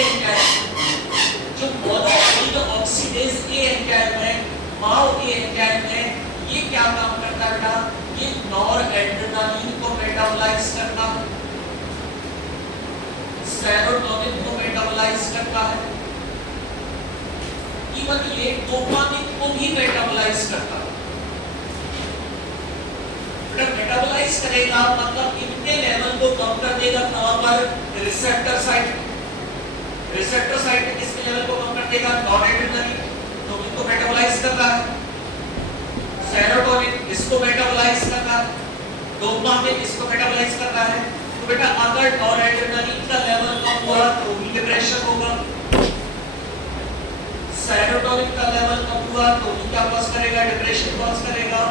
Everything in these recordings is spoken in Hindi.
एन कैन, जो मोनो ऑक्सीडेज ए एन कैन है, माओ ए एन कैन है, ये क्या काम करता है बेटा? ये नॉरएड्रेनालिन को मेटाबोलाइज करता है, सेरोटोनिन को मेटाबोलाइज करता है, इवन ये डोपामिन को भी मेटाबोलाइज करता है। बेटा मेटाबोलाइज करेगा मतलब इनके लेवल को कम कर देगा कहां पर? Receptor site. रिसेप्टर साइट पे किसके लेवल को कम कर देगा? नॉरएड्रेनालिन, तो इनको मेटाबोलाइज कर रहा है। सेरोटोनिन इसको मेटाबोलाइज कर रहा है, डोपामिन इसको मेटाबोलाइज कर रहा है। तो बेटा अगर नॉरएड्रेनालिन का लेवल कम हुआ तो भी डिप्रेशन होगा, सेरोटोनिन का लेवल कम हुआ तो भी क्या कॉज करेगा? डिप्रेशन कॉज करेगा,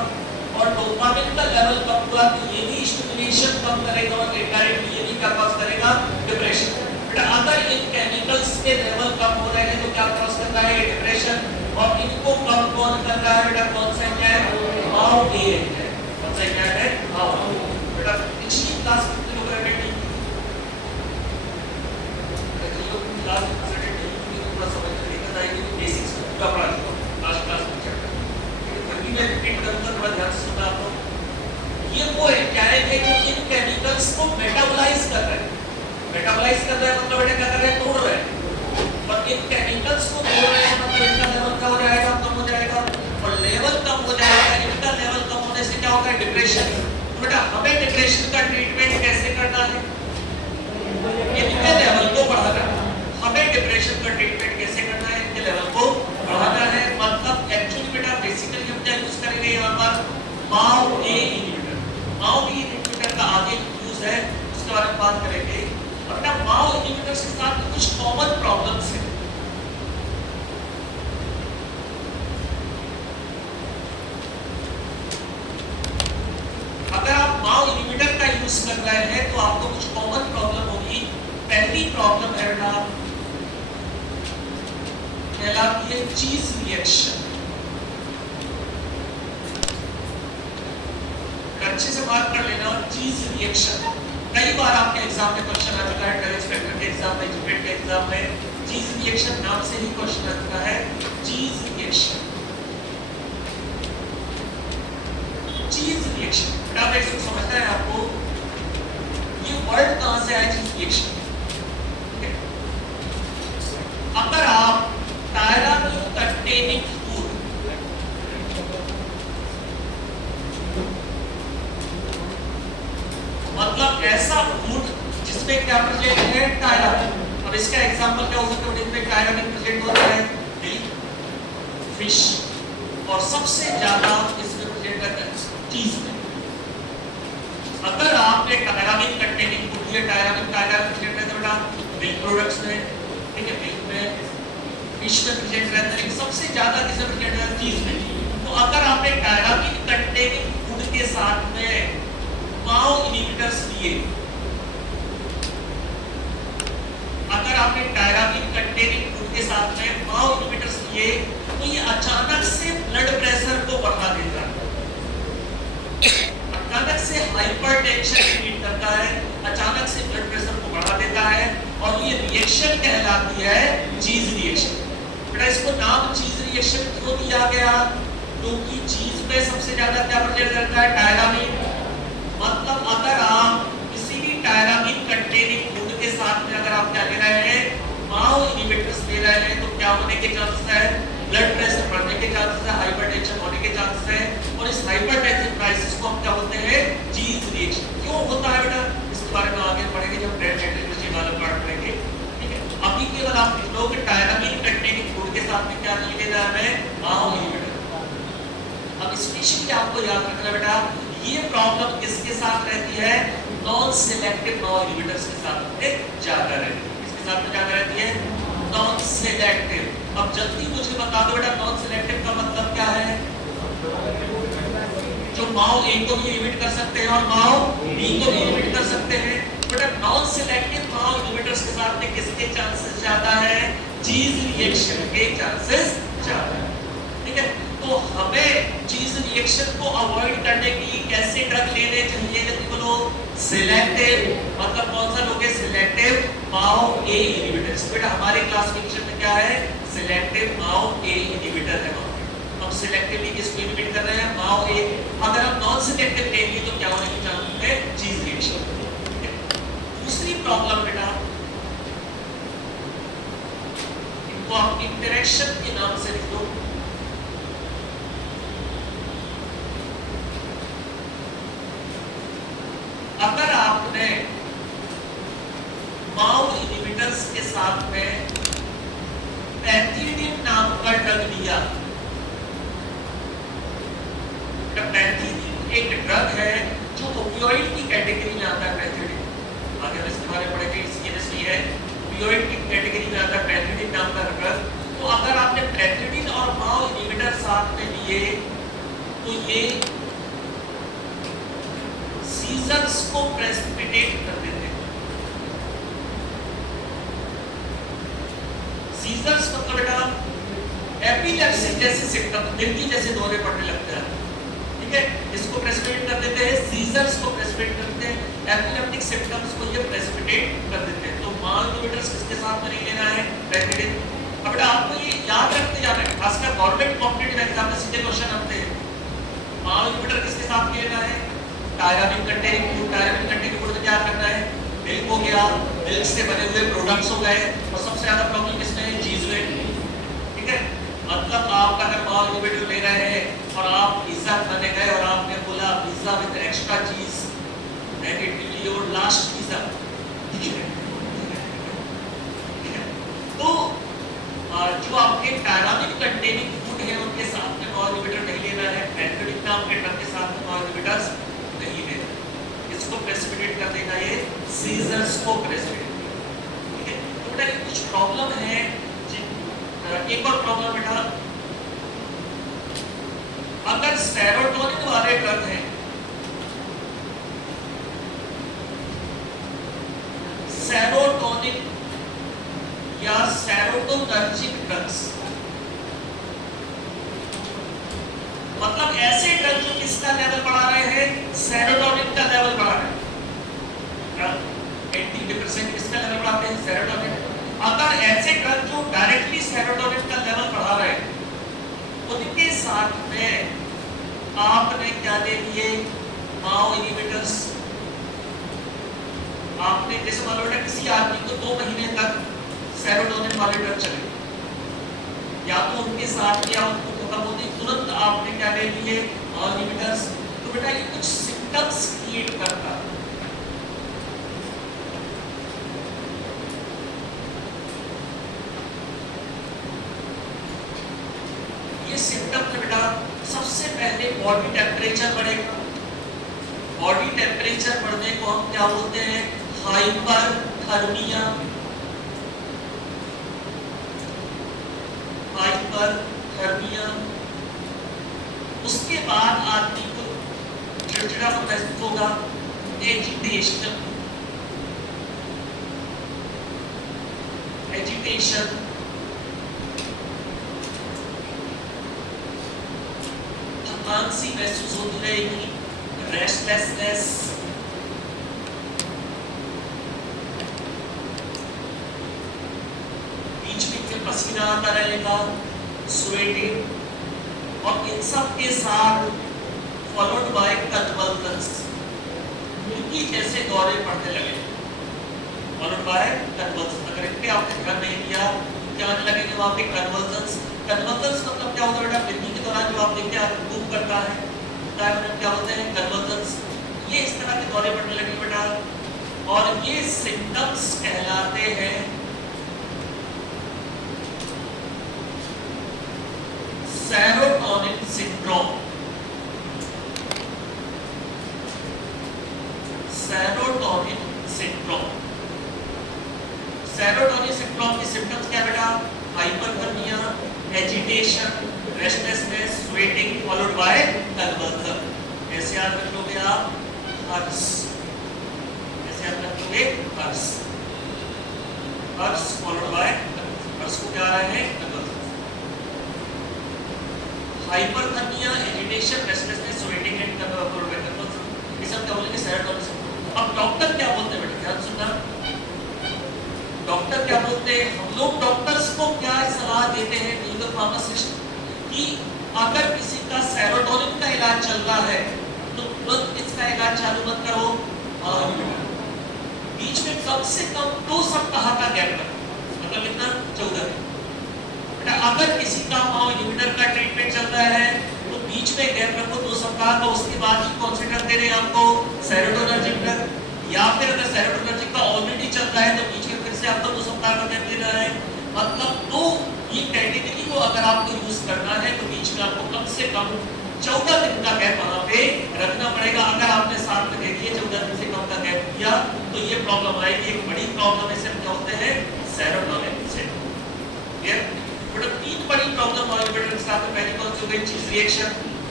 और डोपामिन का लेवल कम हुआ तो ये भी स्टिमुलेशन कम करेगा और इनडायरेक्टली ये भी क्या कॉज करेगा? डिप्रेशन। बेटा अगर इन केमिकल्स के लेवल कम हो रहे हैं तो क्या कॉज करता है? डिप्रेशन। और इनको कम कौन कर रहा है? बेटा कौन सा क्या है? माओ ए है। कौन सा क्या है? माओ। बेटा पिछली क्लास में कितने लोग अटेंड नहीं किए? जो लोग क्लास में अटेंड नहीं किए तो थोड़ा समझ लेकर आएंगे कि बेसिक्स पूरा पढ़ा चुका हूं लास्ट क्लास में चैप्टर। लेकिन फिर भी मैं रिपीट करूंगा, थोड़ा ध्यान से सुनना आप लोग। ये वो है क्या है कि जो इन केमिकल्स को मेटाबोलाइज कर रहे हैं। मेटाबोलाइज कर रहे हैं मतलब बेटा क्या कर रहे हैं? तोड़ रहे हैं। और इन केमिकल्स को तोड़ रहे हैं मतलब इनका लेवल क्या हो जाएगा? कम हो जाएगा, और लेवल कम हो जाएगा। इनका लेवल कम होने से क्या होगा? डिप्रेशन। तो बेटा हमें डिप्रेशन का ट्रीटमेंट कैसे करना है? इनके लेवल को बढ़ाना है। हमें डिप्रेशन का ट्रीटमेंट कैसे करना है? इनके लेवल को बढ़ाना है। मतलब एक्चुअली बेटा बेसिकली हम क्या यूज करेंगे यहाँ पर? माओ ए इनहिबिटर। माओ ए इनहिबिटर का आगे यूज है, उसके बारे में बात करेंगे। और बेटा माओ इनहिबिटर्स के साथ कुछ कॉमन प्रॉब्लम्स हैं। अगर आप माओ इनहिबिटर का यूज कर रहे हैं तो आपको कुछ कॉमन प्रॉब्लम होगी। पहली प्रॉब्लम है बेटा कहलाती है चीज रिएक्शन। अच्छे से बात कर लेना। चीज रिएक्शन कई बार आपके एग्जाम में क्वेश्चन आ चुका है, टेस्ट पेपर के एग्जाम में, जीपीटी के एग्जाम में। चीज रिएक्शन नाम से ही क्वेश्चन आ चुका है। चीज रिएक्शन, चीज रिएक्शन बेटा इसको समझना है आपको। ये वर्ड कहां से आया? चीज रिएक्शन। अगर आप टायरामीन कंटेनिंग फूड, मतलब ऐसा फूड जिसमें क्या प्रेजेंट है? टायरामीन। अब इसका एग्जांपल क्या हो सकता है जिसमें टायरामीन प्रेजेंट होता है? फिश, और सबसे ज्यादा इसमें प्रेजेंट रहता है चीज में। अगर आपने टायरामीन कंटेनिंग फूड लिया, टायरामीन प्रेजेंट रहता है बेटा मिल्क प्रोडक्ट्स में, ठीक है, मिल्क में, फिश में प्रेजेंट रहता है, लेकिन सबसे ज्यादा किसमें प्रेजेंट रहता है? चीज में। तो अगर आपने टायरामीन कंटेनिंग फूड के साथ में माओ इनहिबिटर्स लिए, अगर आपने टायरामीन कंटेनिंग फूड के साथ में माओ इनहिबिटर्स लिए तो ये अचानक से ब्लड प्रेशर को बढ़ा देता है, अचानक से हाइपरटेंशन क्रिएट करता है, अचानक से ब्लड प्रेशर को बढ़ा देता है, और ये रिएक्शन कहलाती है चीज रिएक्शन। बेटा इसको नाम चीज रिएक्शन क्यों दिया गया? क्योंकि चीज में सबसे ज्यादा क्या प्रेजेंट रहता है? टायरामीन। मतलब अगर आप किसी भी टायरामीन कंटेनिंग फूड के साथ में अगर आप क्या ले रहे हैं? माओ इनहिबिटर्स ले रहे हैं, तो क्या होने के चांसेस है? ब्लड प्रेशर बढ़ने के चांसेस है, हाइपरटेंशन होने के चांसेस है, और इस हाइपरटेंशन क्राइसिस को हम क्या बोलते हैं? चीज रिएक्शन। क्यों होता है बेटा? इसके बारे में आगे पढ़ेंगे जब ब्रेन एनर्जी वाला पार्ट पढ़ेंगे, ठीक है। अभी केवल आप लिख लो कि टायरामीन कंटेनिंग फूड के साथ में क्या ले लेना है? माओ इनहिबिटर। अब स्पेशली आपको याद रखना बेटा, ये प्रॉब्लम किसके साथ रहती है? नॉन सिलेक्टिव माओ इनहिबिटर्स के साथ में ज्यादा रहती है। किसके साथ में ज्यादा रहती है? Non selective. अब जल्दी मुझे बता दो बेटा नॉन सिलेक्टिव का मतलब क्या है? जो माओ ए को भी इनहिबिट कर सकते हैं और माओ बी को भी इनहिबिट कर सकते हैं। बेटा नॉन सिलेक्टिव माओ इनहिबिटर्स के साथ में किसके चांसेस ज्यादा है? चीज रिएक्शन के चांसेस ज्यादा है, ठीक है। तो हमें चीज रिएक्शन को अवॉइड करने के लिए कैसे ड्रग लेने चाहिए? जल्दी बोलो। सिलेक्टिव, मतलब कौन सा लोगे? सिलेक्टिव माओ ए इनहिबिटर्स। बेटा हमारे क्लासिफिकेशन में क्या है, सिलेक्टिव माओ ए इनहिबिटर है। हम सिलेक्टिवली किसको इनहिबिट कर रहे हैं, माओ ए। अगर हम नॉन सिलेक्टिव लेंगे तो क्या होने की चांस है, चीज रिएक्शन। दूसरी प्रॉब्लम बेटा, इनको आप इंटरेक्शन के नाम से लिख दो। अगर आपने माओ इनहिबिटर्स के साथ में पैथिडीन नाम का ड्रग दिया, पैथिडीन एक ड्रग है जो ओपियोइड की कैटेगरी में आता है। पैथिडीन आगे हम इसके बारे में पढ़ेंगे, इसकी केमिस्ट्री है, ओपियोइड की कैटेगरी में आता है पैथिडीन नाम का ड्रग। तो अगर आपने पैथिडीन और माओ इनहिबिटर साथ में लिए तो ये सीजर्स को प्रेसिपिटेट कर देते हैं। सीजर्स मतलब बेटा एपिलेप्सी जैसे सिम्टम, मिर्गी जैसे दौरे पड़ने लगता है, ठीक है, इसको प्रेसिपिटेट कर देते हैं। सीजर्स को प्रेसिपिटेट कर देते हैं, एपिलेप्टिक सिम्टम्स को ये प्रेसिपिटेट कर देते हैं। तो माओ इनहिबिटर्स किसके साथ में नहीं लेना है, पैथिडीन। अब बेटा आपको ये याद रखते जाना है, खासकर गवर्नमेंट कॉम्पिटिटिव एग्जाम में सीधे क्वेश्चन आते हैं। माओ इनहिबिटर किसके साथ में लेना है, tyramine containing food. Tyramine containing food में क्या करना है, मिल्क हो गया, मिल्क से बने हुए प्रोडक्ट्स हो गए, और सबसे ज्यादा प्रॉब्लम किसमें है, चीज में, ठीक है। मतलब आप अगर माओ इनहिबिटर ले रहे हैं और आप पिज्जा खाने गए और आपने बोला पिज्जा विद एक्स्ट्रा चीज and it will be your last pizza, ठीक है। तो जो आपके टायरामिन कंटेनिंग फूड है उनके साथ में माओ इनहिबिटर नहीं लेना है। पैथिडीन नाम के ड्रग के साथ में माओ इनहिबिटर्स नहीं लेना, इसको प्रेसिपिटेट कर देगा ये सीजर्स को प्रेसिपिटेट, ठीक है। तो बेटा ये कुछ प्रॉब्लम है। एक और प्रॉब्लम बेटा, अगर सेरोटोनिन वाले ड्रग हैं, सेरोटोनिन या सेरोटोनर्जिक ड्रग्स, मतलब ऐसे ड्रग जो किसका लेवल बढ़ा रहे हैं, सेरोटोनिन का लेवल बढ़ा रहे हैं। एंटी डिप्रेसेंट किसका लेवल बढ़ाते हैं, सेरोटोनिन। अगर ऐसे ड्रग जो डायरेक्टली सेरोटोनिन का लेवल बढ़ा रहे हैं, उनके साथ में आपने क्या दे दिए, माओ इनहिबिटर्स। आपने जैसे मान लो किसी आदमी को 2 महीने तक सेरोटोनिन वाले ड्रग चले, या तो उनके साथ या उनको खत्म होते तुरंत आपने क्या ले लिए, माओ इनहिबिटर्स। तो बेटा ये कुछ सिम्टम्स क्रिएट करता है। ये सिम्टम्स बेटा सबसे पहले बॉडी टेम्परेचर बढ़ेगा। बॉडी टेम्परेचर बढ़ने को हम क्या बोलते हैं, हाइपरथर्मिया। हाइपरथर्मिया। उसके बाद आदमी को चिड़चिड़ापन महसूस होगा, एजिटेशन। एजिटेशन, थकान सी महसूस होती रहेगी, रेस्टलेसनेस, बीच में पसीना आता रहेगा, स्वेटिंग, और इन सब के साथ फॉलोड बाय कन्वल्जन्स, मिर्गी जैसे दौरे पड़ने लगे, फॉलोड बाय कन्वल्जन्स। अगर इनपे आपने ध्यान नहीं दिया क्या आने लगेंगे वहां पे कन्वल्जन्स। कन्वल्जन्स मतलब क्या होता है बेटा, मिर्गी के दौरान जो आप देखते हैं मूव करता है, क्या होते हैं कन्वल्जन्स। ये इस तरह के दौरे पड़ने लगे बेटा, और ये सिम्टम्स कहलाते हैं serotonin syndrome. Serotonin syndrome. Serotonin syndrome की सिम्टम्स क्या बेटा, hyperthermia, agitation, restlessness, sweating followed by convulsion. ऐसे याद रख लोगे आप, हर्ष। ऐसे याद रख लोगे, हर्ष। हर्ष फॉलोड बाय हर्ष को क्या आ रहे हैं, convulsion. Hyperthermia, agitation, restlessness, sweating and followed by convulsion, ये सब क्या बोलेंगे, सेरोटोनिन सिंड्रोम। अब डॉक्टर क्या बोलते हैं बेटा, ध्यान सुनना। डॉक्टर्स को क्या सलाह देते हैं लीगल फार्मासिस्ट कि अगर किसी का सेरोटोनिन का इलाज चल रहा है तो तुरंत इसका इलाज चालू मत करो, बीच में कम से कम 2 सप्ताह का गैप रखो, मतलब इतना 14 दिन। बेटा अगर किसी का माओ इनहिबिटर का ट्रीटमेंट चल रहा है तो बीच में गैप रखो 2 सप्ताह का, उसके बाद ही कौन से ड्रग दे रहे हैं आपको, सेरोटोनर्जिक ड्रग, या फिर अगर सेरोटोनर्जिक का ऑलरेडी चल रहा है तो बीच में फिर से आपको 2 सप्ताह का गैप देना है। मतलब तो ये कैटेगरी को अगर आपको यूज करना है तो बीच में आपको कम से कम 14 दिन का गैप वहां पे रखना पड़ेगा। अगर आपने साथ में दे दिए 14 दिन से कम का गैप दिया तो ये प्रॉब्लम आएगी। एक बड़ी प्रॉब्लम इसे क्या होते हैं, सेरोटोनिन से। क्लियर? बट 3 बड़ी प्रॉब्लम इनहिबिटर के साथ, पहली कौन सी हो गई, चीज रिएक्शन,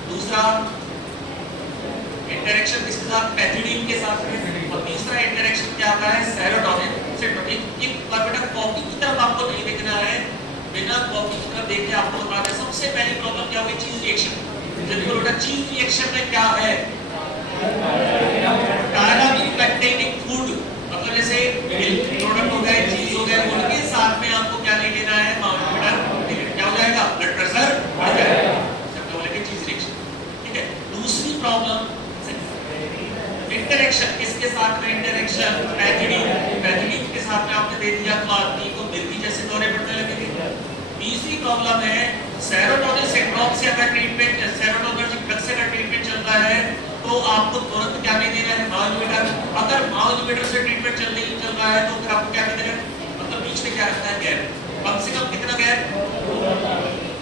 दूसरा इंटरेक्शन किसके साथ, पैथिडीन के साथ में, और तीसरा इंटरेक्शन क्या आता है, सेरोटोनिन से। बेटा कॉपी की तरफ आपको नहीं देखना है, बिना कॉपी की तरफ देखे आपको बता दें सबसे पहली प्रॉब्लम क्या हुई, चीज रिएक्शन। जल्दी बोलो बेटा, चीज रिएक्शन में क्या है, कैलोरी कंटेनिंग फूड, मतलब जैसे मिल्क प्रोडक्ट हो गए, चीज हो गए, उनके साथ में आपको क्या नहीं लेना है, बेटा क्या हो जाएगा, ब्लड प्रेशर बढ़ जाएगा, जब बोले कि चीज रिएक्शन। ठीक है, दूसरी प्रॉब्लम इंटरेक्शन, किसके साथ में इंटरेक्शन, पैथिडीन के साथ में आपने दे दिया तो आदमी को मिर्गी जैसे दौरे पड़ने लगेंगे। तीसरी प्रॉब्लम है सेरोटोनिन सिंड्रोम से अगर ट्रीटमेंट, सेरोटोनर्जिक ड्रग से अगर ट्रीटमेंट चल रहा है तो आपको तुरंत क्या नहीं देना है, माओ इनहिबिटर। अगर माओ इनहिबिटर से ट्रीटमेंट चल रहा है तो फिर आपको क्या नहीं देना है, मतलब बीच में क्या रखना है, गैप, कम से कम कितना गैप,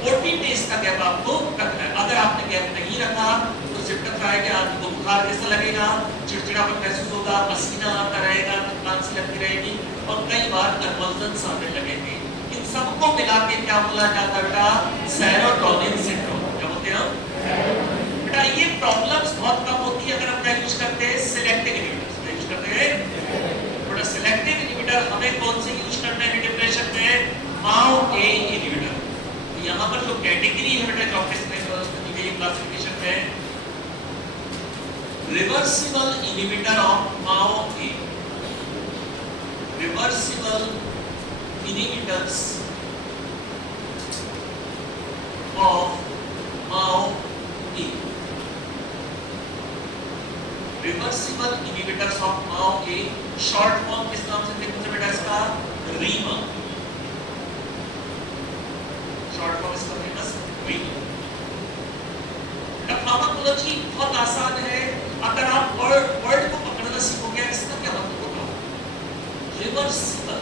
14 डेज का गैप आपको रखना है। अगर आपने गैप नहीं रखा तो सिम्टम्स आएंगे, आदमी को बुखार जैसा लगेगा, चिड़चिड़ापन महसूस होगा, पसीना आता रहेगा, थकान सी लगती रहेगी और कई बार कन्वल्जन्स आने लगेंगे। इन सबको मिला के क्या बोला जाता है बेटा, सेरोटोनिन सिंड्रोम। क्या बोलते हैं हम बेटा, ये प्रॉब्लम्स बहुत कम होती है अगर हम क्या यूज करते हैं, सिलेक्टिव इनहिबिटर्स यूज करते हैं। बेटा सिलेक्टिव इनहिबिटर हमें कौन से यूज करना है डिप्रेशन में, माओ ए इनहिबिटर। तो यहाँ पर जो कैटेगरी है बेटा डॉक्टर्स ने क्लासिफिकेशन में, reversible inhibitor of MAO A, reversible inhibitors of MAO-E, reversible inhibitors of MAO-E, short form किस नाम से देखो बेटा इसका, रीमा, short form इसका फेमस रीमा। फार्माकोलॉजी बहुत आसान है, अगर आप वर्ड को पकड़ना सीखोगे इसका क्या मतलब होगा, रिवर्सिबल,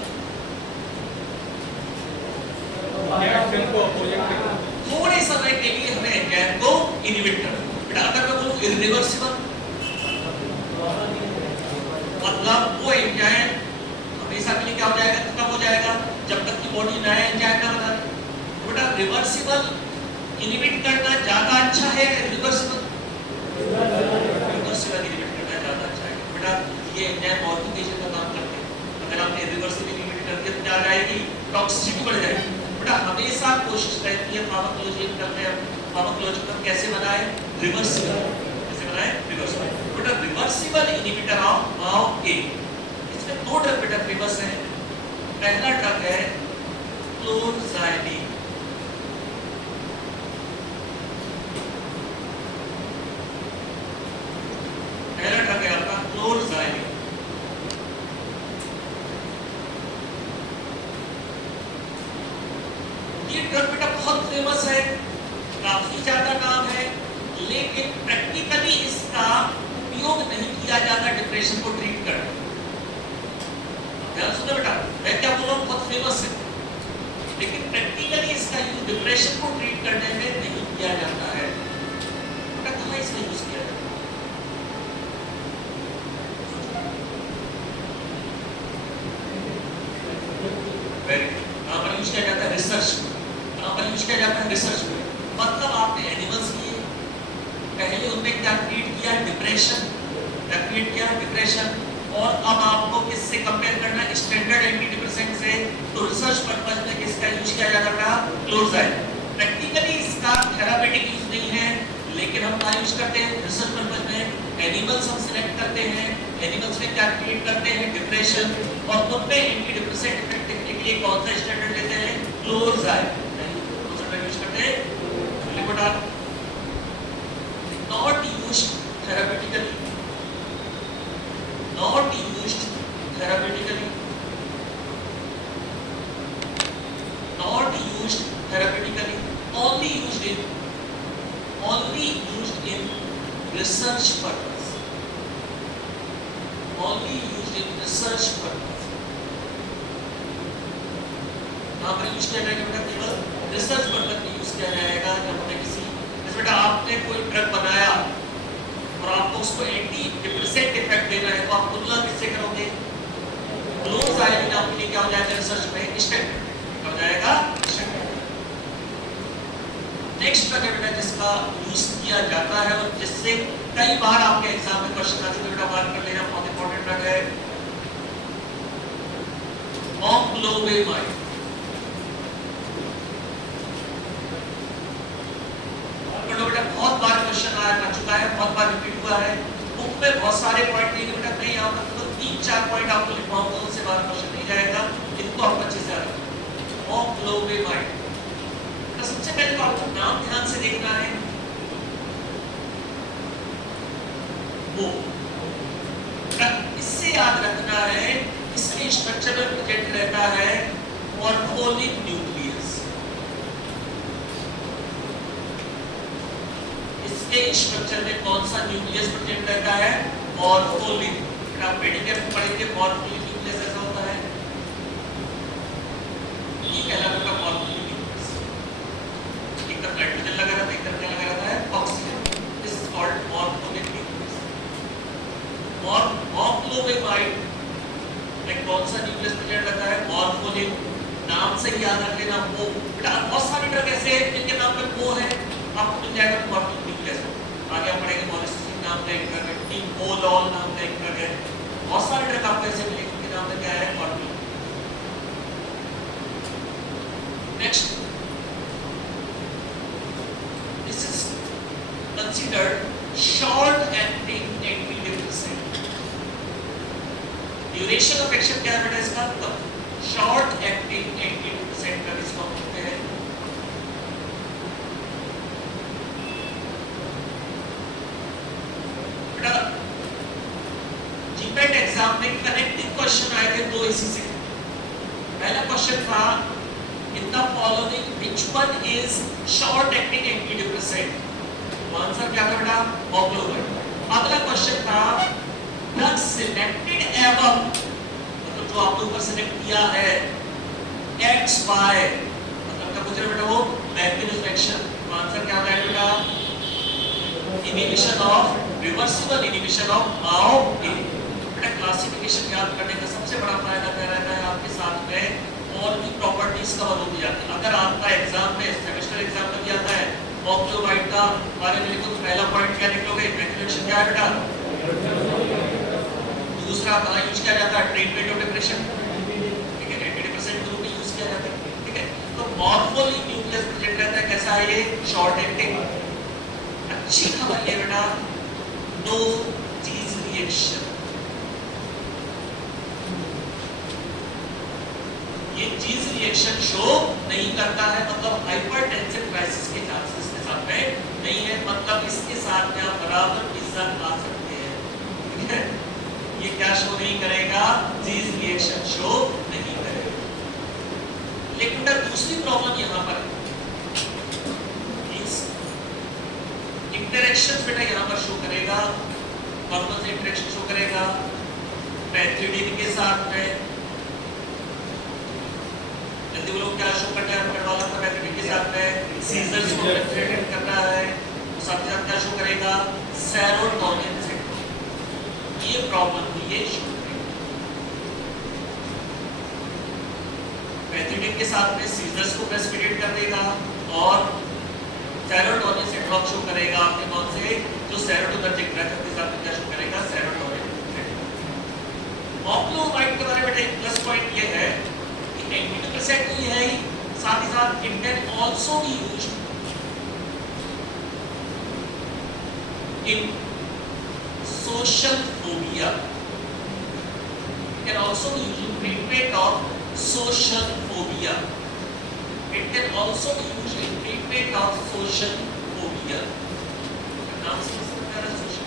थोड़े समय के लिए हमें एंजाइम को इनहिबिट करना। बेटा अगर मैं बोलूं इरिवर्सिबल, मतलब वो एंजाइम हमेशा के लिए क्या हो जाएगा, खत्म हो जाएगा, जब तक कि बॉडी नया एंजाइम ना बना दे। बेटा रिवर्सिबल इनहिबिट करना ज्यादा अच्छा है, रिवर्सिबल इनहिबिट करना ज्यादा अच्छा है। बेटा ये एंजाइम मॉडिफिकेशन का काम करते हैं, अगर आपने रिवर्सिबल इनहिबिट कर दिया तो क्या जाएगी, टॉक्सिसिटी बढ़ जाएगी। बेटा हमेशा कोशिश रहती है फार्माकोलॉजी करते हैं, फार्माकोलॉजी का कैसे बनाए, रिवर्सिबल, कैसे बनाए, रिवर्सिबल। बेटा रिवर्सिबल इनहिबिटर ऑफ माओ ए, इसमें 2 ड्रग बेटा फेमस है। पहला ड्रग है क्लोरजाइलिन, पहला ड्रग है आपका क्लोरजाइलिन। ये ड्रग बेटा बहुत फेमस है, काफी ज्यादा नाम है, लेकिन प्रैक्टिकली इसका उपयोग नहीं किया जाता डिप्रेशन को ट्रीट करने। ध्यान सुनो बेटा, मैं क्या बोल रहा हूँ, बहुत फेमस है, लेकिन प्रैक्टिकली इसका यूज डिप्रेशन को ट्रीट करने में नहीं किया जाता है। बेटा कहाँ इसका यूज किया जाता है, कहाँ पर यूज किया जाता है, रिसर्च, कहाँ पर यूज किया जाता है, रिसर्च में। मतलब आपने एनिमल्स लिए, पहले उनमें क्या ट्रीट किया, डिप्रेशन, क्या ट्रीट किया, डिप्रेशन, और अब आपको किससे कंपेयर करना है, स्टैंडर्ड एंटी डिप्रेसेंट से, तो रिसर्च पर्पस में किसका यूज किया जाता है, क्लोरजाइलिन। प्रैक्टिकली इसका थेरापेटिक यूज नहीं है, लेकिन हम क्या यूज करते हैं, रिसर्च पर्पस में एनिमल्स हम सिलेक्ट करते हैं, एनिमल्स में क्या ट्रीट करते हैं, डिप्रेशन, और उनमें एंटी डिप्रेसेंट इफेक्ट देखने के लिए कौन सा स्टैंडर्ड लेते हैं? क्लोरजाइड। कौन सा ड्रग यूज करते हैं? लिपोडाल। Not used therapeutically, not used therapeutically, not used therapeutically, only used in research purpose, only used in research purpose। यहाँ पर यूज किया जाएगा बेटा केवल रिसर्च पर्पस में यूज किया जाएगा। जब हमें किसी जैसे बेटा आपने कोई ड्रग बनाया और आपको उसको एंटी डिप्रेसेंट इफेक्ट देना है तो आप तुलना किससे करोगे? क्लोरजाइड आपके लिए क्या हो जाएगा रिसर्च में? स्टैंडर्ड हो जाएगा। नेक्स्ट ड्रग है बेटा जिसका यूज किया जाता है और जिससे कई बार आपके एग्जाम में क्वेश्चन आ चुके बेटा, बात कर लेना, बहुत इंपॉर्टेंट ड्रग है मॉक्लोवेमाइड। बेटा बहुत बार क्वेश्चन आ चुका है, बहुत बार रिपीट हुआ है। बुक में बहुत सारे पॉइंट नहीं बेटा, नहीं यहाँ पर तो 3-4 पॉइंट आपको लिखवाऊंगा, उससे बार क्वेश्चन नहीं जाएगा। इनको आप अच्छे से मॉक्लोवेमाइड। तो सबसे पहले तो आपको नाम ध्यान से देखना है, वो इससे याद रखना है इसके स्ट्रक्चर में प्रेजेंट रहता है मॉर्फोनिक न्यूक्लियस। इसके स्ट्रक्चर में कौन सा न्यूक्लियस प्रेजेंट रहता है? मॉर्फोनिक। आप मेडिकल में पढ़ेंगे मॉर्फोनिक न्यूक्लियस ऐसा होता है, ये कहलाता है मॉर्फोनिक न्यूक्लियस। एक तरफ नाइट्रोजन लगा रहता है, एक तरफ क्या लगा रहता है? Oxygen. This is called morpholine nucleus. Moclobemide में कौन सा न्यूक्लियस प्रेजेंट रहता है? मॉर्फोनिक। नाम से ही याद रख लेना वो। बेटा बहुत सारे ड्रग ऐसे हैं जिनके नाम में वो है, आपको मिल जाएगा मॉर्फोनिक न्यूक्लियस। आगे आप पढ़ेंगे मॉलिसिसिन नाम का एक ड्रग है, टिमोलॉल नाम का एक ड्रग है, बहुत सारे ड्रग आपको ऐसे मिलेंगे जिनके नाम में क्या है? Morpholine. Next, this is considered short acting antidepressant. Duration of action क्या है बेटा इसका? शॉर्ट एक्टिंग एंटीडिप्रेसेंट का इसको बोलते हैं। बेटा जीपेट एग्जाम में कनेक्टिंग क्वेश्चन आए थे दो इसी से। पहला क्वेश्चन था in the following which one is short acting antidepressant? Answer क्या था बेटा? मॉक्लोवेमाइड। अगला क्वेश्चन था ड्रग सिलेक्टेड एवं, मतलब जो आपने ऊपर सिलेक्ट किया है एक्स बाय, मतलब क्या पूछ रहे बेटा? वो मैकेनिज्म एक्शन। आंसर क्या था बेटा? Inhibition of, reversible inhibition of MAO A. बेटा क्लासिफिकेशन याद करने का सबसे बड़ा फायदा क्या रहता है? आपके साथ में और भी प्रॉपर्टीज कवर हो जाती है। अगर आपका एग्जाम में सेमेस्टर एग्जाम में भी आता है मॉक्लोवेमाइड का बारे में लिखो तो पहला पॉइंट क्या लिखोगे? मैकेनिज्म क्या है बेटा? दूसरा कहाँ यूज किया जाता है? ट्रीटमेंट ऑफ डिप्रेशन, ठीक है, एंटीडिप्रेसेंट ग्रुप में यूज किया जाता है, ठीक है। तो मॉर्फोनिक न्यूक्लियस प्रेजेंट रहता है, कैसा है ये? Short acting. अच्छी खबर ये बेटा, नो चीज रिएक्शन, ये चीज रिएक्शन शो नहीं करता है, मतलब हाइपरटेंसिव क्राइसिस के चांसेस के साथ में नहीं है, मतलब इसके साथ में आप बराबर पिज्जा खा सकते हैं, ठीक है। ये क्या शो नहीं करेगा? चीज रिएक्शन शो नहीं करेगा। लेकिन दूसरी प्रॉब्लम यहाँ पर इंटरेक्शंस बेटा यहाँ पर शो करेगा। कौन कौन से इंटरेक्शन शो करेगा? पैथिडीन के साथ में, जल्दी बोलो क्या शो करता है? पेड़ वाला पैथिडीन के साथ में सीजर्स को रेफ्रिजरेट करना है, तो साथ ही साथ क्या शो करेगा? Serotonin syndrome. ये प्रॉब्लम ये शो करेगा। पैथिडीन के साथ में सीजर्स को ब्रेस्टफीड कर देगा और सेरोटोनिन सिंड्रोम शो करेगा आपके कौन से? जो सेरोटोनर्जिक ड्रग के साथ में क्या शो करेगा? सेरोटोनिन। मॉक्लोवेमाइड के बारे में एक प्लस पॉइंट ये है कि एंटीडिप्रेसेंट तो ये है ही, साथ ही साथ it can also be used in social phobia. It can also be used in treatment of social phobia. It can also be used in treatment of social phobia. नाम से समझ आ रहा है social?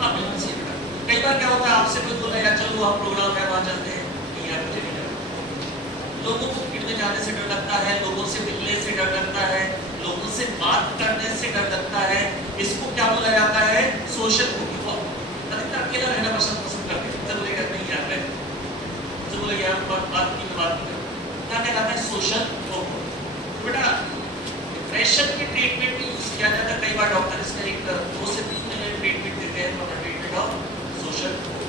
हाँ बिल्कुल सही है। कई बार क्या होता है आपसे कोई बोला यार चलो आप प्रोग्राम है वहाँ चलते हैं, नहीं यार मुझे नहीं जाना। लोगों को भीड़ में जाने से डर लगता है, लोगों से मिलने से डर लगता है, लोगों से बात करने से डर लगता है। इसको क्या बोला जाता है? Social phobia. अधिकतर अकेला रहना पसंद करते हैं। जब बोलेगा नहीं यार मैं, जब बोलेगा यार बात की क्या कहलाता है? Social phobia. बेटा डिप्रेशन के ट्रीटमेंट में यूज किया जाता है। कई बार डॉक्टर इसमें एक 2 से 3 महीने ट्रीटमेंट देते हैं for the treatment of social phobia.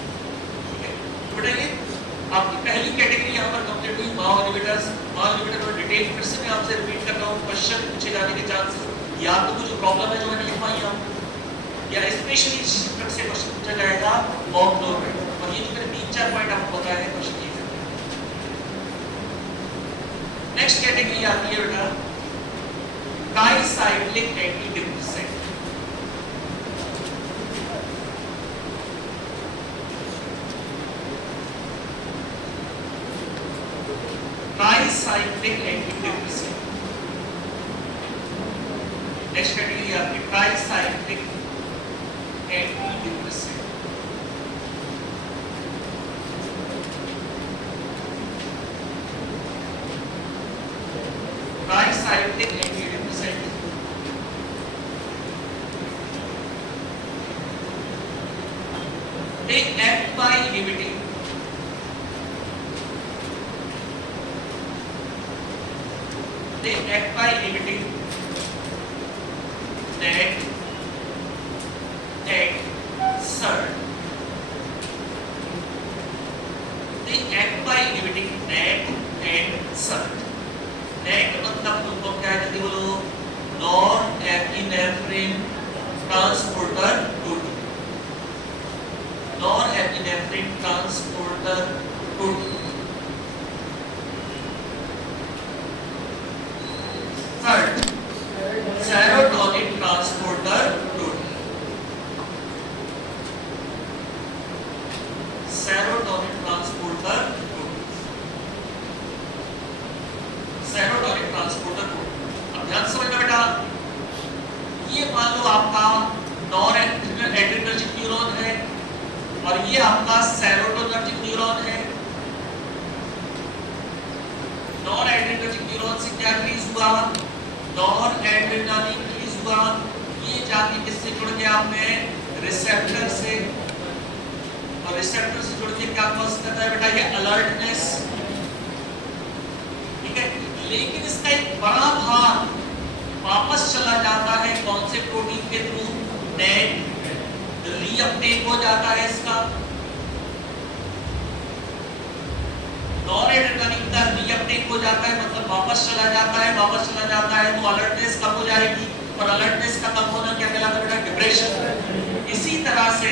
ठीक है बेटा, ये आपकी पहली कैटेगरी यहाँ पर कंप्लीट हुई। माओ इनहिबिटर्स और डिटेल फिर से मैं आपसे रिपीट कर रहा हूँ, क्वेश्चन पूछे जाने के चांसेस या तो कुछ प्रॉब्लम है जो मैंने लिखवाई है या स्पेशली शिफ्ट से क्वेश्चन पूछा जाएगा मॉक ड्रिल में। और ये जो मैंने 3-4 पॉइंट आपको बताया है क्वेश्चन ये। नेक्स्ट कैटेगरी आती है बेटा tricyclic antidepressant. Tricyclic antidepressant. Next category आपकी tricyclic antidepressant. Tricyclic antidepressant they act by inhibiting NET and SERT. They act by inhibiting NET and SERT. NET मतलब तुमको क्या है? जल्दी बोलो। Norepinephrine transporter protein. Norepinephrine transporter protein. Third serotonin transporter protein. Serotonin transporter protein. Serotonin transporter protein. अब ध्यान से समझना बेटा, ये मान लो आपका नॉरएड्रेनर्जिक न्यूरॉन है और ये आपका सेरोटोनर्जिक न्यूरॉन है। नॉरएड्रेनर्जिक न्यूरॉन से क्या रिलीज हुआ? नॉरएड्रेनालिन रिलीज हुआ। ये जाके किससे जुड़ गया? आपने रिसेप्टर से, और रिसेप्टर से जुड़ के क्या कॉज करता है बेटा? ये अलर्टनेस। ठीक है, लेकिन इसका एक बड़ा भाग वापस चला जाता है कौन से प्रोटीन के थ्रू? नेट। रीअपटेक हो जाता है इसका। नॉरएड्रेनालिन का रीअपटेक हो जाता है मतलब वापस चला जाता है। वापस चला जाता है तो अलर्टनेस कम हो जाएगी और अलर्टनेस का कम होना क्या कहलाता है बेटा? डिप्रेशन। इसी तरह से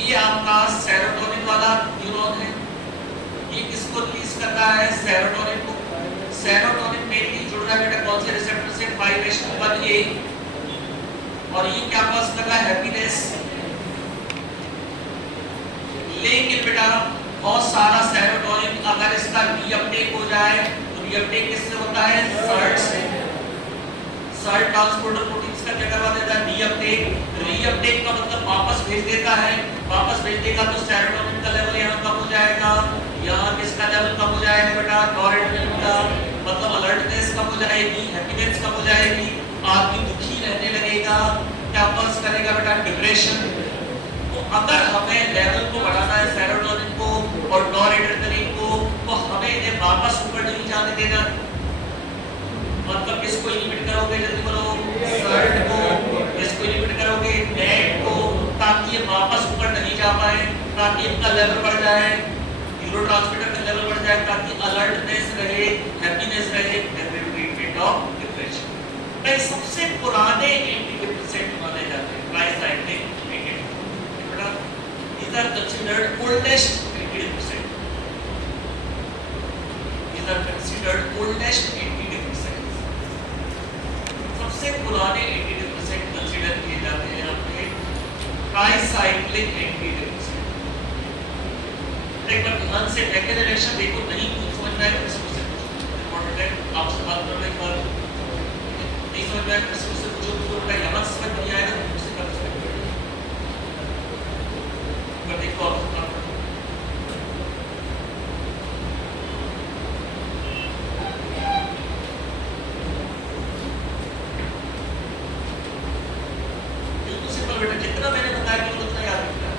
ये आपका सेरोटोनिन वाला न्यूरॉन है, ये किसको रिलीज करता है? सेरोटोनिन को। सेरोटोनिन मेनली जुड़ रहा है बेटा कौन से रिसेप्टर से? 5HT1A। और ये क्या कॉज कर रहा है? हैप्पीनेस। लेकिन बेटा बहुत सारा सेरोटोनिन अगर इसका रीअपटेक हो जाए तो रीअपटेक किससे होता है? सर्ट से। सर्ट ट्रांसपोर्टर प्रोटीन्स का क्या करवा देता है? रीअपटेक। रीअपटेक का मतलब वापस भेज देता है। वापस भेज देगा तो सेरोटोनिन का लेवल यहाँ कम हो जाएगा। यहाँ किसका लेवल कम हो जाएगा बेटा? नॉरएड्रेनालिन का। मतलब अलर्टनेस कम हो जाएगी, हैप्पीनेस कम हो जाएगी, आदमी दुखी रहने लगेगा। क्या कॉज करेगा बेटा? डिप्रेशन। तो अगर हमें लेवल को बढ़ाना है सेरोटोनिन को और नॉरएड्रेनालिन को, तो हमें इन्हें वापस ऊपर नहीं जाने देना। मतलब किसको इनहिबिट करोगे? जल्दी बोलो। सर्ट को। किसको इनहिबिट करोगे? नेट को, ताकि ये वापस ऊपर नहीं जा पाए, ताकि इनका लेवल बढ़ जाए, न्यूरोट्रांसमीटर का लेवल बढ़ जाए, ताकि अलर्टनेस रहे, हैप्पीनेस रहे, ट्रीटमेंट ऑफ डिप्रेशन। तो सबसे पुराने एंटीडिप्रेसेंट माने जाते हैं tricyclic antidepressant. These are considered oldest antidepressant. These are considered oldest antidepressants. सबसे पुराने एंटीडिप्रेसेंट कंसीडर किए जाते हैं यहाँ पे ट्राइसाइक्लिक एंटीडिप्रेसेंट। एक बार ध्यान से मैकेनिज्म देखो, नहीं कुछ समझ में आए तो मुझसे इम्पोर्टेंट है, आपसे बात करना एक बार नहीं समझ में आए तो मुझसे पूछो, तो मैं यहाँ समझ नहीं आएगा तो मुझसे कर सकते हैं। पर देखो आप बेटा जितना मैंने बताया कि उतना याद रखना है।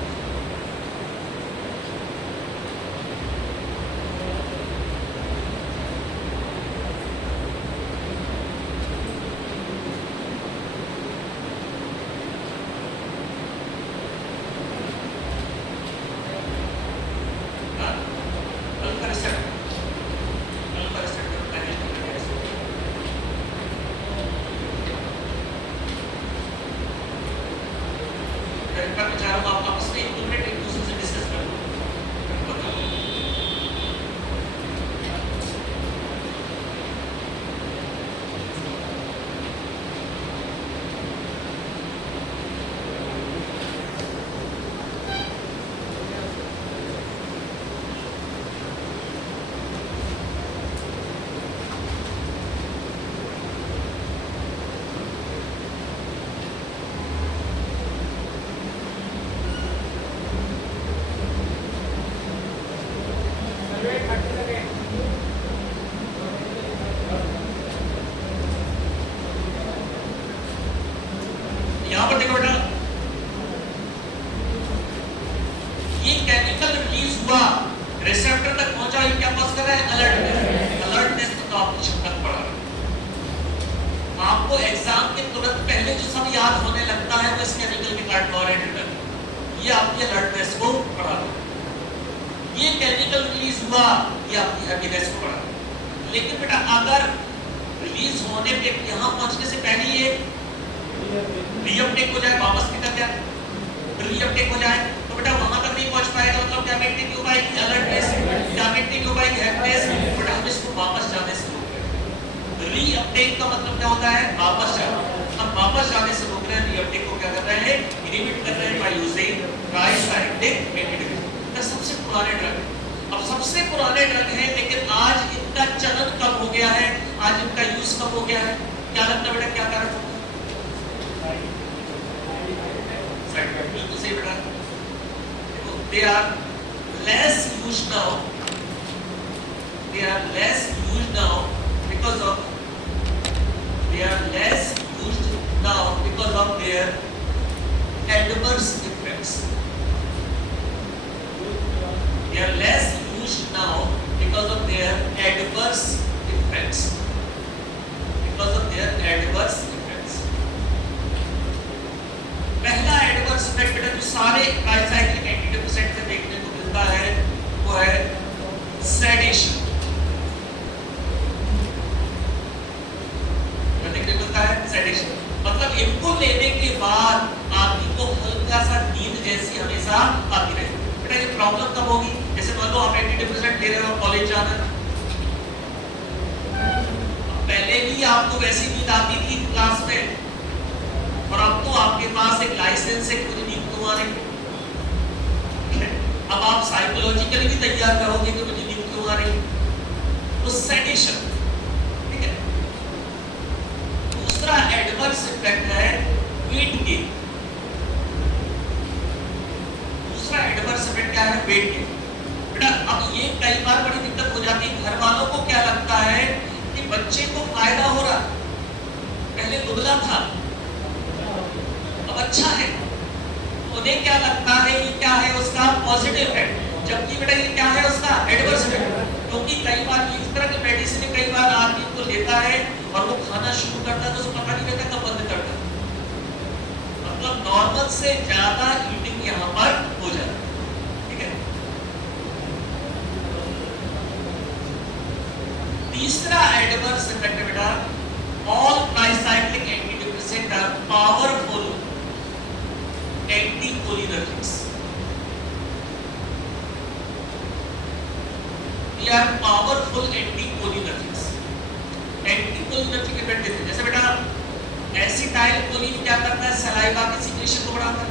एसिटाइल कोलिन क्या करता है, सलाइवा के सिक्रेशन को बढ़ाता है।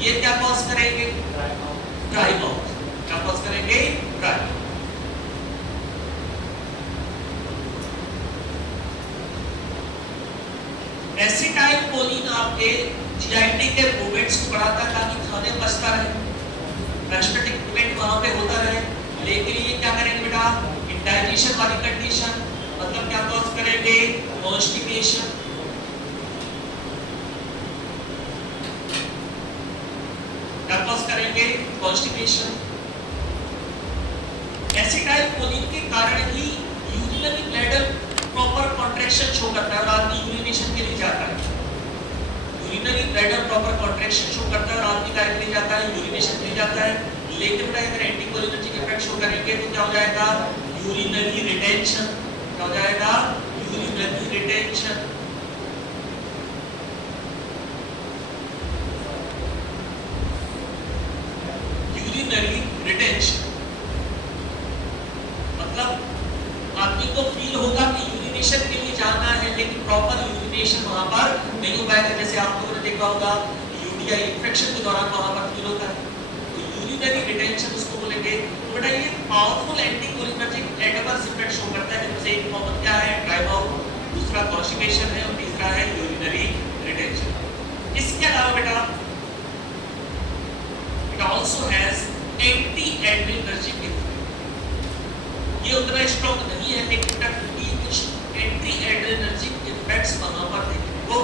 ये क्या कॉज करेंगे? Dry mouth. क्या कॉज करेंगे? Dry mouth. एसिटाइल कोलिन आपके जीआईटी के मूवमेंट्स को बढ़ाता है ताकि खाने बचता रहे, पेरिस्टल्टिक मूवमेंट वहां पे होता रहे। लेकिन ये क्या करेंगे बेटा? इंडाइजेशन वाली कंडीशन, मतलब क्या कॉज करेंगे? कॉन्स्टिपेशन। क्या कॉज करेंगे? कॉन्स्टिपेशन। एसिटाइल कोलिन के कारण ही urinary bladder proper contraction show करता है और आदमी यूरिनेशन के लिए जाता है। Urinary bladder proper contraction show करता है और आदमी काय के लिए जाता है? यूरिनेशन के लिए जाता है। लेकिन बेटा अगर एंटीकोलिनर्जिक इफेक्ट शो करेंगे तो क्या हो जाएगा? Urinary retention. क्या हो जाएगा? Urinary retention. यूरिनरी रिटेंशन मतलब आदमी को फील होगा कि यूरिनेशन के लिए जाना है, लेकिन प्रॉपर यूरिनेशन वहां पर नहीं हो पाएगा। जैसे आप लोगों ने देखा होगा यूटीआई इंफेक्शन के दौरान वहां पर फील होता है, तो यूरिनरी रिटेंशन उसको बोलेंगे। तो बेटा ये powerful anticholinergic adverse effect show करता है, जिनमें से एक कॉमन क्या है? ड्राई माउथ, दूसरा कॉन्स्टिपेशन है और तीसरा है यूरिनरी रिटेंशन। इसके अलावा बेटा it also has anti adrenergic effect. ये उतना स्ट्रॉन्ग नहीं है, लेकिन कुछ एंटी एड्रिनर्जिक इफेक्ट्स वहां पर देखने को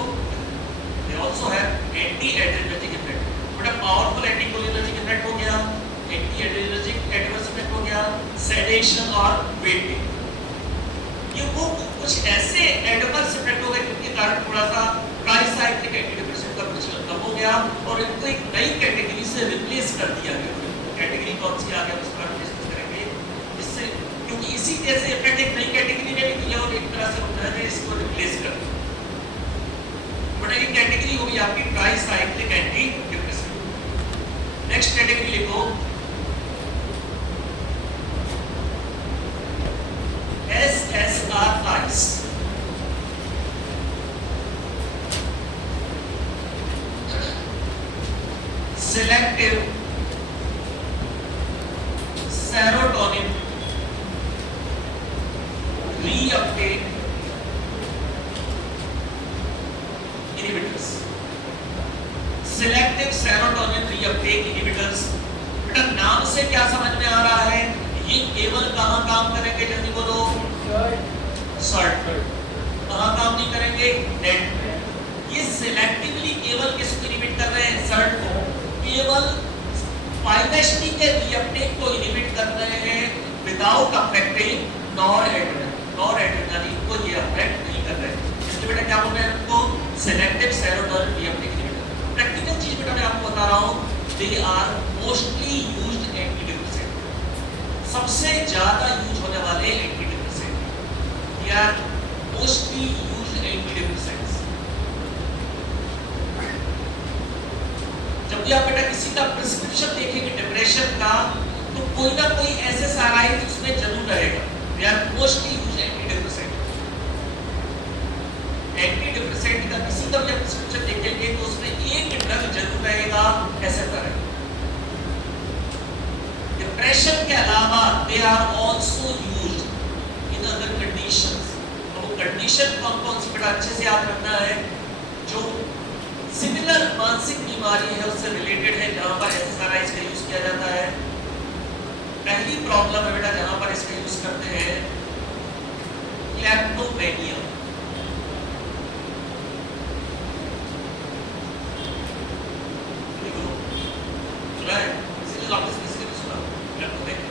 they also have anti adrenergic effect. बड़ा पावरफुल एंटीकोलिनर्जिक इफेक्ट हो गया, एंटी एड्रिनर्जिक एडवर्स इफेक्ट हो गया, सेडेशन और वेट गेन। ये वो कुछ ऐसे एडवर्स इफेक्ट हो गए जिनके कारण थोड़ा सा ट्राइसाइक्लिक एंटीडिप्रेसेंट का प्रचलन कम हो गया और इनको एक नई कैटेगरी से रिप्लेस कर दिया गया। कैटेगरी कौन सी आ गया उस पर डिस्कस करेंगे, जिससे क्योंकि इसी जैसे इफेक्ट एक नई कैटेगरी ने भी किया और एक तरह से उन्होंने इसको रिप्लेस कर दिया। बड़ा ये कैटेगरी होगी आपकी ट्राइसाइक्लिक एंटीडिप्रेसेंट। नेक्स्ट कैटेगरी लिखो SSRIs। Selective serotonin reuptake inhibitors। Selective serotonin reuptake inhibitors, बेटा नाम से क्या समझ में आ रहा है? ये केवल कहां काम करेंगे? जल्दी बोलो। सल्ट। कहां काम नहीं करेंगे? डेड। ये सिलेक्टिवली केवल किसको इनहिबिट कर रहे हैं? सल्ट को। केवल फाइनेस्टी के रीअपटेक को इनहिबिट कर रहे हैं विदाउट अफेक्टिंग नॉरएड्रेनालिन को ये अफेक्ट नहीं कर रहे हैं। इसलिए बेटा क्या बोल रहे हैं उनको? Selective serotonin reuptake inhibitor. Practical चीज बेटा मैं आपको बता रहा हूं, they are mostly used antidepressant. सबसे ज्यादा यूज होने वाले antidepressant, they are mostly used antidepressants. जब भी आप बेटा किसी का प्रिस्क्रिप्शन देखेंगे डिप्रेशन का, तो कोई ना कोई SSRI उसमें जरूर रहेगा। They are mostly used antidepressant. Antidepressant का किसी का भी प्रिस्क्रिप्शन देखेंगे तो उसमें एक ड्रग जरूर रहेगा SSRI। डिप्रेशन के अलावा they are also used in other conditions. तो वो कंडीशन कौन-कौन सी बेटा अच्छे से याद रखना है, जो सिमिलर मानसिक बीमारी है उससे रिलेटेड है, जहां पर SSRIs का यूज किया जाता है। पहली प्रॉब्लम है बेटा जहां पर इसका यूज करते हैं, क्लेप्टोमेनिया। सुना है? किसी ने ऑफिस किसी ने सुना? क्लेप्टोमेनिया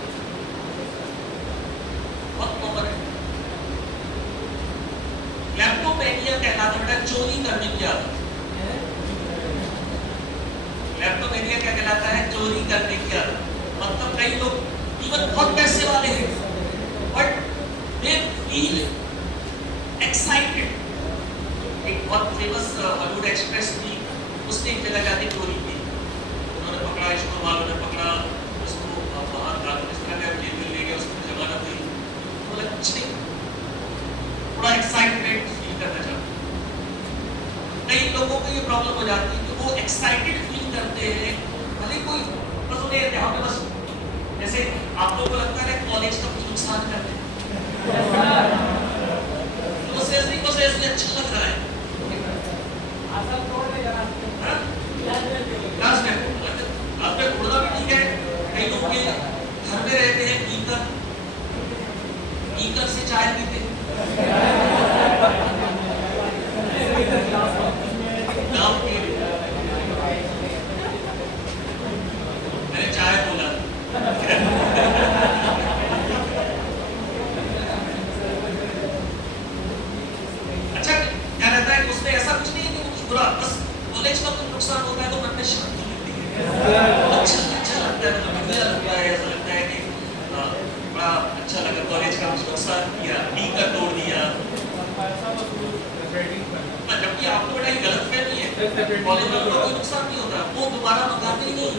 बहुत कॉमन है। क्लेप्टोमेनिया कहलाता है बेटा चोरी करने की आदत। क्लेप्टोमेनिया क्या कहलाता है? चोरी करने की आदत। मतलब कई लोग इवन बहुत पैसे वाले हैं, बट दे फील एक्साइटेड। एक बहुत फेमस हॉलीवुड एक्सप्रेस थी, उसने एक जगह जाके चोरी की। उन्होंने पकड़ा, स्टोर वालों ने पकड़ा उसको, बाहर कानून इस तरह का जेल में ले गया, उसको जमानत हुई। बोला कुछ नहीं, थोड़ा एक्साइटमेंट फील करना चाहता। कई लोगों को ये प्रॉब्लम हो जाती है कि वो एक्साइटेड फील करते हैं, भले कोई बस उन्हें यहाँ पे बस जैसे आप लोगों को लगता है कॉलेज का कुछ नुकसान करते हैं, तो सेंसरी को सेंसरी अच्छा लग रहा है, क्लास में उड़ना भी ठीक है। कई लोग के घर में रहते हैं ईकर से चाय पीते नाम के मैंने चाय बोला अच्छा क्या रहता है उसमें ऐसा कुछ नहीं है कि कुछ बुरा, बस कॉलेज का कुछ नुकसान होता है तो मन में शांति मिलती है, अच्छा लगता है, बढ़िया लगता है, ऐसा लगता है कि बड़ा अच्छा लगा, कॉलेज का कुछ नुकसान किया, डी का तोड़ दिया। जबकि आपको बड़ा ही गलत फहमी है, कॉलेज में कोई नुकसान नहीं होता, वो दोबारा मंगाते ही नहीं।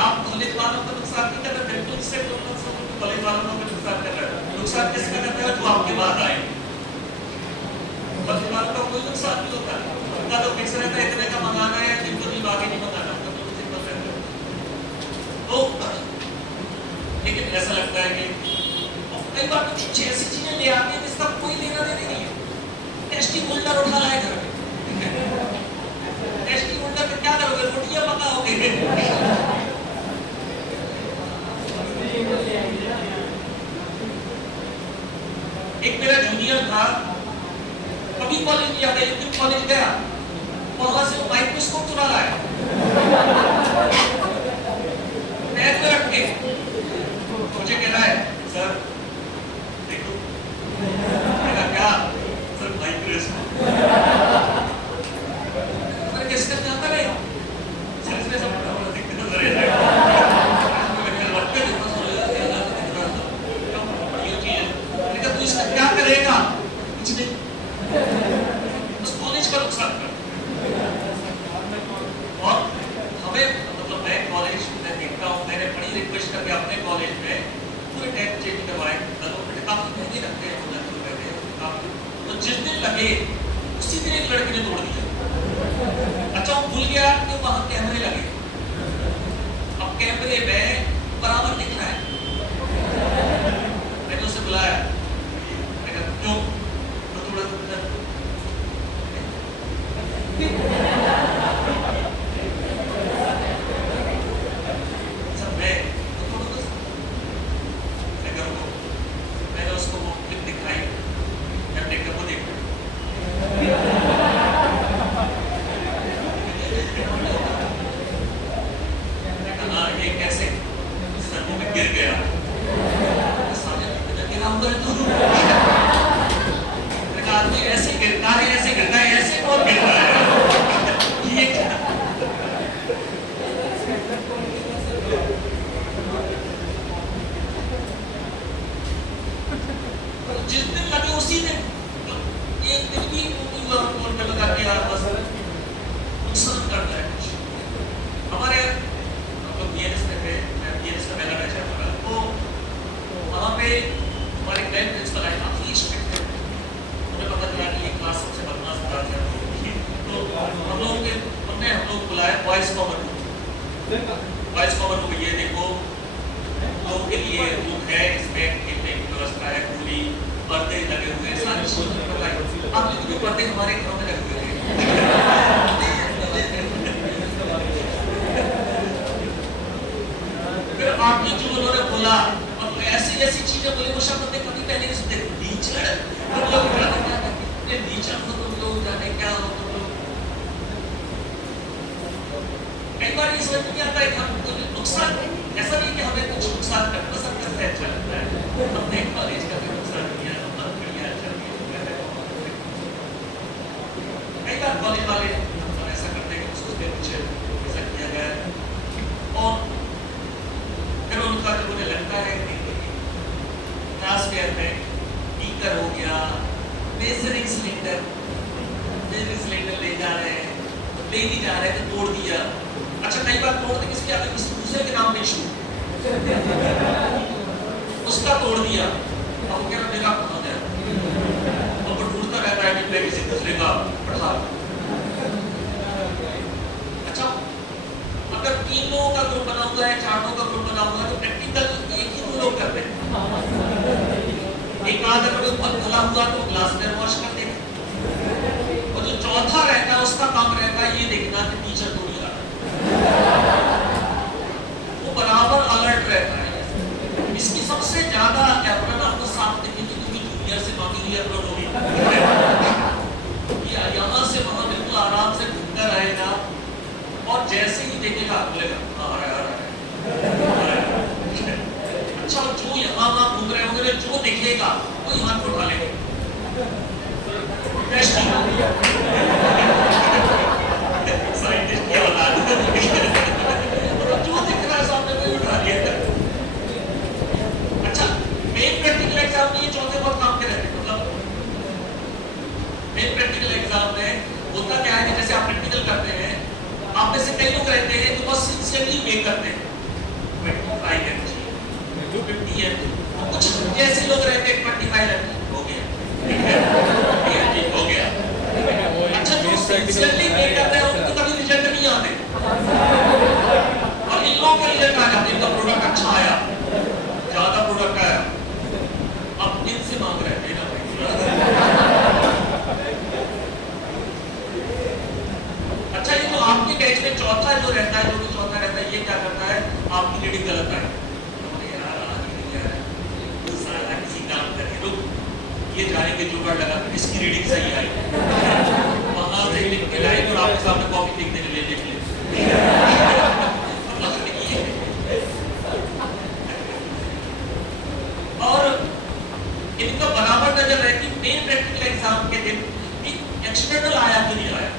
आप कॉलेज वालों का नुकसान नहीं कर रहे, बिल्कुल से कॉलेज वालों का नुकसान कर रहे हैं। नुकसान किसका करते हैं जो आपके बाद आए, कॉलेज वालों का कोई नुकसान नहीं होता, उनका तो फिक्स रहता है इतने का मंगाना है, जिनको भी आगे नहीं मंगाना, तो सिंपल रहता है। तो लेकिन ऐसा लगता है कि कई बार कुछ ऐसी चीजें ले आते हैं जिसका कोई लेना देना नहीं है। टेस्टी होल्डर उठा लाए घर में, टेस्टी होल्डर में क्या करोगे, रोटियां पकाओगे। एक मेरा जूनियर था, कभी कॉलेज नहीं आता, एक दिन कॉलेज गया और वहां से माइक्रोस्कोप चुरा लाया, बैग में रख के मुझे कह रहा है सर देखो, मैंने क्या सर माइक्रोस्कोप, मैंने किसका क्या करे सर, इसमें सब बड़ा दिक्कत नजर आ रहा है, तू इसका क्या करेगा, कुछ नहीं, बस कॉलेज का नुकसान कर। और हमें मतलब मैं कॉलेज में देखता हूँ, मैंने बड़ी रिक्वेस्ट करके अपने कॉलेज में पूरे टैग चेक करवाए, काफी महंगे लगते हैं, तो जिस दिन लगे उसी दिन एक लड़के ने तोड़ दिया। अच्छा वो भूल गया कि वहां कैमरे लगे, अब कैमरे में बराबर दिख रहा है, मैंने उसे बुलाया, मैंने क्यों, तो थोड़ा मैंने उसको वो क्लिप दिखाई, मैं देखकर वो देखा हाँ ये कैसे सर में गिर गया, आदमी ऐसे गिरता है, ऐसे गिरता है, ऐसे कौन गिर रहा है, ये क्या? जिस दिन लगे उसी दिन, एक दिन भी फोन पे लगा के यार बस नुकसान करता है कुछ। हमारे हम लोग बीएनएस में थे, मैं बीएनएस का पहला बैच था, तो वहाँ पे हमारे ग्रैंड प्रिंसिपल आए, काफी स्ट्रिक्ट थे, मुझे पता चला कि ये क्लास सबसे बदमाश क्लास है, तो हम लोग बुलाया boys common room, boys common room, ये देखो लोगों के लिए रूम है, इसमें खेलने की व्यवस्था है, पूरी पर्दे लगे हुए, सारी चीजें बताई। आप लोग भी पर्दे हमारे घरों में लगे हुए थे, फिर आपने जो उन्होंने बोला और ऐसी ऐसी चीजें बोली, वो शब्द हमने कभी पहले नहीं सुने, टीचर तुम लोग जाने क्या करते, टीचर हो तुम लोग, जाने क्या हो तुम लोग। कई बार ये समझ नहीं आता है कि हम नुकसान, ऐसा नहीं कि हमें कुछ नुकसान कर पसंद करते हैं, अच्छा लगता है, हमने कॉलेज का नुकसान किया, कई बार कॉलेज वाले ऐसा करते हैं कि सोचते हैं कुछ ऐसा किया गया है, और फिर उनका जब मुझे लगता है कि क्लास फेयर में बीकर हो गया, मेजरिंग सिलेंडर ले जा रहे हैं, ले नहीं जा रहे थे, तोड़ दिया। अच्छा कई बार तोड़ दे किसके आगे, किसी दूसरे के नाम पे इशू, उसका तोड़ दिया, अब वो कह रहा मेरा कहाँ गया, और वो ढूंढता रहता है कि मैं किसी दूसरे का पढ़ा। हुआ है, 4 लोगों का ग्रुप बना हुआ है, तो प्रैक्टिकल एक ही 2 लोग करते हैं। एक आध अगर कोई बहुत भला हुआ तो ग्लास में वॉश कर देगा, और जो चौथा रहता है उसका काम रहता है ये देखना कि टीचर को नहीं आ रहा, वो बराबर अलर्ट रहता है। इसकी सबसे ज्यादा एवरन आपको साफ दिखेगी क्योंकि जूनियर से मांगी हुई एवरन होगी, ये यहाँ से वहाँ बिल्कुल आराम से घूमता रहेगा, और जैसे ही देखेगा बोलेगा आ रहा है। अच्छा, जो यहाँ वहाँ घूम रहे होंगे, जो दिखेगा वो यहाँ को उठा लेंगे। साइंटिस्ट की औलाद, जो दिख रहा है सामने कोई उठा लिया। अच्छा, मेन प्रैक्टिकल एग्जाम में ये चौथे बहुत काम के रहते हैं। मतलब मेन प्रैक्टिकल एग्जाम में होता क्या है कि जैसे आप प्रैक्टिकल करते हैं, आप में से कई लोग रहते हैं जो बहुत सिंसियरली मेक करते हैं 25 एमजी, 50 एमजी, कुछ जैसे लोग रहते हैं 25 एमजी हो गया, 50 एमजी हो गया। अच्छा, जो सिंसियरली मेक करते हैं उनको कभी रिजल्ट नहीं आते, और इन लोगों का रिजल्ट आ जाते हैं, इनका प्रोडक्ट अच्छा आया, ज्यादा प्रोडक्ट आया, अब इनसे मांग रहे हैं ना अच्छा, ये जो आपके बैच में चौथा जो रहता है, जो भी चौथा रहता है, ये क्या करता है, आपकी रीडिंग गलत है, सारा किसी काम करके रुक, ये जानेंगे जुगाड़ लगा इसकी रीडिंग सही आई, वहां से लिख के लाए और आपके सामने कॉपी लिख देने लिख ले। और इनका बराबर नजर रहती है मेन प्रैक्टिकल एग्जाम के दिन कि एक्सटर्नल आया कि नहीं आया,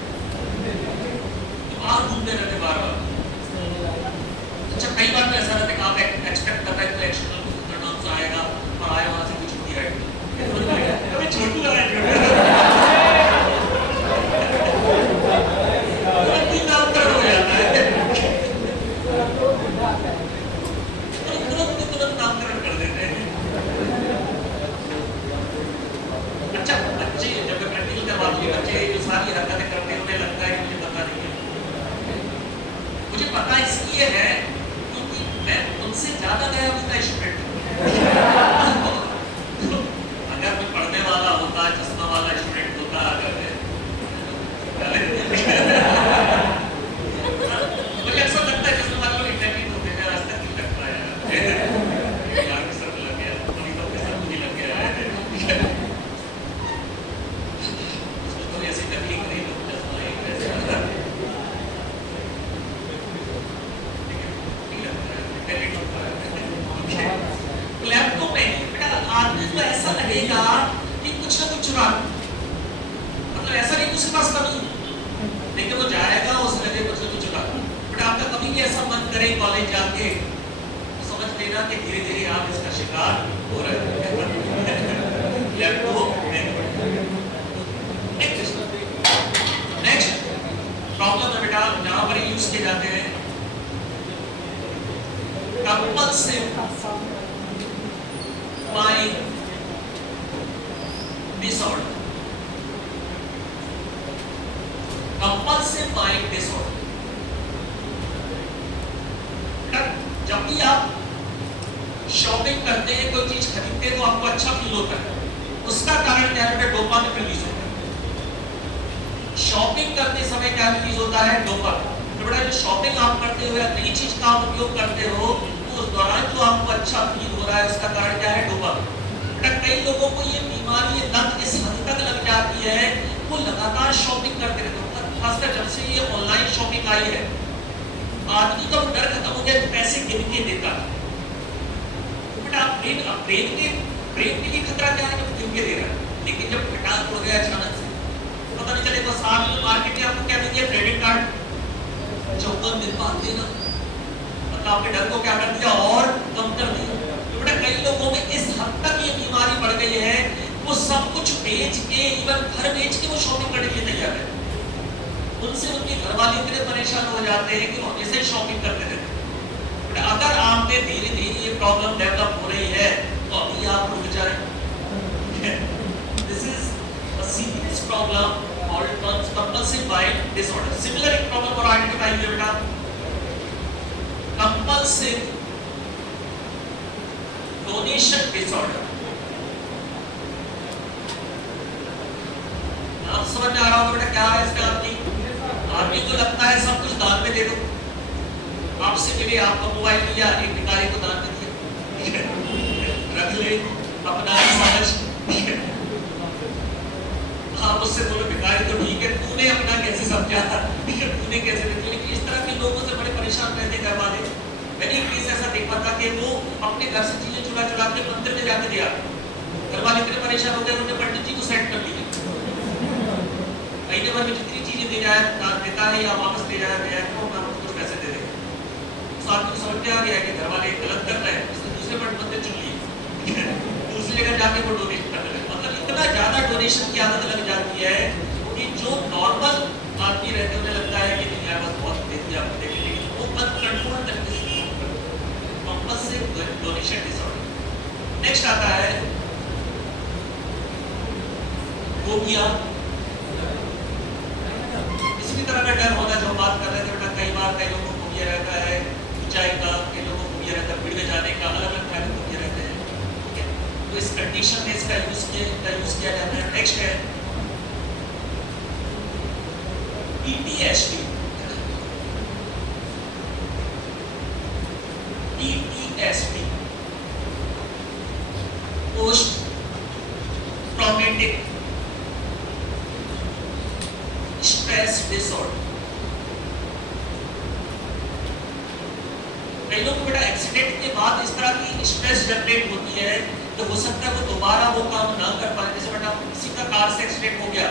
बाहर घूमते रहते बार-बार। अच्छा, कई बार तो ऐसा रहता है कि आप एक्सपेक्ट कर रहे हैं कि एक्सटर्नल नाम से आएगा और आया वहां से कुछ नहीं आएगा, अबे छोटू आ रहा है, तुरंत नामकरण हो जाता है, तुरंत नामकरण कर देते हैं। अच्छा, बच्चे जब प्रैक्टिकल करवाते हैं, बच्चे जो सारी हरकतें करते हैं उन्हें लगता है कि मुझे पता नहीं है। मुझे पता इसलिए है क्योंकि मैं उनसे ज्यादा गया हूं का स्टूडेंट। अगर मैं पढ़ने वाला होता, चश्मा वाला स्टूडेंट होता, अगर मुझे ऐसा लगता है चश्मा वाले लोग इंटेलिजेंट होते हैं, रास्ता नहीं लगता है यार, सर लग गया, पुलिस ऑफिसर मुझे लग गया है, तो ऐसी तकलीफ नहीं लोग चश्मा एक ऐसे लैपटॉप में बेटा आदमी को ऐसा लगेगा कि कुछ ना कुछ चुरा, मतलब ऐसा नहीं उसके पास कमी, लेकिन वो जाएगा उसे लगे कुछ ना कुछ चुरा। बेटा आपका कभी भी ऐसा मन करे कॉलेज जाके, समझ लेना कि धीरे धीरे आप इसका शिकार हो रहे हैं। लैपटॉप नेक्स्ट प्रॉब्लम है बेटा जहां पर यूज किए जाते हैं compulsive buying disorder, compulsive buying disorder। जब भी आप शॉपिंग करते हैं, कोई चीज खरीदते हैं तो आपको अच्छा फील होता है, उसका कारण क्या है? डोपामिन रिलीज होता है। शॉपिंग करते समय क्या रिलीज होता है? डोपामिन। तो बेटा जो शॉपिंग आप करते हो या नई चीज का आप उपयोग करते हो, उस दौरान जो आपको अच्छा फील हो रहा है उसका कारण क्या है? डोपामिन। बेटा कई लोगों को ये बीमारी, ये लत इस हद तक लग जाती है, वो लगातार शॉपिंग करते रहते हैं। खासकर जब से ये ऑनलाइन शॉपिंग आई है, आदमी का डर खत्म हो गया कि पैसे गिन के देता है। बेटा ब्रेन के लिए खतरा क्या है? जब गिन के दे रहा है, लेकिन जब हटात हो गया अचानक से, पता नहीं चले बस आप मार्केट में आपको क्या दे दिया? क्रेडिट कार्ड 54 दिन बाद देना, मतलब आपके डर को क्या कर दिया? और कम कर दिया। तो बेटा कई लोगों में इस हद तक ये बीमारी बढ़ गई है, वो सब कुछ बेच के, इवन घर बेच के वो शॉपिंग करने के लिए तैयार है। उनसे उनके घर वाले इतने परेशान हो जाते हैं कि वो हमेशा ही शॉपिंग करते रहते हैं। बेटा अगर आप में धीरे धीरे ये प्रॉब्लम डेवलप हो रही है तो अभी आप रुक जाए। This is a serious problem called compulsive buying disorder। Similar एक प्रॉब्लम और आइडेंटिफाई किया बेटा, कंपल्सिव डोनेशन डिसऑर्डर। आप समझ में आ रहा होगा बेटा क्या है इसका? आदमी को लगता है सब कुछ दान में दे दो, आपसे मिले आपका मोबाइल लिया, एक भिखारी को दान में दिया, रख ले अपना समझ। हाँ उससे बोलो भिखारी तो ठीक है, तूने अपना कैसे समझा, तूने कैसे देखा? लेकिन इस तरह के लोगों से बड़े परेशान रहते घर वाले। मैंने एक केस ऐसा देखा था कि वो अपने घर से चीजें चुरा चुरा के मंदिर में जाके दिया, घर वाले इतने परेशान हो गए उन्होंने पंडित जी को सेट कर दिया, महीने भर में जितनी चीजें दे जाए देता है या वापस ले जाया गया है वो आपको कुछ पैसे दे देगा। उस आदमी को समझ में आ गया कि घर वाले गलत कर रहे हैं, उसने दूसरे मंदिर चुन लिए, दूसरी जगह जाके वो डोनेट करने लगे। मतलब इतना ज्यादा डोनेशन की आदत लग जाती है कि जो नॉर्मल आदमी रहते उन्हें लगता है कि नहीं यार बस बहुत दे दिया आपने, लेकिन वो अनकंट्रोल्ड तरीके से कंपल्सिव डोनेशन डिसऑर्डर। नेक्स्ट आता है फोबिया, किसी तरह का डर होना, जो हम बात कर रहे थे बेटा। कई बार कई लोगों को फोबिया रहता है ऊंचाई का, कई लोगों को फोबिया रहता है भीड़ में जाने का, अलग अलग तरह के फोबिया रहते हैं, ठीक है। तो इस कंडीशन में इसका यूज किया जाता है। नेक्स्ट है PTSD। PTSD post traumatic stress disorder. कई लोग बेटा एक्सीडेंट के बाद इस तरह की स्ट्रेस जनरेट होती है तो हो सकता है वो दोबारा वो काम ना कर पाए। जैसे बेटा किसी का कार से एक्सीडेंट हो गया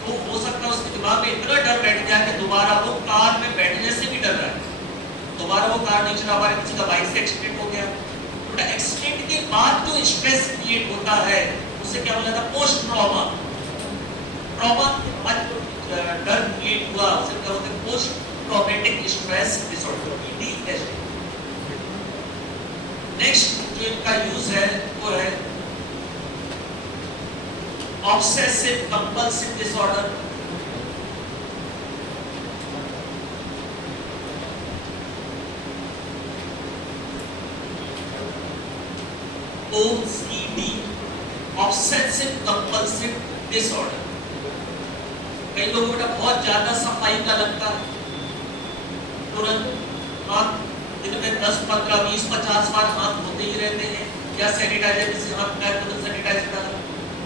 तो हो सकता है उसके दिमाग में इतना डर बैठ गया कि दोबारा वो कार में बैठने से भी डर रहा है, दोबारा वो कार नहीं चला पा रहा। किसी का बाइक से एक्सीडेंट हो गया, बेटा एक्सीडेंट के बाद जो स्ट्रेस क्रिएट होता है उसे क्या बोला जाता है? Post trauma. ट्रॉमा डर क्रिएट हुआ उसे क्या बोलते हैं? Post traumatic stress disorder, PTSD। Next जो इनका यूज है वो है obsessive compulsive disorder. OCD, obsessive compulsive disorder. कई लोगों को बहुत ज्यादा सफाई का लगता है, तुरंत हाथ दिन में 10, 15, 20, 50 बार हाथ धोते ही रहते हैं, या सैनिटाइजर से हाथ पैर तुरंत सैनिटाइज करना।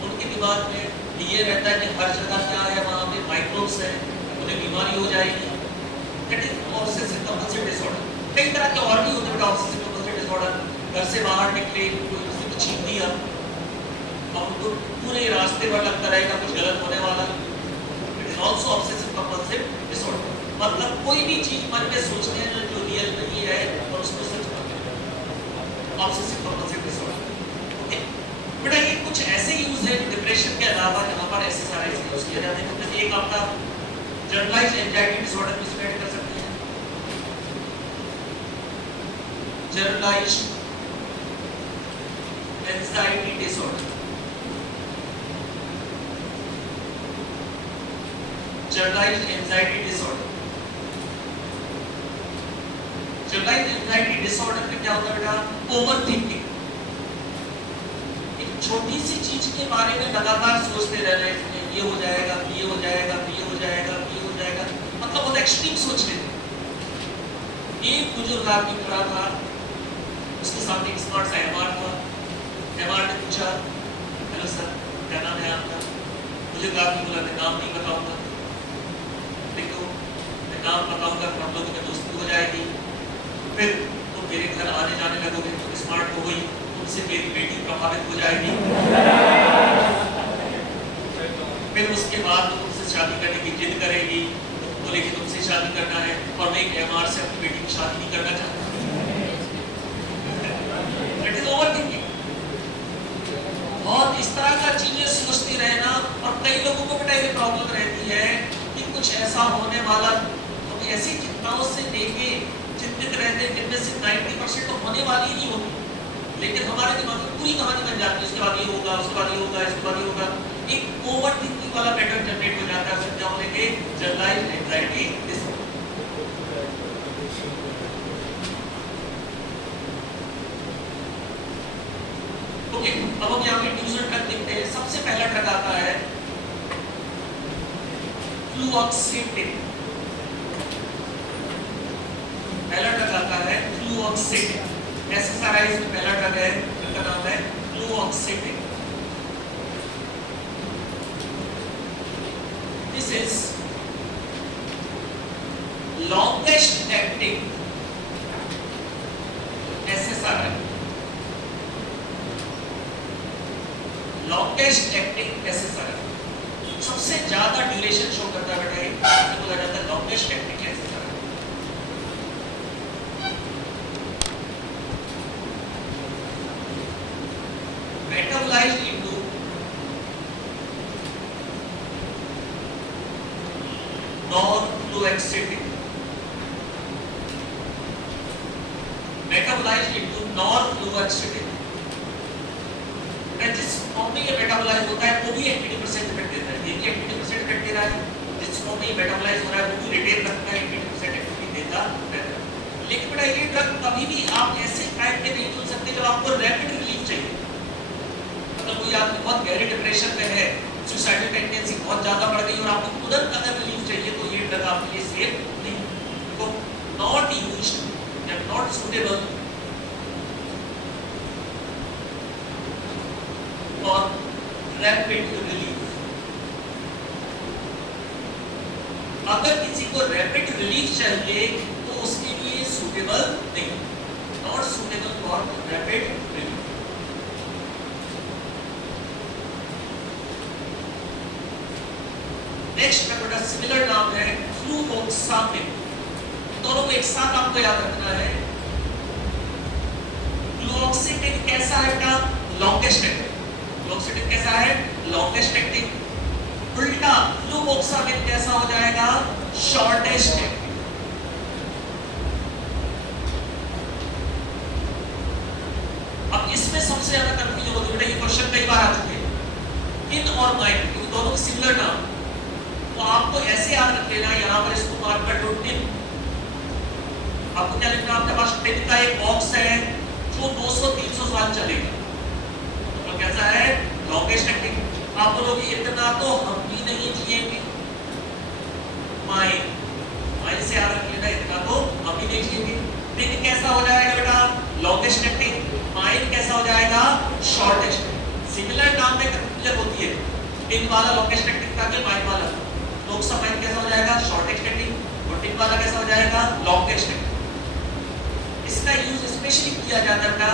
उनके दिमाग में ये रहता है कि हर जगह क्या है, वहाँ पे माइक्रोब्स है, उन्हें बीमारी हो जाएगी। That is obsessive compulsive disorder. कई तरह के और भी होते हैं ऑब्सेसिव कंपल्सिव डिसऑर्डर। घर से बाहर निकले कोई किसी को छीन दिया, अब उनको पूरे रास्ते भर लगता रहेगा कुछ गलत होने वाला। Also obsessive compulsive disorder, मतलब कोई भी चीज मन में सोचते हैं जो रियल नहीं है और उसको सच मानते हैं। Obsessive compulsive disorder, ओके बेटा। ये कुछ ऐसे यूज है डिप्रेशन के अलावा जहाँ पर SSRIs यूज किया जाता है। जैसे एक आपका जनरलाइज्ड एंजाइटी डिसऑर्डर भी इसमें ऐड कर सकते हैं। Generalised anxiety disorder, generalised anxiety disorder. Generalised anxiety disorder में क्या होता है बेटा? Over thinking. एक छोटी सी चीज के बारे में लगातार सोचते रहना है, ये हो जाएगा, ये हो जाएगा, ये हो जाएगा, ये हो जाएगा, मतलब बहुत एक्सट्रीम सोच लेते। एक बुजुर्ग आदमी खड़ा था, उसके सामने एक स्मार्ट सा एमआर था। एमआर ने पूछा, हेलो सर क्या नाम है आपका? बुजुर्ग आदमी बोला मैं नाम नहीं बताऊंगा। देखो मैं नाम बताऊंगा तो हम लोगों में दोस्ती हो जाएगी, फिर तुम मेरे घर आने जाने लगोगे, तुम स्मार्ट हो गई, तुमसे मेरी बेटी प्रभावित हो जाएगी, फिर उसके बाद तुम तुमसे शादी करने की जिद करेगी, बोलेगी तुमसे शादी करना है और मैं एक एमआर से अपनी बेटी की शादी नहीं करना चाहता। It is overthinking. बहुत इस तरह का चीजें सोचते रहना। और कई लोगों को बेटा ये प्रॉब्लम रहती है कि कुछ ऐसा होने वाला, तो ऐसी चिंताओं से लेके चिंतित रहते हैं जिनमें से 90% तो होने वाली ही नहीं होती, लेकिन हमारे दिमाग में पूरी कहानी बन जाती है, उसके बाद ये होगा, उसके बाद ये होगा, इसके बाद ये होगा। एक ओवर थिंकिंग वाला पैटर्न जनरेट हो जाता है। उसे क्या बोलेंगे? Generalised anxiety disorder. फ्लूऑक्सीटिन, पहला ड्रग आता है फ्लूऑक्सीटिन। एसएसआरआई में पहला ड्रग है जिसका नाम है fluoxetine. This is longest acting SSRI, longest acting SSRI, सबसे ज्यादा ड्यूरेशन शो करता है बेटा, इसे बोला जाता है longest acting SSRI। metabolized into norfluoxetine, metabolized into norfluoxetine. जिस फॉर्म में ये मेटाबोलाइज होता है वो भी एक्टिविटी इफेक्ट देता है, ये भी एक्टिविटी इफेक्ट दे रहा है। जिस फॉर्म में ये मेटाबोलाइज हो रहा है वो भी रिटेन रखता है, एक्टिविटी एक्टिविटी देता रहता है। लेकिन बेटा ये ड्रग कभी भी आप ऐसे टाइप के नहीं चुन सकते जब आपको रैपिड रिलीफ चाहिए। मतलब कोई आदमी बहुत गहरे डिप्रेशन में है, सुसाइडल टेंडेंसी बहुत ज्यादा बढ़ गई और आपको तुरंत अगर रिलीफ चाहिए तो ये ड्रग आपके लिए सेफ नहीं। तो not used, not suitable for rapid relief। अगर किसी को रैपिड रिलीफ चाहिए तो उसके लिए सुटेबल नहीं, not suitable for rapid relief. Next का सिमिलर नाम है फ्लूओक्सामिन। दोनों को एक साथ आपको याद रखना है। फ्लूऑक्सीटिन कैसा है बेटा? Longest acting. फ्लूऑक्सीटिन कैसा है? Longest acting. उल्टा फ्लूओक्सामिन कैसा हो जाएगा? Shortest acting. अब इसमें सबसे ज्यादा कंफ्यूजन होती है बेटा, ये क्वेश्चन कई बार आ चुके हैं, इन और माइन, क्योंकि दोनों सिमिलर नाम। तो आपको ऐसे याद रख लेना, यहां पर इसको मार्क कर दो टिन। आपको क्या लिखना? आपके पास टिन का एक बॉक्स है जो 200-300 साल चलेगा। तो कैसा है? Longest acting. आप बोलोगे इतना तो हम भी नहीं जिएंगे। माइन, माइन से याद रख लेना, इतना तो हम भी नहीं जिएंगे। टिन कैसा हो जाएगा बेटा? Longest acting. माइन कैसा हो जाएगा? शॉर्टेस्ट। सिमिलर नाम में कंफ्यूजन होती है, टिन वाला लॉन्गेस्ट एक्टिंग था कि माइन वाला। फ्लूओक्सामाइन कैसा हो जाएगा? Shortest acting. और टिन वाला कैसा हो जाएगा? Longest acting. इसका यूज स्पेशली किया जाता था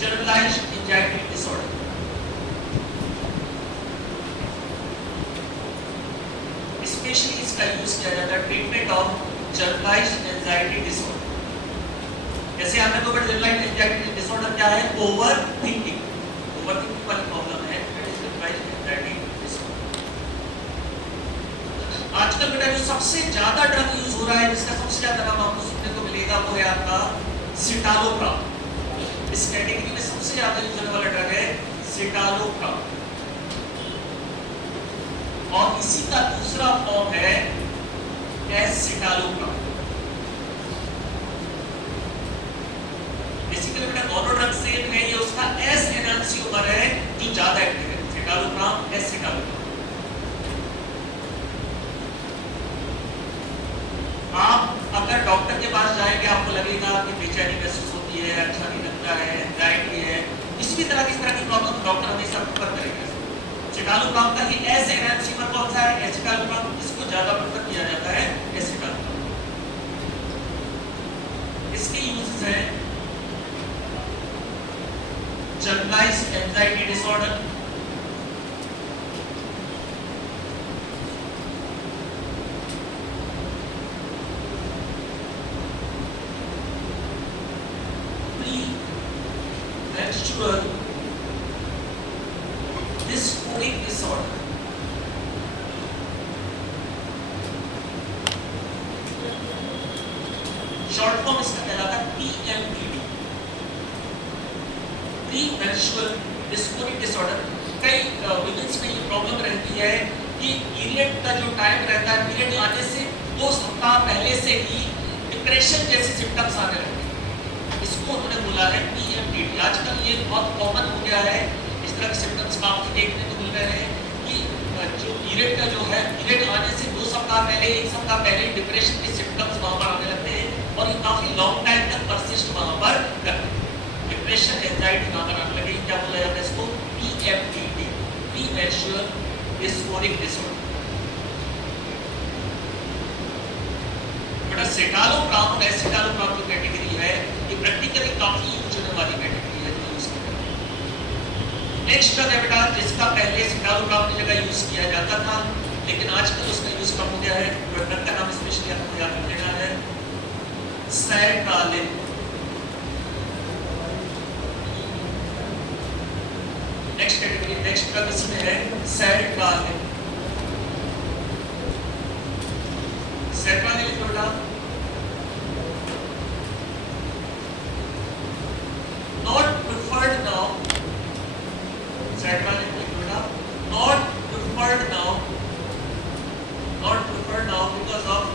जनरलाइज्ड एंजाइटी डिसऑर्डर। स्पेशली इसका यूज किया जाता है treatment of generalised anxiety disorder. जैसे आपने तो जनरलाइज्ड एंजाइटी डिसऑर्डर क्या है? ओवर थिंकिंग, ओवर थिंकिंग वाली प्रॉब्लम है, that is generalised anxiety disorder. आजकल बेटा जो सबसे ज्यादा ड्रग यूज हो रहा है, जिसका सबसे ज्यादा नाम आपको सुनने को मिलेगा, वो है आपका सिटालोप्राम। इस कैटेगरी में सबसे ज्यादा यूज होने वाला ड्रग है सिटालोप्राम। और इसी का दूसरा फॉर्म है एसिटालोप्राम। बेसिकली बेटा दोनों ड्रग सेम है, ये उसका एस एनांसियोमर है जो ज्यादा एक्टिव है, सिटालोप्राम, एसिटालोप्राम। आप अगर डॉक्टर के पास जाएंगे आपको लगेगा कि बेचैनी महसूस होती है, अच्छा नहीं लगता है, एंजाइटी है, किसी भी तरह की प्रॉब्लम डॉक्टर हमेशा प्रेफर करेगा। सिटालोप्राम का ही एस एनांसियोमर कौन सा है? एसिटालोप्राम। इसको ज्यादा प्रेफर किया जाता है एसिटालोप्राम। इसके यूजेस हैं generalised anxiety disorder, menstrual dysphoric disorder, short form इसका कहलाता है PMDD, प्री-मेंस्ट्रुअल डिस्फोरिक डिसऑर्डर। कई वुमेन्स में ये प्रॉब्लम रहती है कि पीरियड का जो टाइम रहता है, पीरियड आने से 2 सप्ताह पहले से ही डिप्रेशन जैसे सिम्टम्स आने लगते हैं। इसको उन्होंने बोला है PMDD। आजकल ये बहुत कॉमन हो गया है, इस तरह के सिम्टम्स काफी देखने को मिल रहे हैं कि जो पीरियड का जो है, पीरियड आने से 2 सप्ताह एक सप्ताह पहले डिप्रेशन के सिम्टम्स वहां पर आने लगते हैं और ये काफी लॉन्ग टाइम तक परसिस्ट वहां पर करते हैं। डिप्रेशन एंजाइटी वहां पर आने लगे, क्या बोला जाता है इसको? PMDD, premature dysphoric disorder. बेटा सिटालोप्राम एसिटालोप्राम की कैटेगरी है, ये प्रैक्टिकली काफी यूज होने वाली कैटेगरी है जो यूज करते हैं। नेक्स्ट ड्रग है बेटा जिसका पहले सिटालोप्राम की जगह यूज किया जाता था, लेकिन आजकल उसका यूज कम हो गया है। ड्रग का नाम स्पेशली आपको याद रख लेना है, sertraline. Next category, next drug इसमें है सर्ट्रालिन। सर्ट्रालिन लिखो बेटा, नॉट प्रिफर्ड नाउ। सर्ट्रालिन लिखो बेटा, not preferred now, not preferred now because of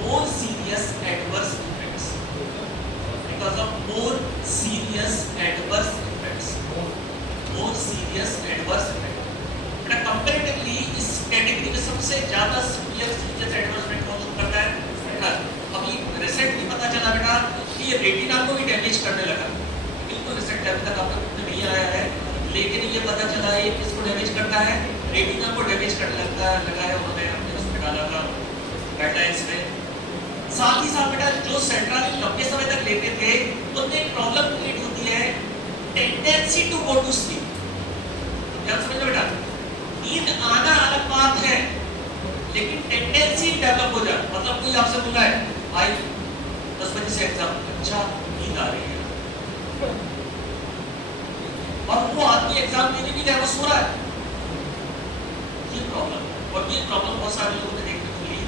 more serious adverse effects, because of more serious adverse effects, more serious adverse effects। बेटा कंपैरेटिवली इस कैटेगरी में सबसे ज्यादा serious adverse effect कौन सा करता है? अभी रिसेंटली पता चला बेटा कि ये रेटिना को भी डैमेज करने लगा। बिल्कुल रिसेंटली, अभी तक आपको नहीं आया है, लेकिन ये पता चला है किसको डैमेज करता है? रेटिना को डैमेज करने लगा है। उन्होंने अपने उसमें डाला था गाइडलाइंस में। साथ ही साथ बेटा जो सर्ट्रालिन लंबे समय तक लेते थे उनमें एक प्रॉब्लम क्रिएट होती है, tendency to go to sleep. क्या समझ लो बेटा, नींद आना अलग बात है, लेकिन टेंडेंसी डेवलप हो जाए। मतलब कोई आपसे बोला है भाई 10 बजे से एग्जाम, अच्छा नींद आ रही है, और वो आदमी एग्जाम देने नहीं गया, वो सो रहा है। ये प्रॉब्लम, और ये प्रॉब्लम बहुत सारे लोगों ने देखने को मिली।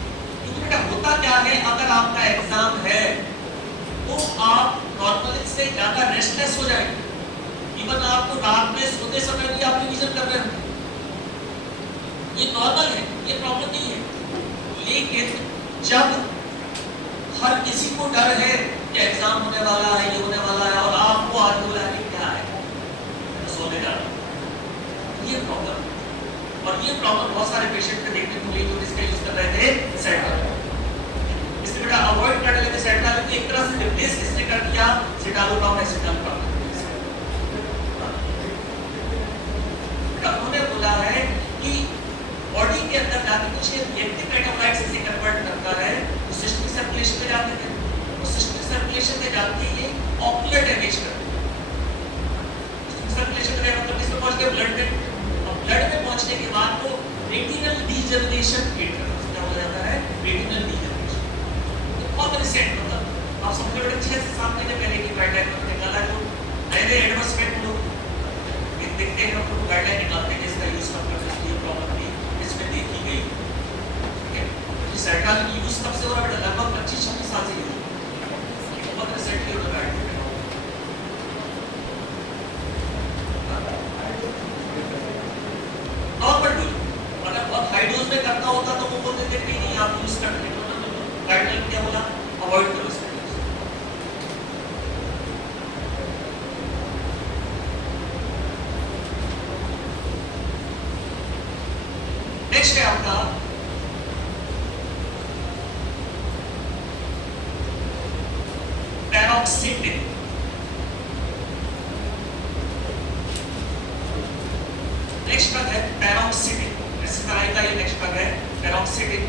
क्योंकि बेटा होता क्या है, अगर आपका एग्जाम है तो आप नॉर्मल से ज्यादा रेस्टलेस हो जाएंगे। इवन आपको रात में सोते समय भी आप रिवीजन कर रहे हैं, ये नॉर्मल है, ये प्रॉब्लम नहीं है। लेकिन जब हर किसी को डर है कि एग्जाम होने वाला है, ये होने वाला है, और आपको आज बोला है क्या है, सोने जा रहा है, ये प्रॉब्लम। और ये प्रॉब्लम बहुत सारे पेशेंट में देखने को मिली जो इसका यूज कर रहे थे सर्ट्रालिन। इसलिए बेटा अवॉइड कर लेते सर्ट्रालिन को, एक तरह से रिप्लेस किसने कर दिया? Citalopram escitalopram. उन्होंने बोला है कि बॉडी के अंदर जाके कुछ रिएक्टिव मेटाबॉलाइट्स ऐसे कन्वर्ट करता है, तो सिस्टमिक सर्कुलेशन में जाते हैं, तो सिस्टमिक सर्कुलेशन में जाके ये ऑक्यूलर डैमेज करता है। सर्कुलेशन में मतलब किसमें पहुंच गया? ब्लड में। और ब्लड में पहुंचने के बाद तो रेटिनल डीजनरेशन क्रिएट करता है। क्या हो जाता है? Retinal degeneration. तो बहुत रिसेंट, मतलब आप समझ लो 6 से 7 महीने पहले की गाइडलाइन में निकाला, जो नए एडवर्स इफेक्ट लोग देखते हैं, तो गाइडलाइन निकालते हैं जिसका यूज कब करना चाहिए, प्रॉब्लम भी इसमें देखी गई। ठीक है, तो सर्ट्रालिन की यूज कब से हो रहा है? लगभग 25-26 साल से यूज हो रहा है, बहुत रिसेंटली हो रहा है। हाई डोज में करना होता तो वो बोलते थे नहीं आप यूज करते हैं, तो गाइडलाइन क्या बोला? अवॉइड करो इसका यूज। नेक्स्ट है आपका पैरोक्सिटिन। नेक्स्ट ड्रग है पैरोक्सिटिन, का ये नेक्स्ट ड्रग है पैरोक्सिटिन।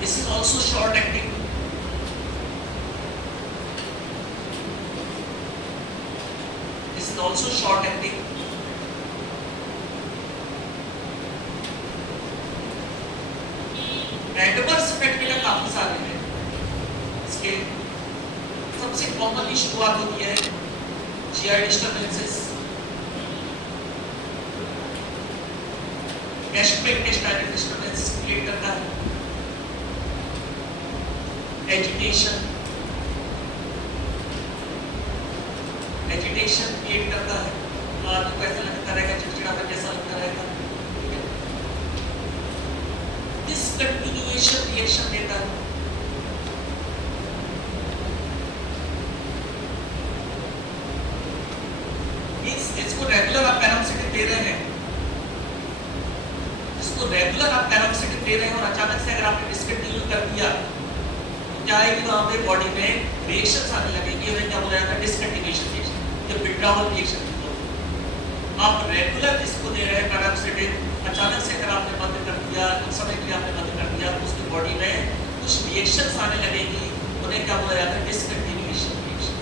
This is also short acting. This is also short acting. Adverse effect के काफी सारे हैं इसके। सबसे कॉमनली शुरुआत होती है GI disturbances, gastrointestinal disturbance create करता है, एजिटेशन क्रिएट करता है, तो आपको कैसा लगता रहेगा? चिड़चिड़ापन जैसा लगता रहेगा। डिसकंटिन्यूएशन रिएक्शन देता है। इसको रेगुलर आप पैरोक्सिटिन दे रहे हैं तो रेगुलर आप पैरासिटिक ले रहे हैं और अचानक से अगर आपने डिसकंटिन्यू कर दिया तो क्या है कि वहां पे बॉडी में रिएक्शंस आने लगेंगे, उन्हें क्या बोला जाता है डिसकंटिन्यूएशन रिएक्शन या विथड्रॉवल रिएक्शन। आप रेगुलर इसको दे रहे हैं पैरासिटिक, अचानक से अगर आपने बंद कर दिया, कुछ समय के लिए आपने बंद कर दिया, तो उसकी बॉडी में कुछ रिएक्शंस आने लगेंगी, उन्हें क्या बोला जाता है डिसकंटिन्यूएशन रिएक्शन।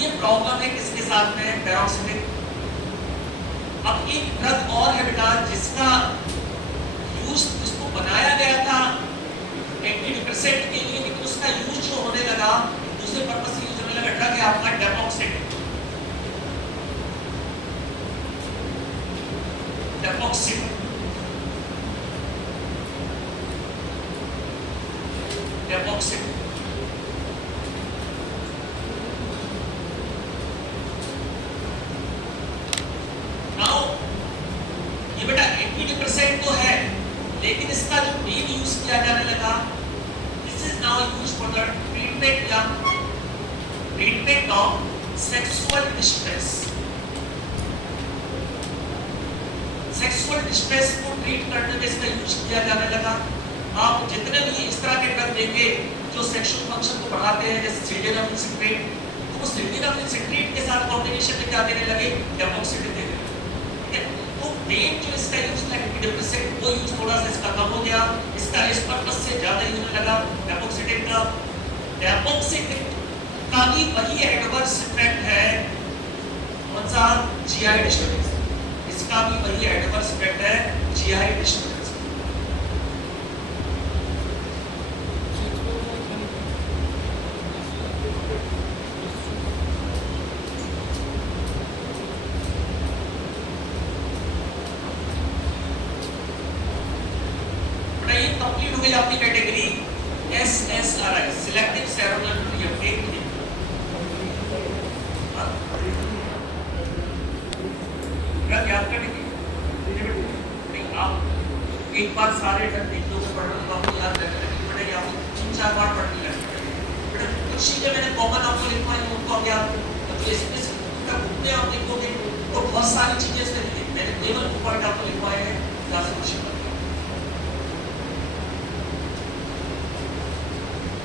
ये प्रॉब्लम है किसके साथ में, पैरासिटिक। अब एक ड्रग और है बेटा जिसका यूज, जिसको बनाया गया था एंटी डिप्रेसेंट के लिए, लेकिन उसका यूज जो होने लगा दूसरे पर्पस से यूज होने लगा, ड्रग है आपका डेमोक्सिन। डेमोक्सिन डेमोक्सिन नाउ ये बेटा एंटी डिप्रेसेंट तो है, लेकिन इसका जो मेन यूज किया जाने लगा, this is now used for the treatment या treatment of sexual distress. Sexual distress को ट्रीट करने में इसका यूज किया जाने लगा। आप जितने भी इस तरह के ड्रग देंगे जो सेक्सुअल फंक्शन को बढ़ाते हैं, जैसे सिल्डेनाफिल सिट्रेट, तो वो सिल्डेनाफिल सिट्रेट के साथ कॉम्बिनेशन में क्या देने लगे, डेमोक्सिन देने लगे। ठीक है, तो मेन जो इसका यूज था एंटी डिप्रेसेंट, वो यूज थोड़ा सा इसका कम हो गया, इसका इस पर्पस से ज्यादा यूज होने लगा डेमोक्सिन का। डेमोक्सिन का भी वही एडवर्स इफेक्ट है, कौन सा, जीआई डिस्टर्बेंस। इसका भी वही एडवर्स इफेक्ट है, जीआई डिस्टर्बेंस। कंप्लीट हो गई आपकी category SSRI, selective serotonin reuptake. Drug याद करने की नहीं, आप एक बार सारे ड्रग देख लो, पढ़ लो, आपको याद रखना पड़ेगा, आपको 3-4 बार पढ़ने लगेगा। कुछ चीजें मैंने कॉमन आपको लिखवाई हैं, उनको आप याद, तो इसमें का घूमने आप देखोगे तो बहुत सारी चीजें इसमें लिखी, मैंने केवल पॉइंट आपको लिखवाए हैं, जहाँ से क्वेश्चन बनता है।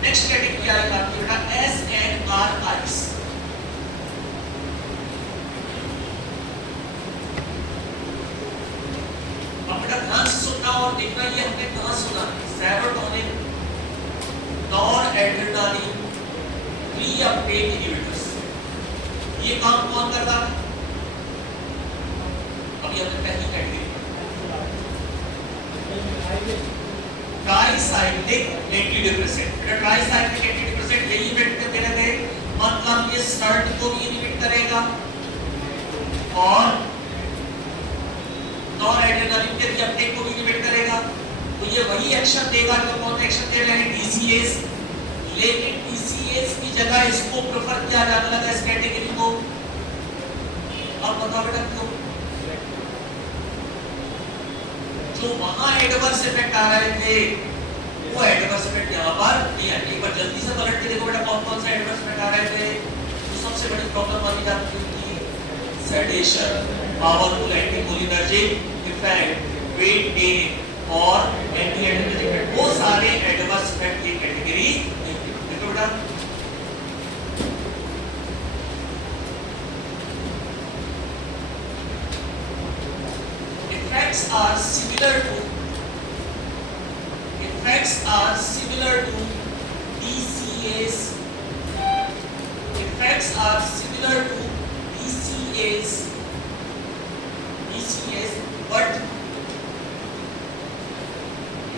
नेक्स्ट कैटेगरी आएगा आपकी बेटा SNRIs। अब बेटा ध्यान से सुनना और देखना, ये हमने कहाँ सुना, सेरोटोनिन, नॉरएड्रेनालिन रीअपटेक इनहिबिटर्स। ये काम कौन करता है? अभी हमने पहली category tricyclic antidepressant. Tricyclic antidepressant यही इफेक्ट करते रहते हैं, मतलब ये सर्ट को भी इनहिबिट करेगा और नॉरएड्रेनालिन के रीअपटेक को भी इनहिबिट करेगा। तो ये वही एक्शन देगा जो कौन एक्शन दे रहे हैं, TCAs। लेकिन TCAs की जगह इसको प्रेफर किया जाने लगा, इस कैटेगरी को। अब बताओ बेटा क्यों? जो वहां एडवर्स इफेक्ट आ रहे थे वो एडवर्स इफेक्ट यहाँ पर नहीं आए। एक बार जल्दी से पलट के देखो बेटा कौन-कौन से एडवर्स इफेक्ट आ रहे थे। तो सबसे बड़ी प्रॉब्लम वाली जाती थी sedation, powerful anticholinergic effect, weight gain और एंटी एडर्जिक इफेक्ट, वो सारे एडवर्स इफेक्ट की कैटेगरी। देखो बेटा effects are similar to DCAs. Effects are similar to DCAs, but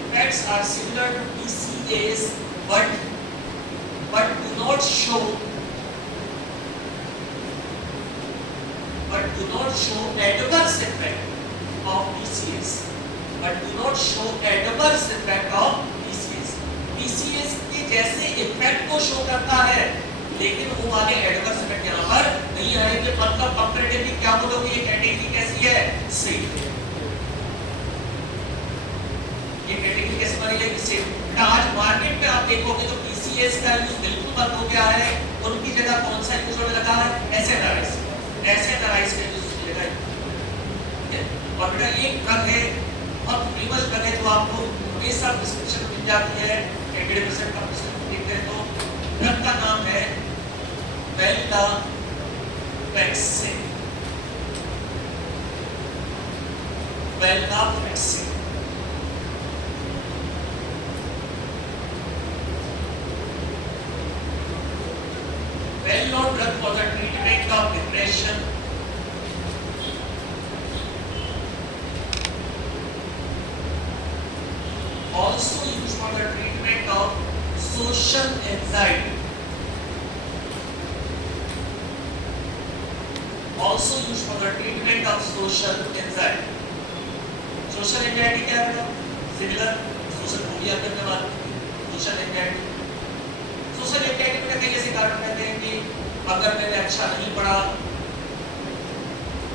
effects are similar to DCAs, but do not show adverse effect of DCAs. But do not show adverse effect of DCAs. DCAs के जैसे इफेक्ट को शो करता है, लेकिन वो वाले एडवर्स इफेक्ट यहाँ पर नहीं आएंगे। मतलब कंपैरेटिवली क्या बोलोगे, ये कैटेगरी कैसी है, सेफ। ये कैटेगरी कैसे बनेगी, सेफ। आज मार्केट में आप देखोगे तो DCAs का यूज बिल्कुल बंद हो गया है, उनकी जगह कौन सा यूज होने लगा है, SNRIs का यूज होने लगा है। है। और बेटा एक ड्रग है, बहुत फेमस ड्रग है जो आपको हमेशा प्रिस्क्रिप्शन मिल जाती है, 80% का प्रिस्क्रिप्शन देखते हैं तो ड्रग का नाम है वेल्डापेक्सिन। वेल्डापेक्सिन well-known drug for the treatment of depression, also used for the treatment of social anxiety, also used for the treatment of social anxiety. Social anxiety क्या है बेटा? Similar social phobia करने वाला social anxiety। सोशल एंजाइटी में कई ऐसे कारण रहते हैं कि अगर मैंने अच्छा नहीं पढ़ा,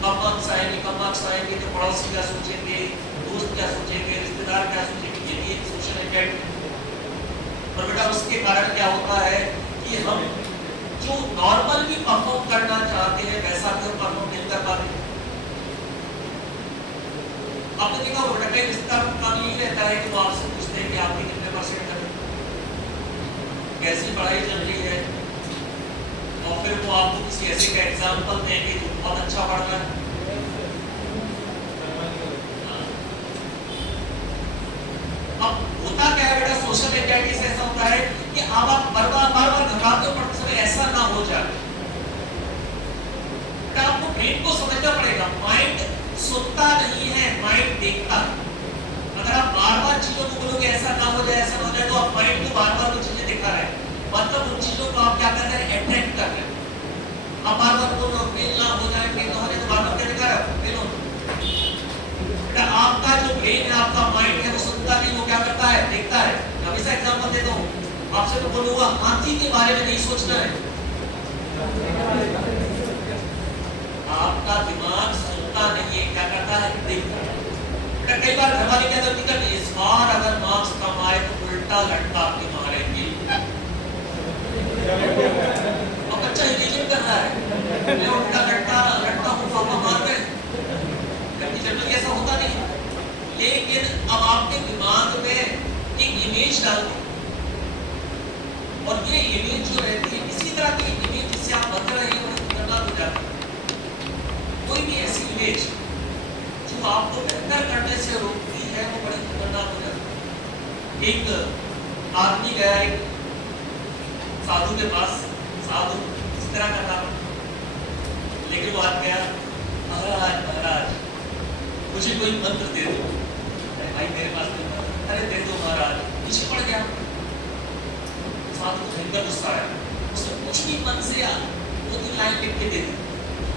कम मार्क्स आएंगे तो पड़ोसी क्या सोचेंगे, दोस्त क्या सोचेंगे, रिश्तेदार क्या सोचेंगे, ये भी एक सोशल एंजाइटी। और बेटा उसके कारण क्या होता है कि हम जो नॉर्मल भी परफॉर्म करना चाहते हैं वैसा भी हम परफॉर्म नहीं कर पाते। आपने देखा होगा बेटा कई रिश्तेदार का काम यही रहता है कि वो आपसे पूछते हैं कि आपके कितने परसेंट है, कैसी पढ़ाई चल रही है, और फिर वो आपको किसी ऐसे का एग्जाम्पल देंगे जो बहुत अच्छा पढ़ रहा है। अब होता क्या है बेटा, सोशल एंजाइटी से ऐसा होता है कि अब आप बार बार घबराते हो पढ़ते समय ऐसा ना हो जाए। बेटा आपको ब्रेन को समझना पड़ेगा, माइंड सुनता नहीं है, माइंड देखता है। अगर आप बार चीजों को बोलोगे ऐसा ना हो जाए तो आप माइंड को बार वो चीजें दिखा रहे हैं, मतलब उन चीजों को आप क्या कर रहे हैं, अटेंड कर रहे हैं। आप बार बोल रहे हो फेल ना हो जाए, फेल ना हो जाए तो बार क्या दिखा रहे हो, फेल हो। बेटा आपका जो ब्रेन है, आपका माइंड है, वो सुनता नहीं, वो क्या करता है, देखता है। हमेशा एग्जांपल देता हूँ आपसे, तो बोलूंगा हाथी के बारे में नहीं सोचना है। आपका दिमाग सुनता नहीं है, क्या करता है, देखता है। कई बार घर वाले क्या गलती करते हैं, इस बार अगर मार्क्स कम आए तो उल्टा लटका के मारेंगे। और बच्चा इमेजिन कर रहा है मैं उल्टा लटका हूँ पापा मार रहे हैं, जबकि जनरली ऐसा होता नहीं। लेकिन अब आपके दिमाग में एक इमेज डाल दो, और ये इमेज जो रहती है इसी तरह की इमेज जिससे आप बता रहे हैं बड़ी खतरनाक हो जाती है। कोई भी ऐसी इमेज जो आपको बेहतर करने से रोकती है वो बड़ी खतरनाक हो जाती है। एक आदमी गया एक साधु के पास, साधु इस तरह का था, लेकिन वो आदमी गया, महाराज मुझे कोई मंत्र दे दो। भाई मेरे पास कोई मंत्र, अरे दे दो महाराज। पीछे पड़ गया, साधु को भयंकर गुस्सा आया, उसने कुछ भी मन से 2-3 लाइन लिख के दे दी।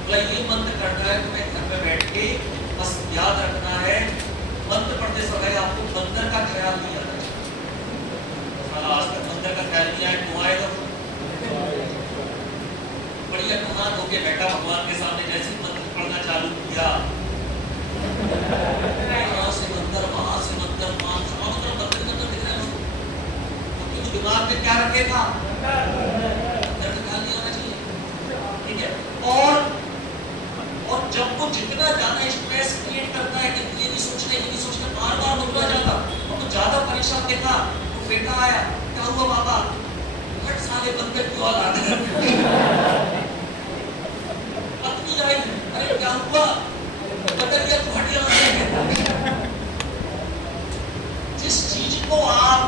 बोला ये मंत्र करना है तुम्हें, घर में बैठ के बस याद रखना है, मंत्र पढ़ते समय आपको मंत्र का ख्याल नहीं आना चाहिए। आज तक मंत्र का ख्याल नहीं आया, क्यों आएगा? बढ़िया कहां होके बैठा भगवान के सामने, जैसे मंत्र पढ़ना चालू किया, यहाँ से मंत्र, वहां से मंत्र, मंत्र दिख रहे हैं। क्योंकि दिमाग में क्या रखेगा, मंत्र का ख्याल नहीं आना चाहिए। ठीक है, और जब वो जितना ज्यादा स्ट्रेस क्रिएट करता है कि ये नहीं सोचना बार रुकना जाता, और तो ज्यादा परेशान देखा तो बेटा आया, क्या हुआ बाबा, हट साले बंदे क्यों आ रहे हैं। पत्नी आई, अरे क्या हुआ, बदलिया तो हट यहाँ से। जिस चीज को आप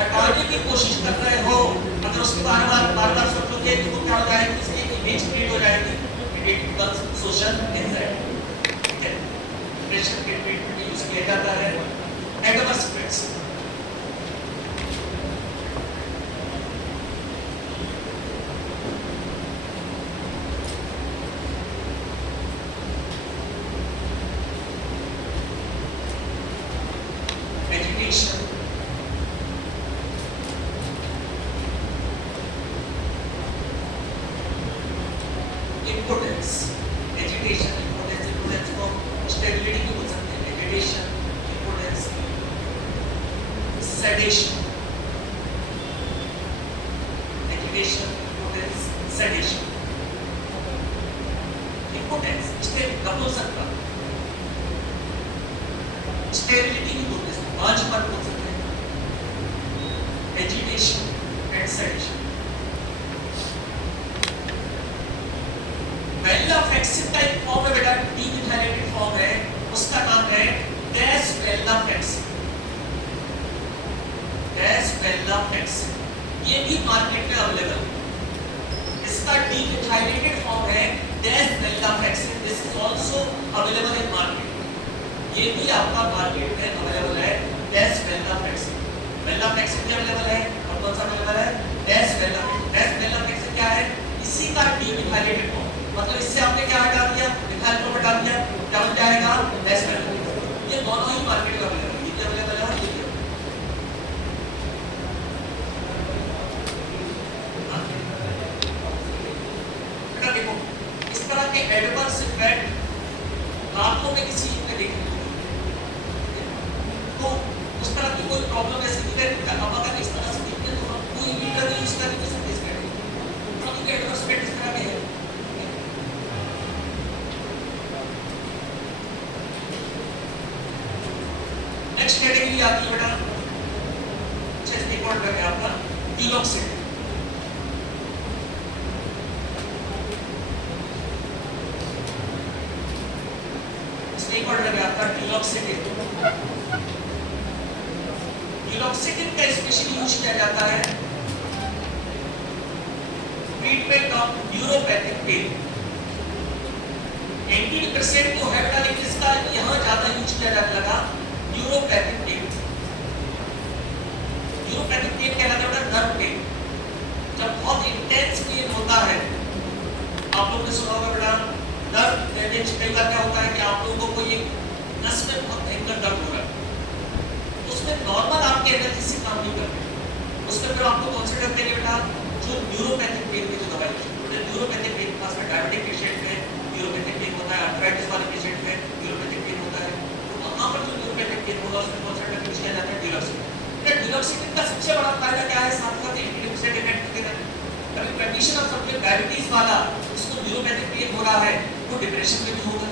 हटाने की कोशिश कर रहे हो, अगर उसके बार बार सोचोगे तो वो क्या हो जाएगी, इसकी इमेज क्रिएट हो जाएगी, it becomes social anxiety। ठीक है, डिप्रेशन के ट्रीटमेंट में यूज किया जाता है adverse stress. Education, importance, education importance को स्टेबिलिटी भी बोल सकते हैं। Education, importance, sedation, education, importance, sedation. Importance इससे कब हो सकता, स्टेरिलिटी भी बोलते हैं, बांझपन बोल सकते हैं, एजिटेशन एंड सेडेशन। वेल्लाफेक्सिन का एक फॉर्म है बेटा, डीमिथाइलेटेड फॉर्म है, उसका नाम है डेसवेल्लाफेक्सिन। डेसवेल्लाफेक्सिन ये भी मार्केट में अवेलेबल है। इसका डीमिथाइलेटेड फॉर्म है desvenlafaxine, this is also available in market. ये भी आपका मार्केट में अवेलेबल है, डेसवेल्लाफेक्सिन। वेल्लाफेक्सिन भी अवेलेबल है, और कौन सा अवेलेबल है? डेसवेल्लाफेक्सिन। डेसवेल्लाफेक्सिन क्या है? इसी का डीमिथाइलेटेड फॉर्म, मतलब इससे आपने क्या हटा दिया? मिथाइल ग्रुप हटा दिया, क्या बन जाएगा? डेसवेल्लाफेक्सिन। ये दोनों ही मार्केट में अवेलेबल है, ये भी अवेलेबल है और ये भी बेटा। देखो इस तरह के एडवर्स इफेक्ट लाखों में किसी में देखने को मिलते हैं। तो उस तरह की कोई प्रॉब्लम ऐसी नहीं है, अब अगर इस तरह से देखते हैं तो हम कोई भी ड्रग यूज करके कैसे फेस करेंगे? क्योंकि के एडवर्स इफेक्ट इस तरह के हैं। नेक्स्ट कैटेगरी आती है बेटा, चेस्ट रिकॉर्ड करके आपका ड्यूलॉक्सिन। ड्यूलॉक्सिन का स्पेशली यूज किया जाता है treatment of neuropathic pain. Anti depressant तो है बेटा, लेकिन इसका यहाँ ज्यादा यूज किया जाने लगा न्यूरोपैथिक पेन। न्यूरोपैथिक पेन कहलाता है नर्व पेन। जब बहुत इंटेंस पेन होता है, आप लोगों ने सुना होगा बेटा, नर्व डैमेज कई बार क्या होता है कि आप लोगों को कोई एक नस में बहुत भयंकर दर्द हो रहा है, उसमें नॉर्मल आपके एनर्जी से काम नहीं करते, उसमें फिर आपको कंसीडर करिए बेटा जो न्यूरोपैथिक पेन की जो दवाई है। न्यूरोपैथिक पेन खास कर डायबिटिक पेशेंट में न्यूरोपैथिक पेन होता है, आर्थराइटिस वाले पेशेंट में न्यूरोपैथिक पेन होता है, तो वहां पर जो न्यूरोपैथिक पेन होगा उसमें कंसीडर किया जाता है ड्यूलॉक्सिन। ड्यूलॉक्सिन का सबसे बड़ा फायदा क्या है? साथ साथ एंटी डिप्रेसेंट इफेक्ट देता है। कभी कंडीशन ऑफ समझे डायबिटीज वाला उसको न्यूरोपैथिक पेन हो रहा है, वो डिप्रेशन में भी होगा।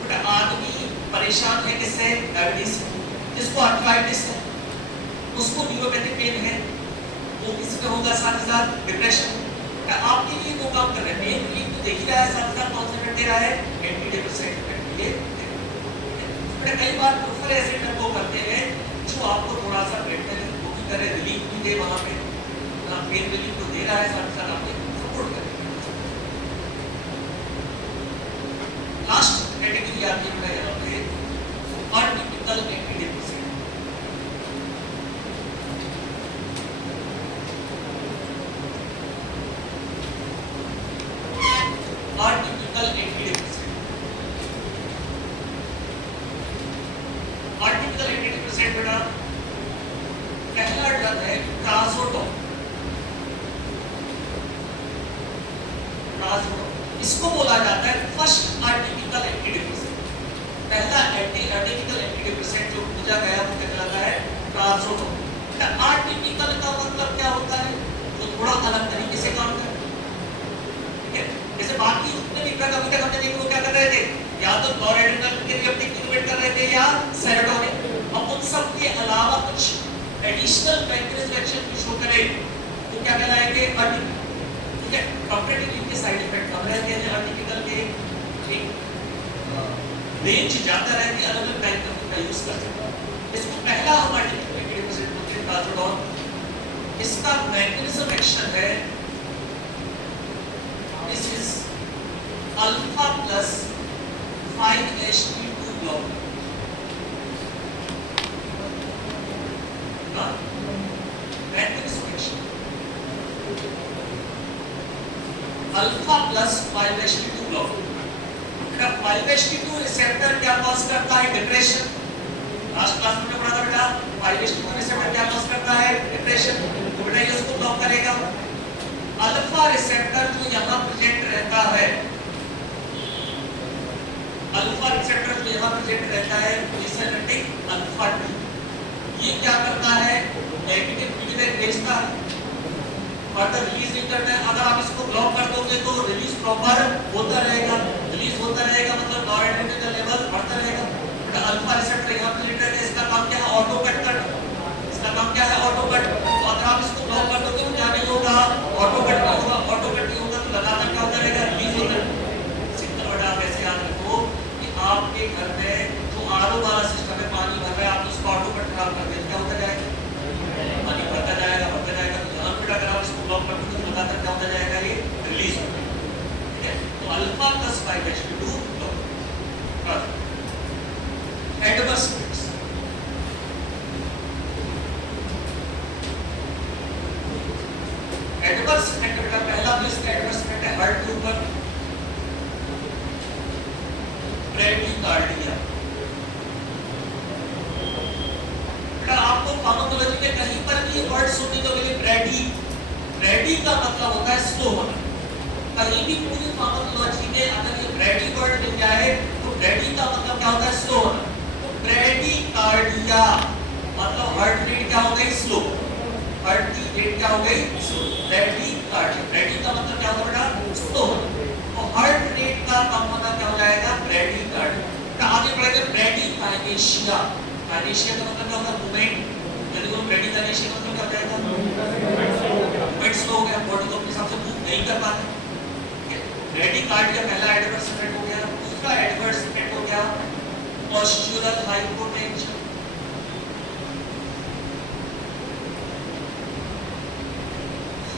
बेटा आदमी परेशान है किससे? डायबिटीज से। जिसको आर्थराइटिस है उसको न्यूरोपैथिक पेन है, वो किसमें होगा? साथ ही साथ डिप्रेशन। आपके लिए वो काम कर रहे हैं, पेन रिलीफ तो देख ही रहा है, साथ ही साथ कॉन्सेंट्रेट दे रहा है एंटी डिप्रेसेंट इफेक्ट लिए। बेटा कई बार प्रेफर ऐसे ड्रग को करते हैं जो आपको थोड़ा सा मेंटल वो भी करे, रिलीफ भी दे, वहां पे ना पेन रिलीफ तो दे रहा है, साथ ही साथ आपको सपोर्ट करे। लास्ट कैटेगरी आती है बेटा यहाँ पे atypical anti depressant. Atypical anti depressant, atypical anti depressant बेटा पहला ड्रग है ट्राजोडोन। ट्राजोडोन इसको बोला जाता है फर्स्ट अटिपिकल एंटी डिप्रेसेंट। पहला एटिपिकल एंटी डिप्रेसेंट जो खोजा गया वो कहलाता है ट्राजोडोन। अटिपिकल का मतलब क्या होता है? जो थोड़ा अलग तरीके से काम करे। ठीक है, जैसे बाकी जितने भी ड्रग अभी तक हमने देखे वो क्या कर रहे थे? या तो नॉरएड्रेनल के रिसेप्टर एक्टिवेट कर रहे थे या सेरोटोनिन। अब उन सब के अलावा कुछ एडिशनल मैकेनिज्म एक्शन भी शो करे तो क्या कहलाएंगे? अटिपिकल। ठीक है, कंपैरेटिवली इनके साइड इफेक्ट कम रहते हैं अटिपिकल के, ठीक रेंज ज्यादा रहती है, अलग-अलग टाइप का यूज कर सकते हैं। इसको पहला हमारे डिप्रेसेंट बोलते हैं ट्राजोडोन। इसका मैकेनिज्म एक्शन है, this is alpha plus 5-HT2 block. Mechanism action alpha plus 5-HT2 block. 5-HT2 receptor क्या कॉज करता है? डिप्रेशन। लास्ट क्लास में पढ़ा था बेटा 5-HT2 रिसेप्टर क्या कॉज करता है? डिप्रेशन। तो बेटा ये उसको ब्लॉक करेगा। अल्फा रिसेप्टर जो यहाँ प्रेजेंट रहता है, अल्फा रिसेप्टर जो यहाँ प्रेजेंट रहता है ग्लिसरेटिक अल्फा 2, ये क्या करता है? नेगेटिव फीडबैक भेजता है, फर्दर रिलीज नहीं करना है। अगर आप इसको ब्लॉक कर दोगे तो रिलीज प्रॉपर होता रहेगा, रिलीज होता रहेगा मतलब नॉरएड्रेनल लेवल बढ़ता रहेगा। अल्फा रिसेप्टर घर में जो आरओ वाला सिस्टम है, पानी भर रहा है, आप उसको ऑटो पर खराब कर दें, क्या होता जाएगा? पानी भरता जाएगा। तो यहाँ पर अगर आप इसको ब्लॉक कर दें तो लगातार क्या होता जाएगा? ये रिलीज होता जाएगा। ठीक है, तो alpha plus 5H2 block. Adverse effects, adverse effect का पहला तो इसका एडवर्स इफेक्ट है हार्ट के ऊपर, ब्रेडिकार्डिया। बेटा आपको फार्माकोलॉजी में कहीं पर भी वर्ड सुनने को मिले ब्रेडी, ब्रेडी का मतलब होता है स्लो होना। कहीं भी पूरी फार्माकोलॉजी में अगर ये ब्रेडी वर्ड मिल जाए तो ब्रेडी का मतलब क्या होता है? स्लो होना। तो ब्रेडिकार्डिया मतलब हार्ट रेट क्या हो गई? स्लो। हार्ट की रेट क्या हो गई? स्लो। ब्रेडिकार्डिया, ब्रेडी का मतलब क्या होता है बेटा? स्लो होना। तो हार्ट रेट का कम होना क्या हो जाएगा? ब्रेडिकार्डिया। तो आगे बढ़ेंगे ब्रेडिकाइनेशिया। काइनेशिया का मतलब क्या होता है? मूवमेंट। यदि वो ब्रेडिकाइनेशिया का मतलब क्या हो जाएगा? मूवमेंट स्लो हो गया, बॉडी को अपने हिसाब से मूव नहीं कर पाता। ब्रेडिकार्डिया पहला एडवर्स इफेक्ट हो गया। दूसरा एडवर्स इफेक्ट हो गया पोस्चुरल हाइपोटेंशन।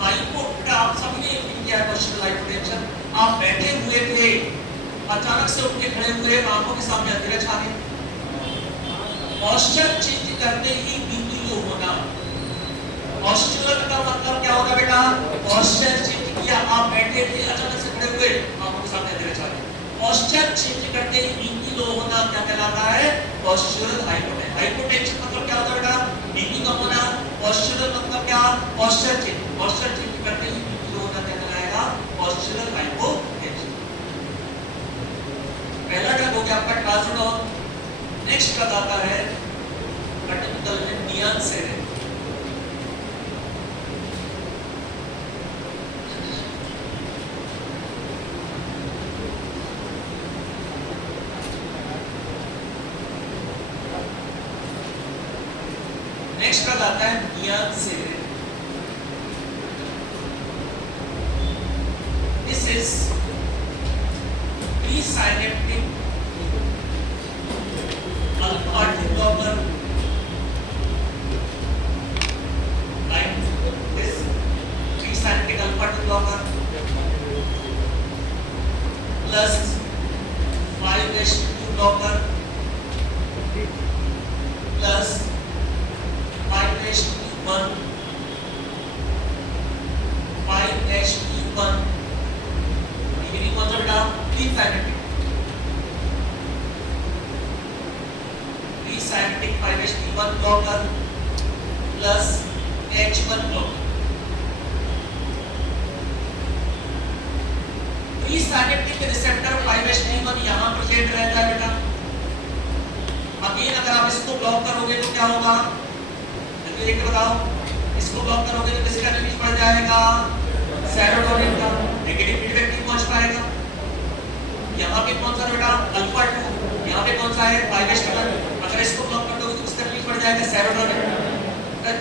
हाइपोटेंशन आप सभी ने फील किया है। पोस्चुरल हाइपोटेंशन, आप बैठे हुए थे, अचानक से उठ के खड़े हुए, आंखों के सामने अंधेरा छा गया। पोस्चर चेंज करते ही बीपी लो होना। पोस्चुरल का मतलब क्या होगा बेटा? पोस्चर चेंज किया, आप बैठे थे, अचानक से खड़े हुए, आंखों के सामने अंधेरा छा गया। पोस्चर चेंज करते ही बीपी लो होना क्या कहलाता है? Postural hypotension. हाइपोटेंशन मतलब क्या होता है बेटा? बीपी कम होना। पोस्चुरल मतलब क्या? Posture change. पोस्चर चेंज करते ही बीपी लो होना क्या कहलाएगा? Postural hypotension. पहला ड्रग हो गया आपका ट्राजोडोन। नेक्स्ट ड्रग आता है कटुकल में नियांसेरिन। नेक्स्ट ड्रग आता है mianserin. This is presynaptic alpha blocker, like this pre-synapic alpha blocker plus 5H2 blocker plus 5H1 5H1 ये कौन सा बेटा? pre-synapic pre-synapic 5H1 blocker plus H1 blocker। pre-synapic receptor 5H1 यहाँ प्रेजेंट रहता है बेटा। अगेन अगर आप इसको ब्लॉक करोगे तो क्या होगा? जल्दी देख के बताओ। इसको ब्लॉक करोगे तो किसका रिलीज बढ़ जाएगा? सेरोटोनिन का। नेगेटिव फीडबैक नहीं पहुंच पाएगा। यहाँ पे कौन सा बेटा? अल्फा 2। यहाँ पे कौन सा है? 5H1। अगर इसको ब्लॉक कर दोगे तो किसका रिलीज बढ़ जाएगा? सेरोटोनिन।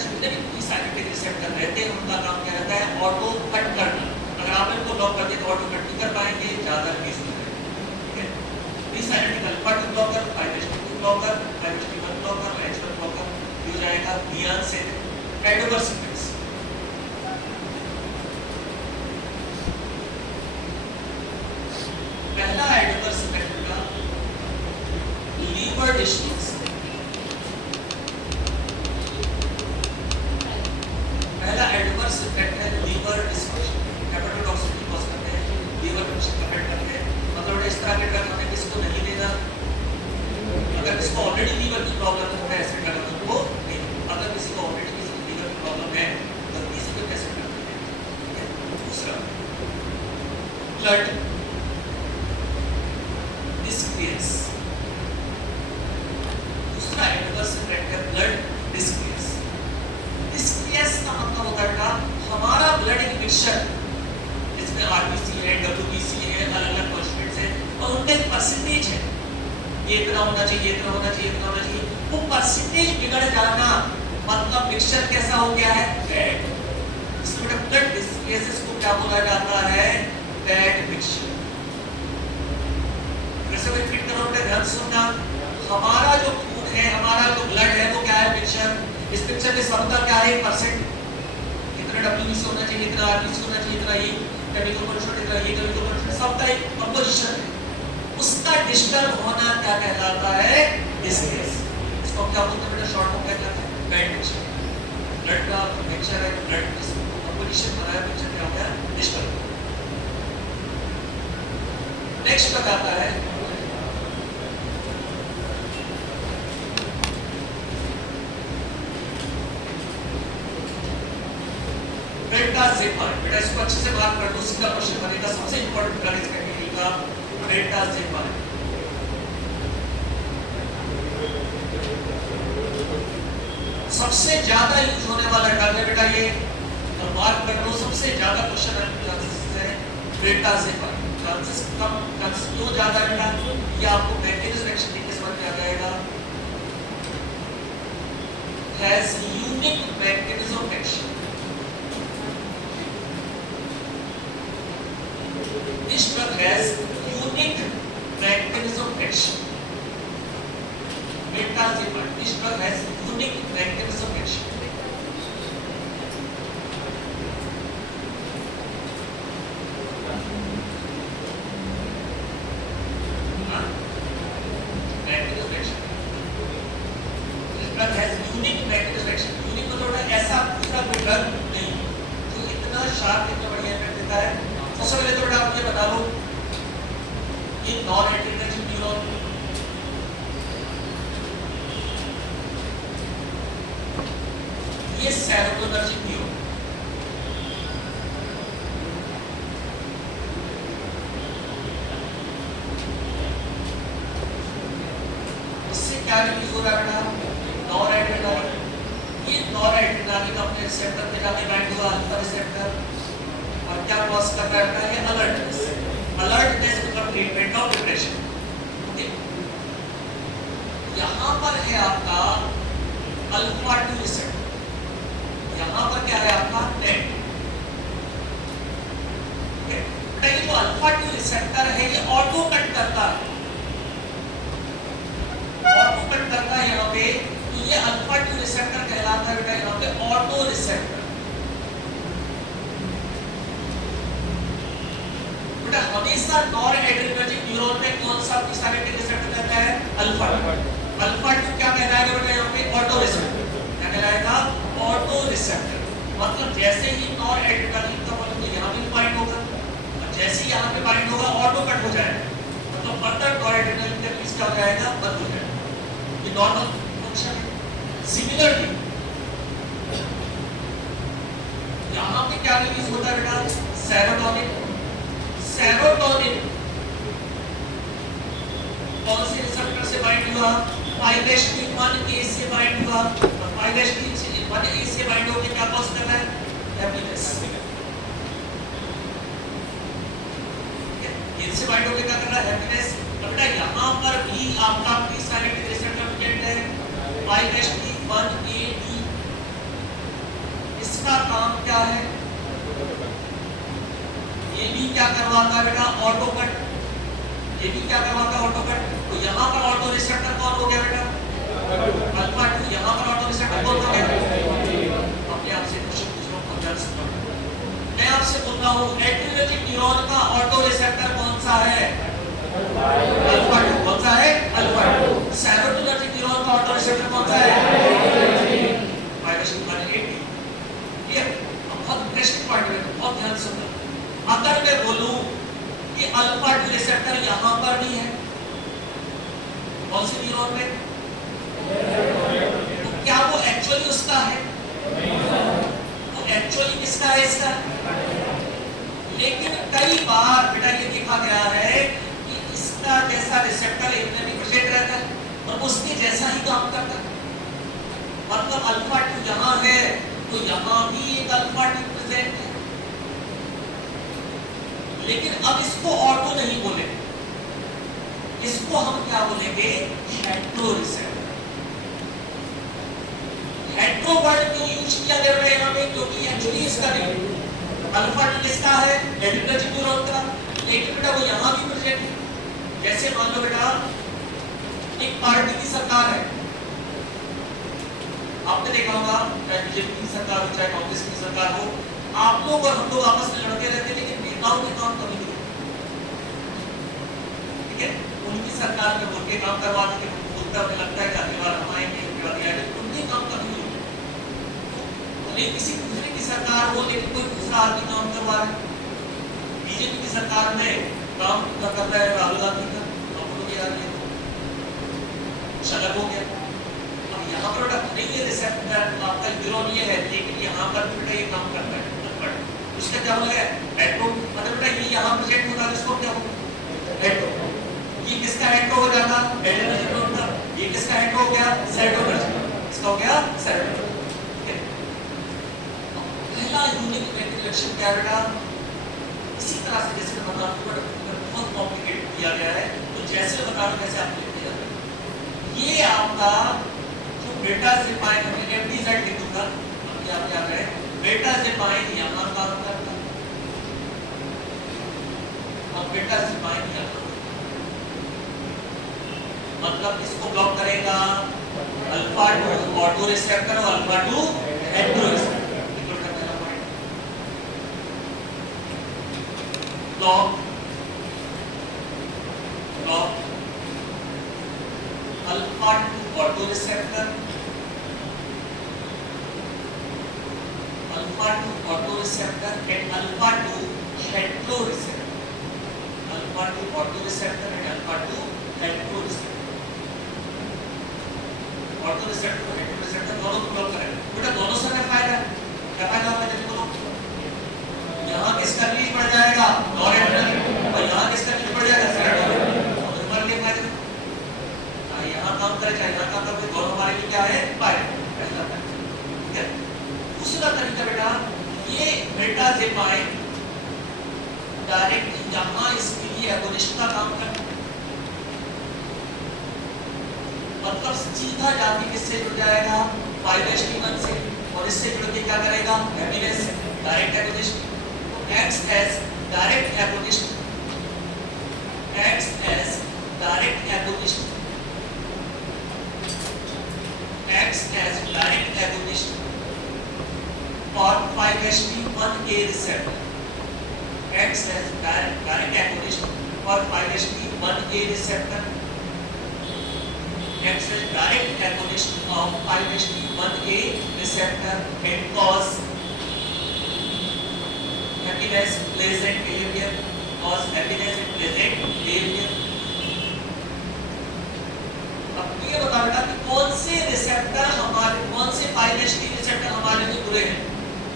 जितने भी pre-synapic रिसेप्टर रहते हैं उनका काम क्या रहता है? ऑटो कट करना। अगर आप इनको ब्लॉक कर दें तो ऑटो कट नहीं कर पाएंगे, ज्यादा रिलीज हो जाएगा। ठीक है, pre-synapic alpha 2 blocker, 5H2 blocker, 5H1 blocker, H1 blocker हो जाएगा नियांसेरिन। एडवर्स इफेक्ट्स, पहला एडवर्स इफेक्ट का लीवर डिस्ट्रॉस। पहला एडवर्स इफेक्ट है लीवर डिस्फंक्शन। हेपेटोटॉक्सिसिटी कॉज करते हैं, लीवर फंक्शन अफेक्ट करते हैं। मतलब इस तरह के ड्रग हमें किसको नहीं देना। अगर किसको ऑलरेडी लीवर की प्रॉब्लम है तो ऐसे ड्रग हमको नहीं। अगर किसी को ऑलरेडी किसी लीवर की प्रॉब्लम है तो किसी को कैसे ड्रग दें। दूसरा ब्लड डिस्क्रियस। दूसरा एडवर्स इफेक्ट है ब्लड डिस्क्रियस। डिस्क्रियस का मतलब होता है हमारा ब्लड एक मिक्सचर जिसमें आरबीसी है, डब्ल्यूबीसी है, अलग-अलग कॉन्स्टिट्यूएंट्स हैं और उनका एक परसेंटेज है। ये इतना होना चाहिए, इतना होना चाहिए, इतना होना चाहिए। वो परसेंटेज बिगड़ जाना मतलब मिक्सचर कैसा हो गया है? बैड। इसमें ब्लड डिस्क्रियस को क्या बोला जाता है? Bad mixture. ऐसे कोई फिट करो बेटा, ध्यान सुनना। हमारा जो खून है, हमारा जो ब्लड है, वो क्या है पिक्चर। इस पिक्चर में सबका क्या है परसेंट, कितना डब्ल्यूबीसी होना चाहिए, इतना आरबीसी होना चाहिए, इतना ये केमिकल कंपोजिशन, इतना ये केमिकल कंपोजिशन, सबका एक कंपोजिशन है। उसका डिस्टर्ब होना क्या कहलाता है, डिस्ट्रेस। इसको क्या बोलते हैं बेटा, शॉर्ट में क्या कहते हैं, ब्लड पिक्चर। ब्लड का पिक्चर है, ब्लड कंपोजिशन बनाया पिक्चर क्या होता है, डिस्टर्ब। नेक्स्ट बताता है बेटा जिपर। बेटा इसको अच्छे से बात कर दो, सीधा क्वेश्चन बनेगा। सबसे इंपॉर्टेंट गणित कैटेगरी का बेटा जिपर। सबसे ज्यादा यूज होने वाला टर्म है बेटा ये, और बात कर लो सबसे ज्यादा क्वेश्चन है बेटा जिपर। चांसेस कम, चांसेस क्यों ज्यादा बेटा, ये आपको मैकेनिज्म एक्शन देख के समझ में आ जाएगा। Has unique mechanism of action. This drug has unique mechanism of action. Metazepam. This drug has unique mechanism of action. Mechanism of action. This drug has unique mechanism of action. Unique मतलब ऐसा दूसरा कोई ड्रग नहीं जो इतना शार्प, इतना बढ़िया इफेक्ट देता है। सबसे पहले तो बेटा आप ये बता लो, ये नॉन एड्रेनर्जिक न्यूरॉन, ये सेरोटोनर्जिक न्यूरॉन। इससे क्या रिलीज हो रहा है बेटा, नॉन एड्रेनलिन। ये नॉन एड्रेनलिन अपने रिसेप्टर पे जाके बाइंड हुआ अल्फा रिसेप्टर, और क्या कॉज कर रहा है, ये अलर्टनेस। अलर्टनेस मतलब ट्रीटमेंट ऑफ डिप्रेशन। ओके, यहां पर है आपका अल्फा 2 रिसेप्टर, यहां पर क्या है आपका नेट। ओके, ये जो अल्फा 2 रिसेप्टर है ये ऑटो कट करता है, ऑटो कट करता है यहां पे, तो ये अल्फा 2 रिसेप्टर कहलाता है बेटा यहां पे ऑटो रिसेप्टर। हमेशा नॉन एड्रेनर्जिक न्यूरॉन में कौन सा पिसारेटिक रिसेप्टर रहता है, अल्फा 2। अल्फा 2 क्या कहलाएगा बेटा यहाँ पे, ऑटो रिसेप्टर। क्या कहलाएगा, ऑटो रिसेप्टर। मतलब जैसे ही नॉन एड्रेनलिन का मतलब यहाँ पे बाइंड होगा, और जैसे ही यहाँ पे बाइंड होगा ऑटो कट हो जाएगा, मतलब फर्दर नॉन एड्रेनलिन का रिलीज क्या हो जाएगा, बंद हो जाएगा। ये नॉर्मल फंक्शन है। सिमिलरली यहाँ पे क्या रिलीज होता है बेटा, सेरोटोनिन। सेरोटोनिन कौन से रिसेप्टर से बाइंड हुआ, 5-HT1A से बाइंड हुआ, और 5-HT1A से बाइंड होकर क्या कॉज कर रहा है, हैप्पीनेस। इनसे बाइंड होकर क्या कर रहा है, हैप्पीनेस। और बेटा यहाँ पर भी आपका पिसारेटिक रिसेप्टर प्रेजेंट है, 5-HT1A। इसका काम क्या है, ये भी क्या करवाता है बेटा, ऑटो कट। ये भी क्या करवाता है, ऑटो कट। तो यहाँ पर ऑटो रिसेप्टर कौन हो गया बेटा, अल्फा 2। यहाँ पर ऑटो रिसेप्टर कौन हो गया, अपने आप से क्वेश्चन पूछ रहा हूँ, ध्यान से। मैं आपसे बोल रहा हूँ एड्रेनर्जिक न्यूरॉन का ऑटो रिसेप्टर कौन सा है, अल्फा 2। कौन सा है, अल्फा 2। सेरोटोनर्जिक न्यूरॉन का ऑटो रिसेप्टर कौन सा है, 5-HT1A। ये बहुत इंटरेस्टिंग पॉइंट है, बहुत ध्यान से सुनना। अगर मैं बोलूं कि अल्फा 2 रिसेप्टर यहां पर भी है, कौन से न्यूरॉन में, तो क्या वो एक्चुअली उसका है, वो एक्चुअली किसका है, इसका। लेकिन कई बार बेटा ये देखा गया है कि इसका जैसा रिसेप्टर इनमें भी प्रेजेंट रहता है और उसके जैसा ही काम करता है। मतलब अल्फा 2 यहां है तो यहां भी एक अल्फा 2 प्रेजेंट है, लेकिन अब इसको ऑटो नहीं बोलेंगे, इसको हम क्या बोलेंगे, हेट्रो रिसेप्टर। हेट्रो वर्ड क्यों यूज किया गया है यहाँ पे, क्योंकि एक्चुअली इसका नहीं, अल्फा 2 किसका है, एड्रेनर्जिक न्यूरॉन का, लेकिन बेटा वो यहाँ भी प्रेजेंट है। जैसे मान लो बेटा एक पार्टी की सरकार है, आपने देखा होगा चाहे बीजेपी की सरकार हो चाहे कांग्रेस की सरकार हो, आप लोग और हम लोग आपस में लड़ते रहते, लेकिन नेताओं के काम कभी नहीं, ठीक है? उनकी सरकार में बोल के काम करवा देंगे, बोलता हमें लगता है कि अगली बार हम आएंगे, उनके काम कभी नहीं, लेकिन किसी दूसरे की सरकार हो लेकिन कोई दूसरा आदमी काम करवा रहा है। बीजेपी की सरकार में काम कर रहा है राहुल गांधी का, हम लोग याद है शलक हो गया। अब यहाँ पर नहीं है रिसेप्टर आपका यूरोन ये है, लेकिन यहाँ पर बेटा ये काम करता है, उसका क्या हो गया हेड्रो, मतलब बेटा ये यहाँ प्रोजेक्ट होता है, इसको क्या होगा हेड्रो, ये किसका हेड्रो हो जाता हेड्रो होता, ये किसका हेड्रो हो गया सेड्रो कर जाता, इसका हो गया सेड्रो। पहला यूनिक इलेक्शन क्या बेटा, इसी तरह से जैसे मैं बता रहा हूँ बहुत कॉम्प्लिकेट किया गया है, तो जैसे बता रहा हूँ वैसे आप लिखते जाओ। ये आपका जो बेटा ज़िपाइन है, एफडीजेड लिख दूंगा, अभी आप क्या करें बेटा ज़िपाइन यहाँ काम करता है, अब बेटा ज़िपाइन यहाँ मतलब इसको ब्लॉक करेगा अल्फा 2 ऑटो रिसेप्टर और alpha 2 hetero receptor, block alpha 2 auto receptor, alpha 2 auto receptor and alpha 2 hetero receptor, alpha 2 auto receptor and alpha 2 hetero receptor, auto receptor और हेटेरो रिसेप्टर दोनों को ब्लॉक करें बेटा, दोनों से क्या फायदा होगा जब बोलो यहाँ किसका लीड बढ़ जाएगा नॉरेड्रेनलिन और यहाँ किसका लीड बढ़ जाएगा सेरोटोनिन, और मर के फायदे चाहे यहाँ काम करे चाहे यहाँ काम करे, दोनों हमारे लिए क्या है फायदा, ऐसा है, ठीक है? दूसरा तरीका बेटा ये बेटा ज़िपाइन डायरेक्ट यहाँ इसके लिए एगोनिस्ट का काम करता है, मतलब सीधा जाके किससे जुड़ जाएगा 5-1 से, और इससे जुड़ के क्या करेगा happiness direct agonist, acts as direct agonist, acts as direct agonist, acts as direct agonist for 5-HT1A receptor, acts as direct agonist for 5-HT1A receptor, acts as direct agonist of 5-HT1A receptor and cause happiness, pleasant behavior, cause happiness and pleasant behavior। अब ये बता बेटा कि कौन से रिसेप्टर हमारे, कौन से 5-HT रिसेप्टर हमारे लिए बुरे हैं,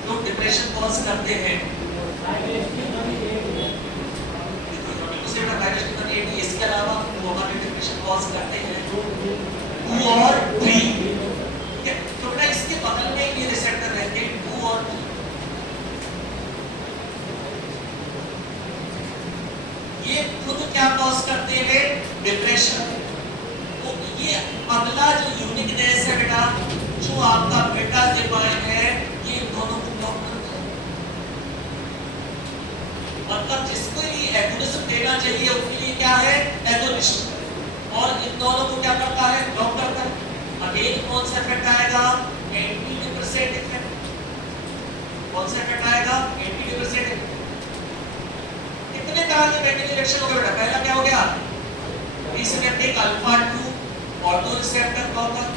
जो डिप्रेशन कॉज करते हैं, दूसरे बेटा 5-HT1A, इसके अलावा वो हमारे डिप्रेशन कॉज करते हैं 2 और 3, ठीक है? तो बेटा इसके बगल में ये रिसेप्टर रहते हैं 2 और 3, ये खुद क्या कॉज करते हैं डिप्रेशन। तो ये अगला जो यूनिकनेस है बेटा, जो आपका बेटा ज़िपाइन है, ये इन दोनों को ब्लॉक करता है, मतलब जिसको ये एगोनिस्ट देना चाहिए उसके लिए क्या है एगोनिस्ट, और इन दोनों को क्या करता है ब्लॉक करता है। अगेन कौन सा इफेक्ट आएगा एंटी डिप्रेसेंट इफेक्ट, कौन सा इफेक्ट आएगा एंटी डिप्रेसेंट इफेक्ट। कितने तरह के मेडिकल रिएक्शन हो गए बेटा, पहला क्या हो गया receptor alpha 2 auto receptor blocker,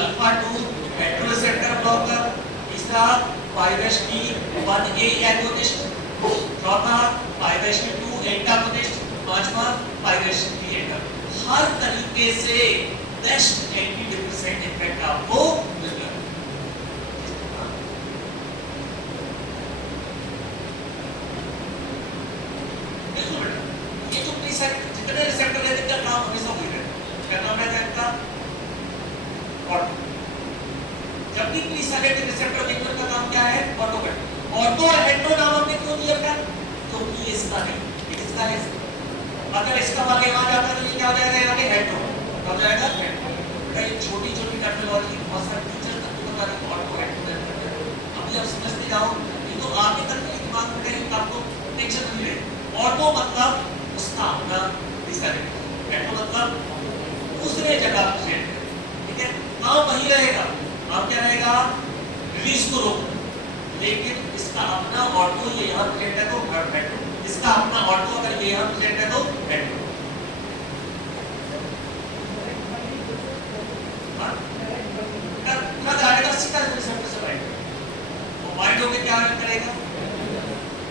alpha 2 hetero receptor blocker, तीसरा 5-HT1A एगोनिस्ट, चौथा 5-HT2 एंटागोनिस्ट, पांचवा 5-HT एंटागोनिस्ट। हर तरीके से बेस्ट एंटी डिप्रेसेंट इफेक्ट आपको मिल रहा है। ये जो जितने रिसेप्टर रहते हैं का काम हमेशा वही रहता है, क्या नाम रहता है इनका ऑटो। जब भी प्रीसेलेक्ट रिसेप्टर देखने का काम क्या है ऑटो का। ऑटो और हेटेरो नाम हमने क्यों दिया था, क्योंकि ये इसका है, ये किसका है, अगर इसका वाला यहाँ जाता तो ये क्या हो जाएगा यहाँ पे हेटेरो, क्या हो जाएगा हेटेरो। ये छोटी छोटी टर्मिनोलॉजी बहुत सारे टीचर तक को बता रहे ऑटो हेटेरो, अभी आप समझते जाओ, ये तो आगे तक के दिमाग में आपको टेंशन नहीं रहे। ऑटो मतलब उसका इसका अपना डिसएबिलिटी, मेट्रो मतलब दूसरे जगह प्रेजेंट है, ठीक है, नाम वही रहेगा, नाम क्या रहेगा, रिलीज को रोकना, लेकिन इसका अपना ऑटो ये यहाँ प्रेजेंट है तो मेट्रो, इसका अपना ऑटो अगर ये यहाँ प्रेजेंट है तो मेट्रो। पूरा जाएगा सीधा सेंटर से राइट, वो पॉइंट होके क्या करेगा,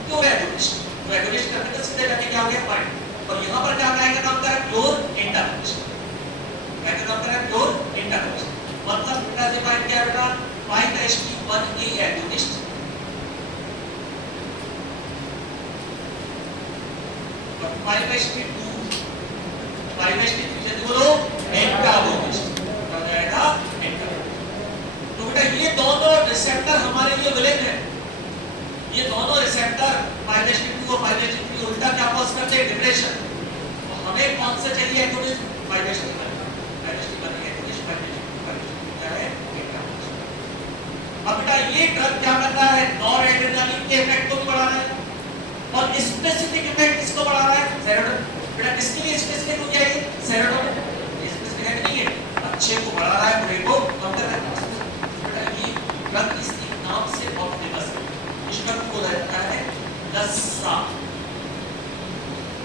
क्यों एगोनिस्ट, तो एगोनिस्ट करने का सीधे जाके क्या हो गया पॉइंट, और यहाँ पर क्या करेगा, काम करेगा क्लोर एंटागोनिस्ट, क्या काम करेगा क्लोर एंटागोनिस्ट, मतलब बेटा डिफाइन क्या बेटा 5:1A एगोनिस्ट और 5:2 जल्दी बोलो एंटागोनिस्ट, हो जाएगा एंटागोनिस्ट। तो बेटा ये दोनों रिसेप्टर हमारे लिए विलेन है, ये दोनों रिसेप्टर 5:2 और 5:3 उल्टा क्या कॉज करते हैं, डिप्रेशन, तो हमें कौन सा चाहिए एगोनिस्ट, 5:1 बनेगा एगोनिस्ट, 5:2 क्या है एंटागोनिस्ट। अब बेटा ये ड्रग क्या करता है, नॉरएड्रेनालिन के इफेक्ट को भी बढ़ा रहा है और स्पेसिफिक इफेक्ट किसको बढ़ा रहा है, सेरोटोनिन। बेटा किसके लिए स्पेसिफिक हो गया ये, सेरोटोनिन, स्पेसिफिक है नहीं है, अच्छे को बढ़ा रहा है, बुरे को कम कर रहा है। बेटा ये ड्रग इसके नाम से बहुत फेमस है, इस ड्रग को रहता है नस्सा,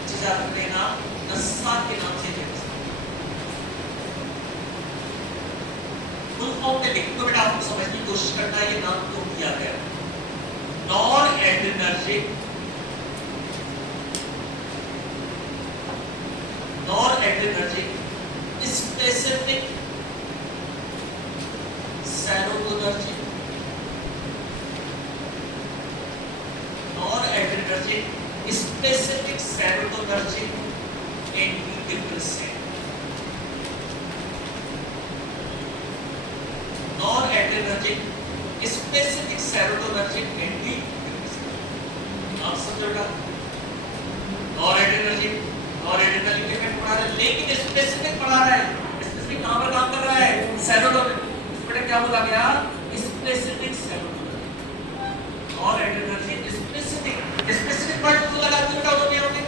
जिसे आपने नाम नस्सा के नाम से फेमस है। फुल फॉर्म में लिख तो बेटा आपको समझने की कोशिश करना है ये नाम क्यों दिया गया, noradrenergic, noradrenergic specific serotonergic, noradrenergic specific serotonergic antidepressant, noradrenergic specific serotonergic antidepressant. आप समझोगा नॉरएड्रेनर्जिक, नॉरएड्रेनालिन के इफेक्ट बढ़ा रहा है, लेकिन स्पेसिफिक बढ़ा रहा है, स्पेसिफिक कहां पर काम कर रहा है, सेरोटोनिन, बेटा क्या बोला गया, specific serotonin, noradrenergic specific word को लगा के बेटा दोनों होंगे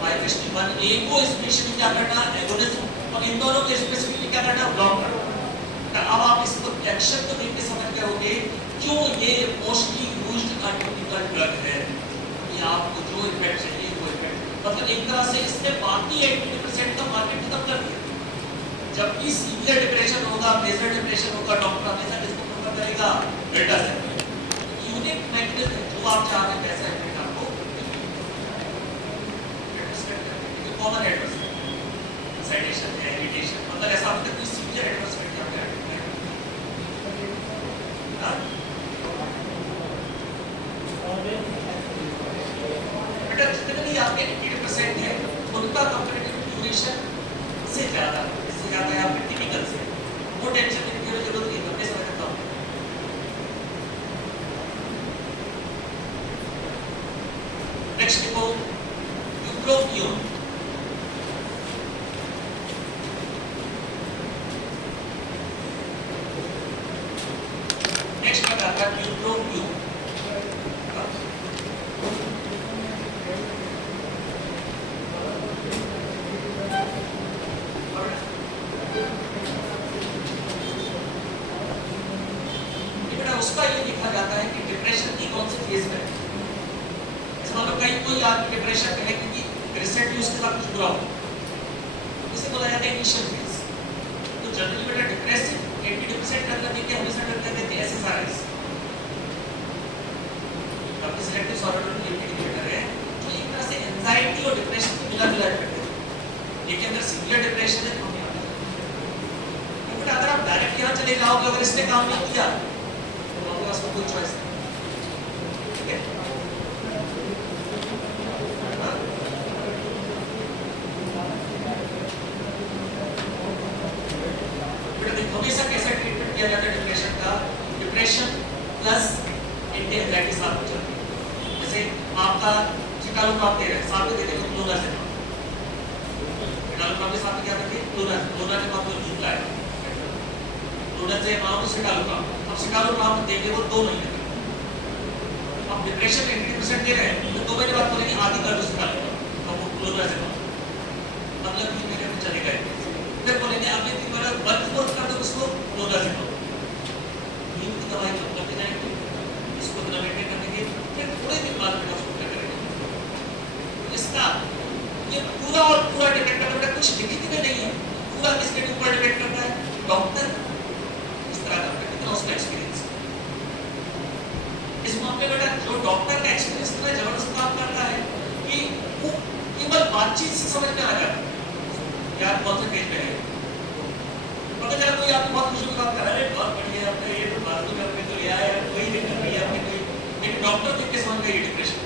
5:1 ए को स्पेशली क्या करना, एगोनिज्म, और इन दोनों को स्पेसिफिकली क्या करना, ब्लॉक करना। अब आप इसको एक्शन को देख के समझ गए होंगे क्यों ये मोस्टली यूज्ड एंटीटिकल ड्रग है, कि आपको जो इफेक्ट चाहिए वो इफेक्ट, मतलब एक तरह से इसने बाकी 80% का मार्केट खत्म कर दिया। जब भी सीवियर डिप्रेशन होगा, मेजर डिप्रेशन होगा, डॉक्टर हमेशा किसको प्रेफर करेगा, बेटा से यूनिक मैकेनिज्म जो आप चाह रहे हैं वैसा इफेक्ट आपको कॉमन एडवर्स सेडेशन है, इरिटेशन, मतलब ऐसा होता है कोई सीवियर एडवर्स इफेक्ट क्या है, बेटा जितने भी आपके एंटीडिप्रेसेंट है उनका कंपैरेटिव ड्यूरेशन से ज्यादा है, इससे ज्यादा है आपके टिपिकल से, वो टेंशन लेने की जरूरत नहीं है, मैं समझ सकता हूं। नेक्स्ट देखो यूप्रोपियोन, नेक्स्ट बताता है यूप्रोपियोन, उसका ये लिखा जाता है कि डिप्रेशन की कौन सी फेज में है, इसमें मतलब कहीं कोई आदमी डिप्रेशन में है क्योंकि रिसेंटली उसके साथ कुछ बुरा हुआ, इसे बोला जाता है इनिशियल फेज। तो जनरली बेटा डिप्रेसिव एंटीडिप्रेसेंट ड्रग लेके हमेशा ड्रग लेते हैं एसएसआरएस, अब सिलेक्टिव सेरोटोनिन इनहिबिटर है जो एक तरह से एंजाइटी और डिप्रेशन को मिला करते हैं, लेकिन अगर सीवियर डिप्रेशन है तो नहीं आता। तो बेटा अगर आप डायरेक्ट यहां चले जाओगे, अगर इसने काम नहीं किया उसको कोई चॉइस नहीं, ठीक है, हमेशा कैसा ट्रीटमेंट किया जाता है डिप्रेशन का, डिप्रेशन प्लस एंटी एंजाइटी साथ में चलती है। जैसे आपका चिटालोप्राम दे रहे हैं, साथ में दे देंगे क्लोनासेपाम, चिटालोप्राम के साथ में क्या करते हैं, क्लोनासेपाम को यूज लाया, क्लोनासेपाम और चिटालोप्राम, अब चिटालोप्राम देंगे वो 2 महीने तक, अब डिप्रेशन 80% दे रहे हैं तो 2 महीने बाद बोलेंगे आधी कर दो चिटालोप्राम, तो वो दोनों ऐसे बात, मतलब 3 महीने में चले गए, फिर बोलेंगे अगले 3 महीने बंद फोर्स कर दो उसको, दोनों ऐसे बात, नींद की दवाई कम करते जाएंगे, इसको इतना मेंटेन करेंगे, फिर थोड़े दिन बाद में उसको क्या करेंगे। इसका ये पूरा और पूरा डिपेंड करता है, कुछ लिखित में नहीं है, पूरा किसके ऊपर डिपेंड करता है, डॉक्टर इस तरह का कितना उसका एक्सपीरियंस। इस मामले में जो डॉक्टर का एक्सपीरियंस इतना जबरदस्त काम करता है कि वो केवल बातचीत से समझ में आ जाता है यार कौन सा केस में है। पता चला कोई आपको बहुत खुशी की बात कर रहा है, बहुत बढ़िया आपने ये तो बात में आपने तो लिया है, कोई दिक्कत नहीं है आपने कोई, लेकिन डॉक्टर देख के समझ गए डिप्रेशन,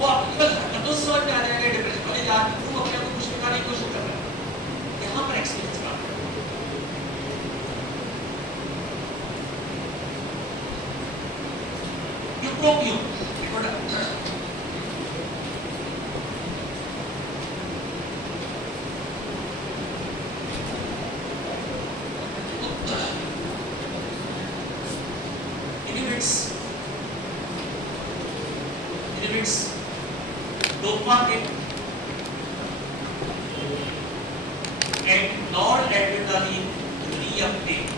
वो आपको केवल हरकतों से समझ में आ जाएगा डिप्रेशन वाले, यार तुम अपने आप को खुश दिखाने की कोशिश कर रहे हो, यहाँ पर एक्सपीरियंस काम करता है। यूट्रोपियम inhibits dopamine and noradrenaline reuptake.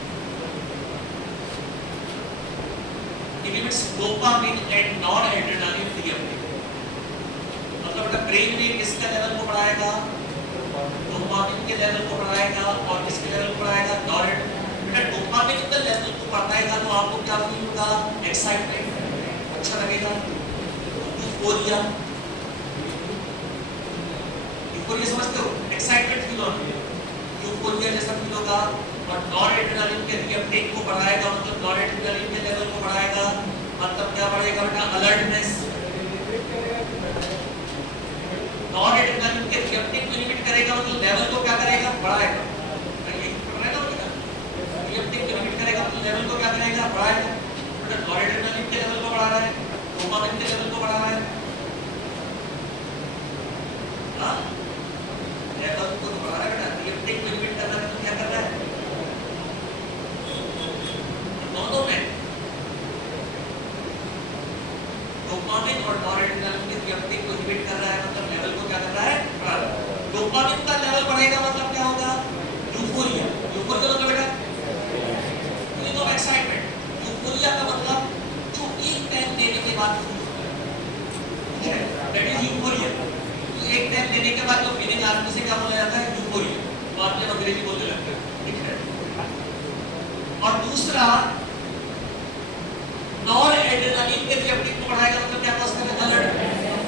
Inhibits dopamine and noradrenaline reuptake. मतलब बेटा ब्रेन में किसका लेवल को बढ़ाएगा, डोपामिन के लेवल को बढ़ाएगा, और किसके लेवल को बढ़ाएगा, नॉरेड्रेनालिन। बेटा डोपामिन के लेवल को बढ़ाएगा तो आपको क्या फील होगा, एक्साइटमेंट, अच्छा लगेगा, यूफोरिया, यूफोरिया समझते हो, एक्साइटमेंट फील होगा, यूफोरिया जैसा फील होगा। और नॉरेड्रेनालिन के रीअपटेक को बढ़ाएगा, मतलब नॉरेड्रेनालिन के लेवल को बढ़ाएगा, मतलब क्या बढ़ेगा बेटा, अलर्टनेस। नॉरेड्रेनालिन के रीअपटेक को लिमिट करेगा, मतलब लेवल को क्या करेगा, बढ़ाएगा। ये बढ़ाएगा बेटा, रीअपटेक को लिमिट करेगा मतलब लेवल को क्या करेगा, बढ़ाएगा। बेटा नॉरेड्रेनालिन के लेवल को बढ़ा रहा है, डोपामिन के लेवल को बढ़ा रहा है, हाँ लेवल को तो बढ़ा रहा है बेटा, रीअपटेक को लिमिट करना है तो क्या कर रहा है, दोनों में डोपामिन और नॉरेड्रेनालिन के रीअपटेक को लिमिट कर रहा है, मतलब लेवल को क्या कर रहा है, बढ़ा रहा है। डोपामिन का लेवल बढ़ेगा मतलब क्या होगा, यूफोरिया। यूफोरिया मतलब बेटा फीलिंग ऑफ एक्साइटमेंट। यूफोरिया का मतलब जो एक टाइम लेने के बाद ठीक है, दैट इज यूफोरिया। एक टाइम लेने के बाद जो फीलिंग आदमी से क्या बोला जाता है, यूफोरिया, तो आपने अंग्रेजी बोलने लगते हैं, ठीक है। और दूसरा नॉरेड्रेनालिन के रीअपटेक को बढ़ाएगा, मतलब क्या कॉज करेगा, अलर्ट।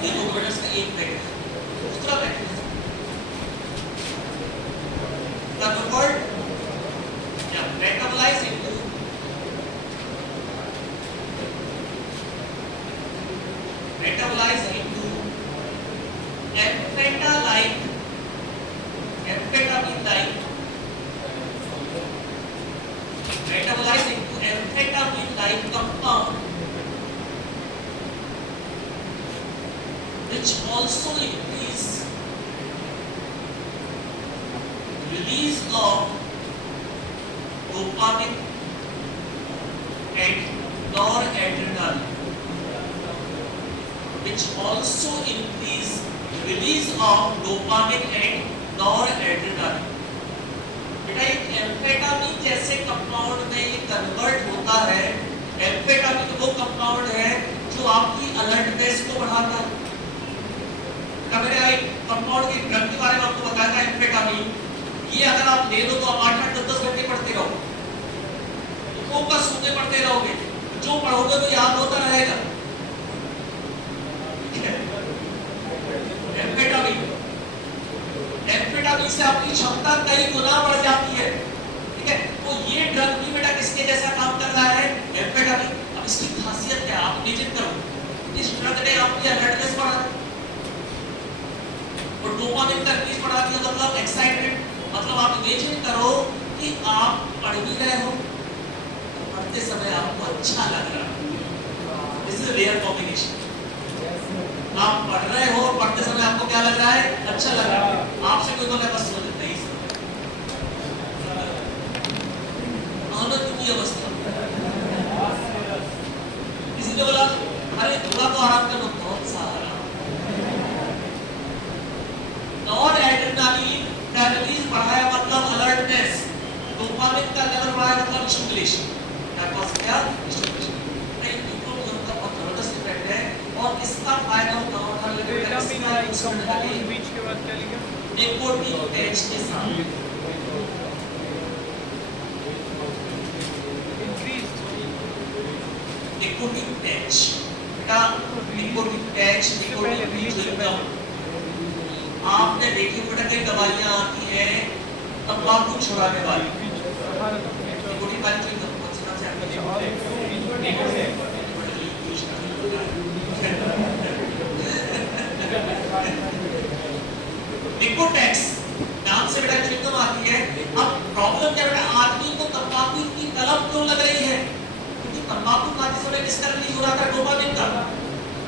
ये दो वर्ड्स का एक मैकेनिज्म। दूसरा मैकेनिज्म कन्वर्ट या metabolise into amphetamine-like compound, which also increase release of dopamine and noradrenaline, which also increase release of dopamine and noradrenaline. बेटा एक एम्फेटामिन जैसे कंपाउंड में ये कन्वर्ट होता है। एम्फेटामिन वो कंपाउंड है जो आपकी अलर्टनेस को बढ़ाता है। मैंने एक कंपाउंड की ड्रग के बारे में आपको बताया था, एम्फेटामिन। ये अगर आप ले लो तो आप 8-8 10-10 घंटे पढ़ते रहोगे, फोकस होते पढ़ते रहोगे, जो पढ़ोगे तो याद होता रहेगा। एम्फेटामिन से आपकी क्षमता कई गुना बढ़ जाती है, ठीक है। तो ये ड्रग भी बेटा किसके जैसा काम कर रहा है, एम्फेटामिन। अब इसकी खासियत क्या है, आप इमेजिन करो, इस ड्रग ने आपकी अलर्टनेस बढ़ा दी और डोपामिन का रिलीज बढ़ा दिया, मतलब एक्साइटमेंट। मतलब आप इमेजिन करो कि आप पढ़ भी रहे हो, पढ़ते समय आपको अच्छा लग रहा है। This is rare combination. आप पढ़ रहे हो, पढ़ते समय आपको क्या लग रहा है, अच्छा लग रहा है। आपसे कोई बोले बस समझ नहीं, आनंद की अवस्था। किसी ने बोला अरे थोड़ा तो आराम करो, बहुत सा आराम। रिलीज बढ़ाया मतलब अलर्टनेस, डोपामिन का लेवल बढ़ाया मतलब स्टिमुलेशन, क्या स्टिमुलेशन। नहीं न्यूरोन का बहुत जबरदस्त इफेक्ट है और इसका फायदा उठा लेते हैं कंपाउंड बीच के बाद क्या लिखा? निकोटीन पैच के साथ निकोटीन पैच का निकोटीन पैच निकोटीन च्युइंगम। आपने देखी बेटा कई दवाइयां आती हैं तंबाकू छुड़ाने वाली निकोटीन वाली च्युइंगम, कौन सी नाम से आपने निकोटेक्स नाम से बेटा च्युइंगम आती है। अब प्रॉब्लम क्या बेटा, आदमी को तंबाकू की तलब क्यों लग रही है? क्योंकि तंबाकू खाते समय किसका रिलीज हो रहा था? डोपामिन का।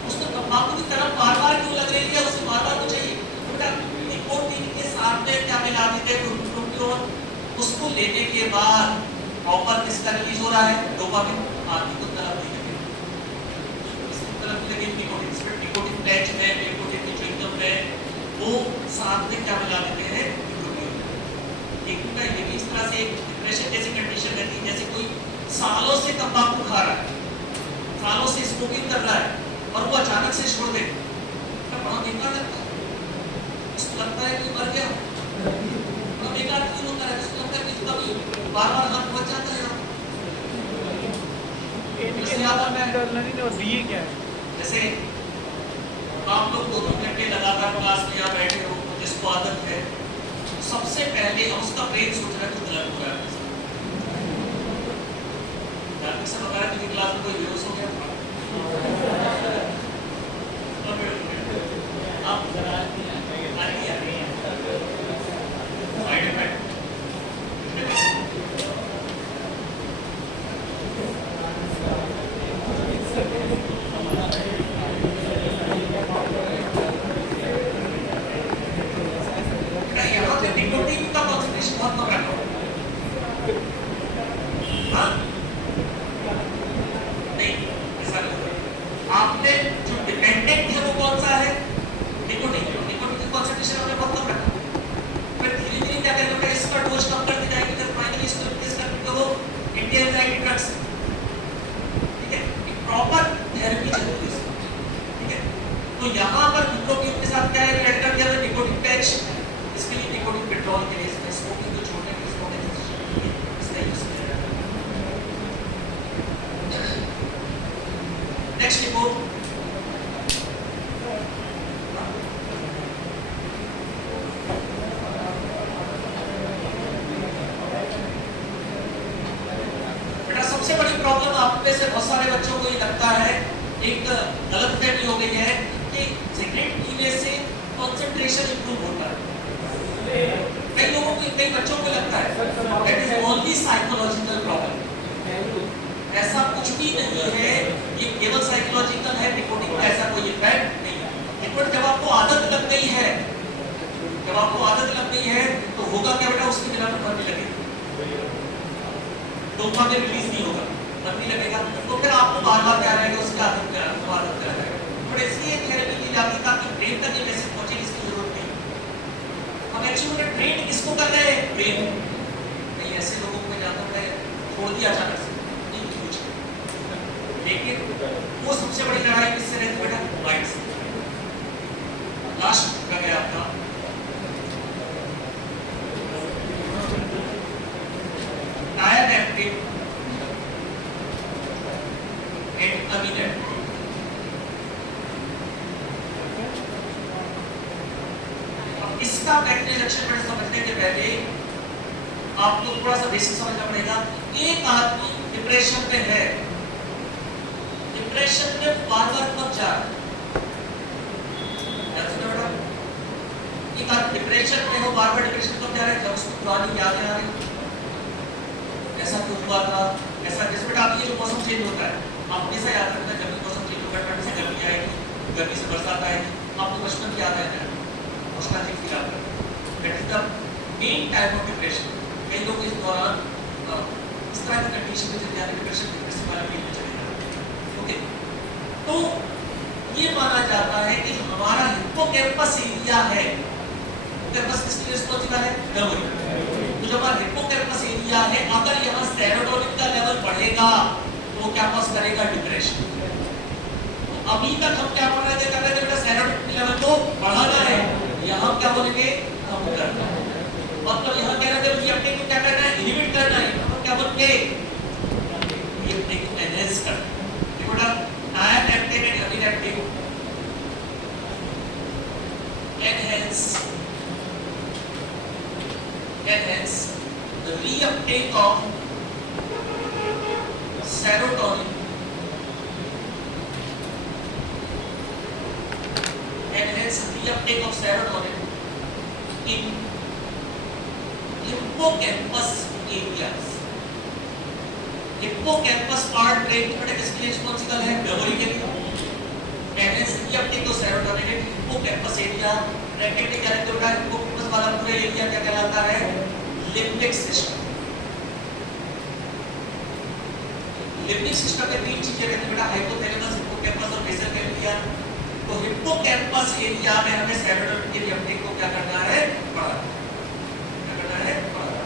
उसको तंबाकू की तरफ बार-बार क्यों लग रही है? उसे बार-बार को चाहिए। तो बेटा निकोटीन के साथ में क्या मिला देते हैं? ग्लूटाथियोन। उसको लेने के बाद प्रॉपर किसका रिलीज हो रहा है? डोपामिन। आदमी को तलब नहीं लगे, इसको तलब नहीं लगे निकोटीन से। निकोटीन पैच में, निकोटीन की च्युइंगम में वो साथ में क्या मिला देते हैं? एक ये भी इस तरह से डिप्रेशन जैसी कंडीशन रहती है, जैसे कोई सालों से तंबाकू खा रहा है, सालों से स्मोकिंग कर रहा है और वो अचानक से छोड़ दे, तो बड़ा बेकार लगता है। उसको लगता है कि मर गया, बड़ा बेकार फील होता है। उसको लगता है कि कभी बार-बार हाथ बच जाता है। जैसे आप लोग 2-3 घंटे लगातार क्लास में यहाँ बैठे हो, जिसको आदत है, सबसे पहले उसका ब्रेन सोच रहा है तो गलत हो रहा है। सब अगर किसी क्लास में कोई बेहोश हो गया आप साइड इफेक्ट निकोटीन का कंसंट्रेशन बहुत कम रखो। हाँ? नहीं, ऐसा नहीं। आपने जो डिपेंडेंट है वो कौन सा है? निकोटीन। निकोटीन का कंसंट्रेशन आपने बहुत कम रखा। फिर धीरे-धीरे क्या करेंगे? इसका डोज कम करते जाएंगे, फिर फाइनली इसको रिप्लेस कर देंगे वो एंटी-एंजाइटी ड्रग्स। ठीक है? एक प्रॉपर थेरेपी चलती है इसकी। ठीक है? तो यहाँ पर निकोटीन के साथ क्या है? ऐड कर दिया था निकोटीन पैच। इसके लिए निकोटीन विड्रॉल के लिए इसमें स्मोकिंग को छोड़ने के लिए स्मोकिंग इसका यूज किया जाता है। नेक्स्ट लिखो बेटा, सबसे बड़ी प्रॉब्लम आप में से बहुत सारे बच्चों को ये लगता है, एक गलतफहमी हो गई है कि सिगरेट पीने से कंसंट्रेशन इंप्रूव होता है। कई लोगों को, कई बच्चों को लगता है that is only psychological problem. ऐसा कुछ भी नहीं है, ये केवल साइकोलॉजिकल है। निकोटीन का ऐसा कोई इफेक्ट नहीं है। निकोटीन जब आपको आदत लग गई है, जब आपको आदत लग गई है तो होगा क्या बेटा? उसकी बिना मन नहीं लगेगा, डोपामिन रिलीज नहीं होगा, मन नहीं लगेगा, तो फिर आपको बार-बार क्या रहेगा? उसकी आदत क्या रहेगा। और इसलिए थेरेपी दी जाती है ताकि ब्रेन तक ये मैसेज पहुंचे, इसकी जरूरत नहीं। हम एक्चुअली ट्रेन किसको कर रहे हैं? ब्रेन। नहीं, ऐसे लोगों को जाता है छोड़ दिया अचानक से, नहीं कुछ। लेकिन वो सबसे बड़ी लड़ाई किससे रहती है बेटा? माइंड से। लास्ट का गया आपका डायनेप्टिन एंड अमीनेट। इसका मैकेनिज्म रिएक्शन में समझने के पहले आपको थोड़ा सा बेसिक समझना पड़ेगा। एक आदमी डिप्रेशन में है, डिप्रेशन में बार-बार कब जा रहा है? एक आदमी डिप्रेशन में हो, बार-बार डिप्रेशन कब जा रहा है? जब उसको पुरानी यादें आ रही, ऐसा क्यों हुआ था, ऐसा जैसे बेटा आप ये जो मौसम चेंज होता है, आप हमेशा याद रखना, जब भी मौसम चेंज होगा, ठंड से गर्मी आएगी, गर्मी से बरसात आएगी, आपको बचपन की याद आएगी, नॉस्टैल्जिक फील आता है। That is the main type of depression. कई लोग इस दौरान इस तरह की कंडीशन में चले जाते हैं, डिप्रेशन वाला फील में चले जाते हैं। ओके, तो ये माना जाता है कि हमारा हिप्पोकैम्पस एरिया है, हिप्पोकैम्पस किसके रिस्पॉन्सिबल है? मेमोरी। तो जब हिप्पोकैम्पस एरिया है, अगर यहाँ सेरोटोनिन का लेवल बढ़ेगा तो क्या कॉज करेगा? डिप्रेशन। तो अभी तक हम क्या पढ़ रहे थे? कर रहे थे बेटा सेरोटोनिन लेवल को बढ़ाना है, यहाँ क्या बोलेंगे? कम करना है। मतलब यहाँ कह रहे थे रीअपटेक को क्या करना है? इनहिबिट करना है। तो क्या बोलेंगे? रीअपटेक को एनहांस करना है। देखो बेटा नायर uptake and amine uptake enhance the reuptake of serotonin, enhance reuptake of serotonin in hippocampus areas. Hippocampus part brain में किसके लिए रिस्पॉन्सिबल है? मेमोरी के लिए। enhance reuptake of serotonin in hippocampus area, bracket में क्या लिखते हो? हिप्पोकैम्पस वाला पूरा एरिया क्या कहलाता है? Limbic system. लिम्बिक सिस्टम में तीन चीजें रहती हैं बेटा, हाइपोथैलेमस, हिप्पोकैम्पस और बेसल गैंग्लिया। तो हिप्पोकैम्पस एरिया में हमें सेरोटोनिन के रिअपटेक को क्या करना है? बढ़ाना। क्या करना है? बढ़ाना।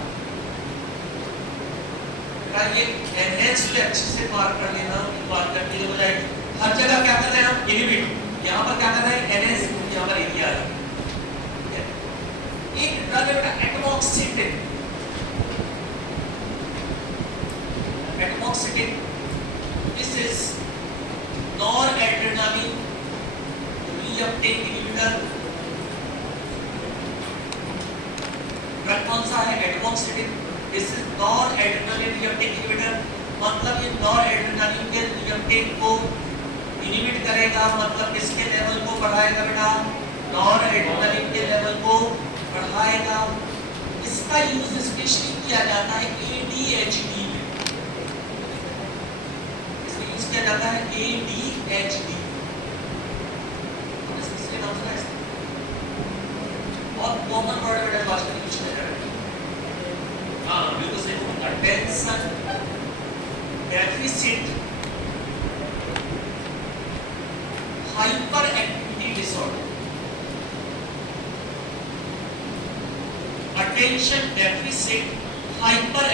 बेटा ये एनहांस पे अच्छे से मार्क कर लेना, बात करनी हो जाएगी। हर जगह क्या कर रहे हैं हम? इनहिबिट। यहाँ पर क्या कर रहे हैं? एनहांस। यहाँ पर एरिया है। एक ड्रग है बेटा एटमॉक्सिटिन। Atomoxetine. This is noradrenaline reuptake inhibitor. Drug कौन सा है? Atomoxetine. This is noradrenaline reuptake inhibitor. मतलब ये noradrenaline के reuptake को inhibit करेगा, मतलब इसके लेवल को बढ़ाएगा बेटा, noradrenaline के लेवल को बढ़ाएगा। इसका यूज स्पेशली किया जाता है ADHD में। क्या जाता है? ADHD। इसलिए नाम सुना है इसका? बहुत कॉमन वर्ड है बेटा, आजकल यूज किया जा रहा है। हाँ बिल्कुल सही। Attention deficit hyper activity disorder. Attention deficit hyper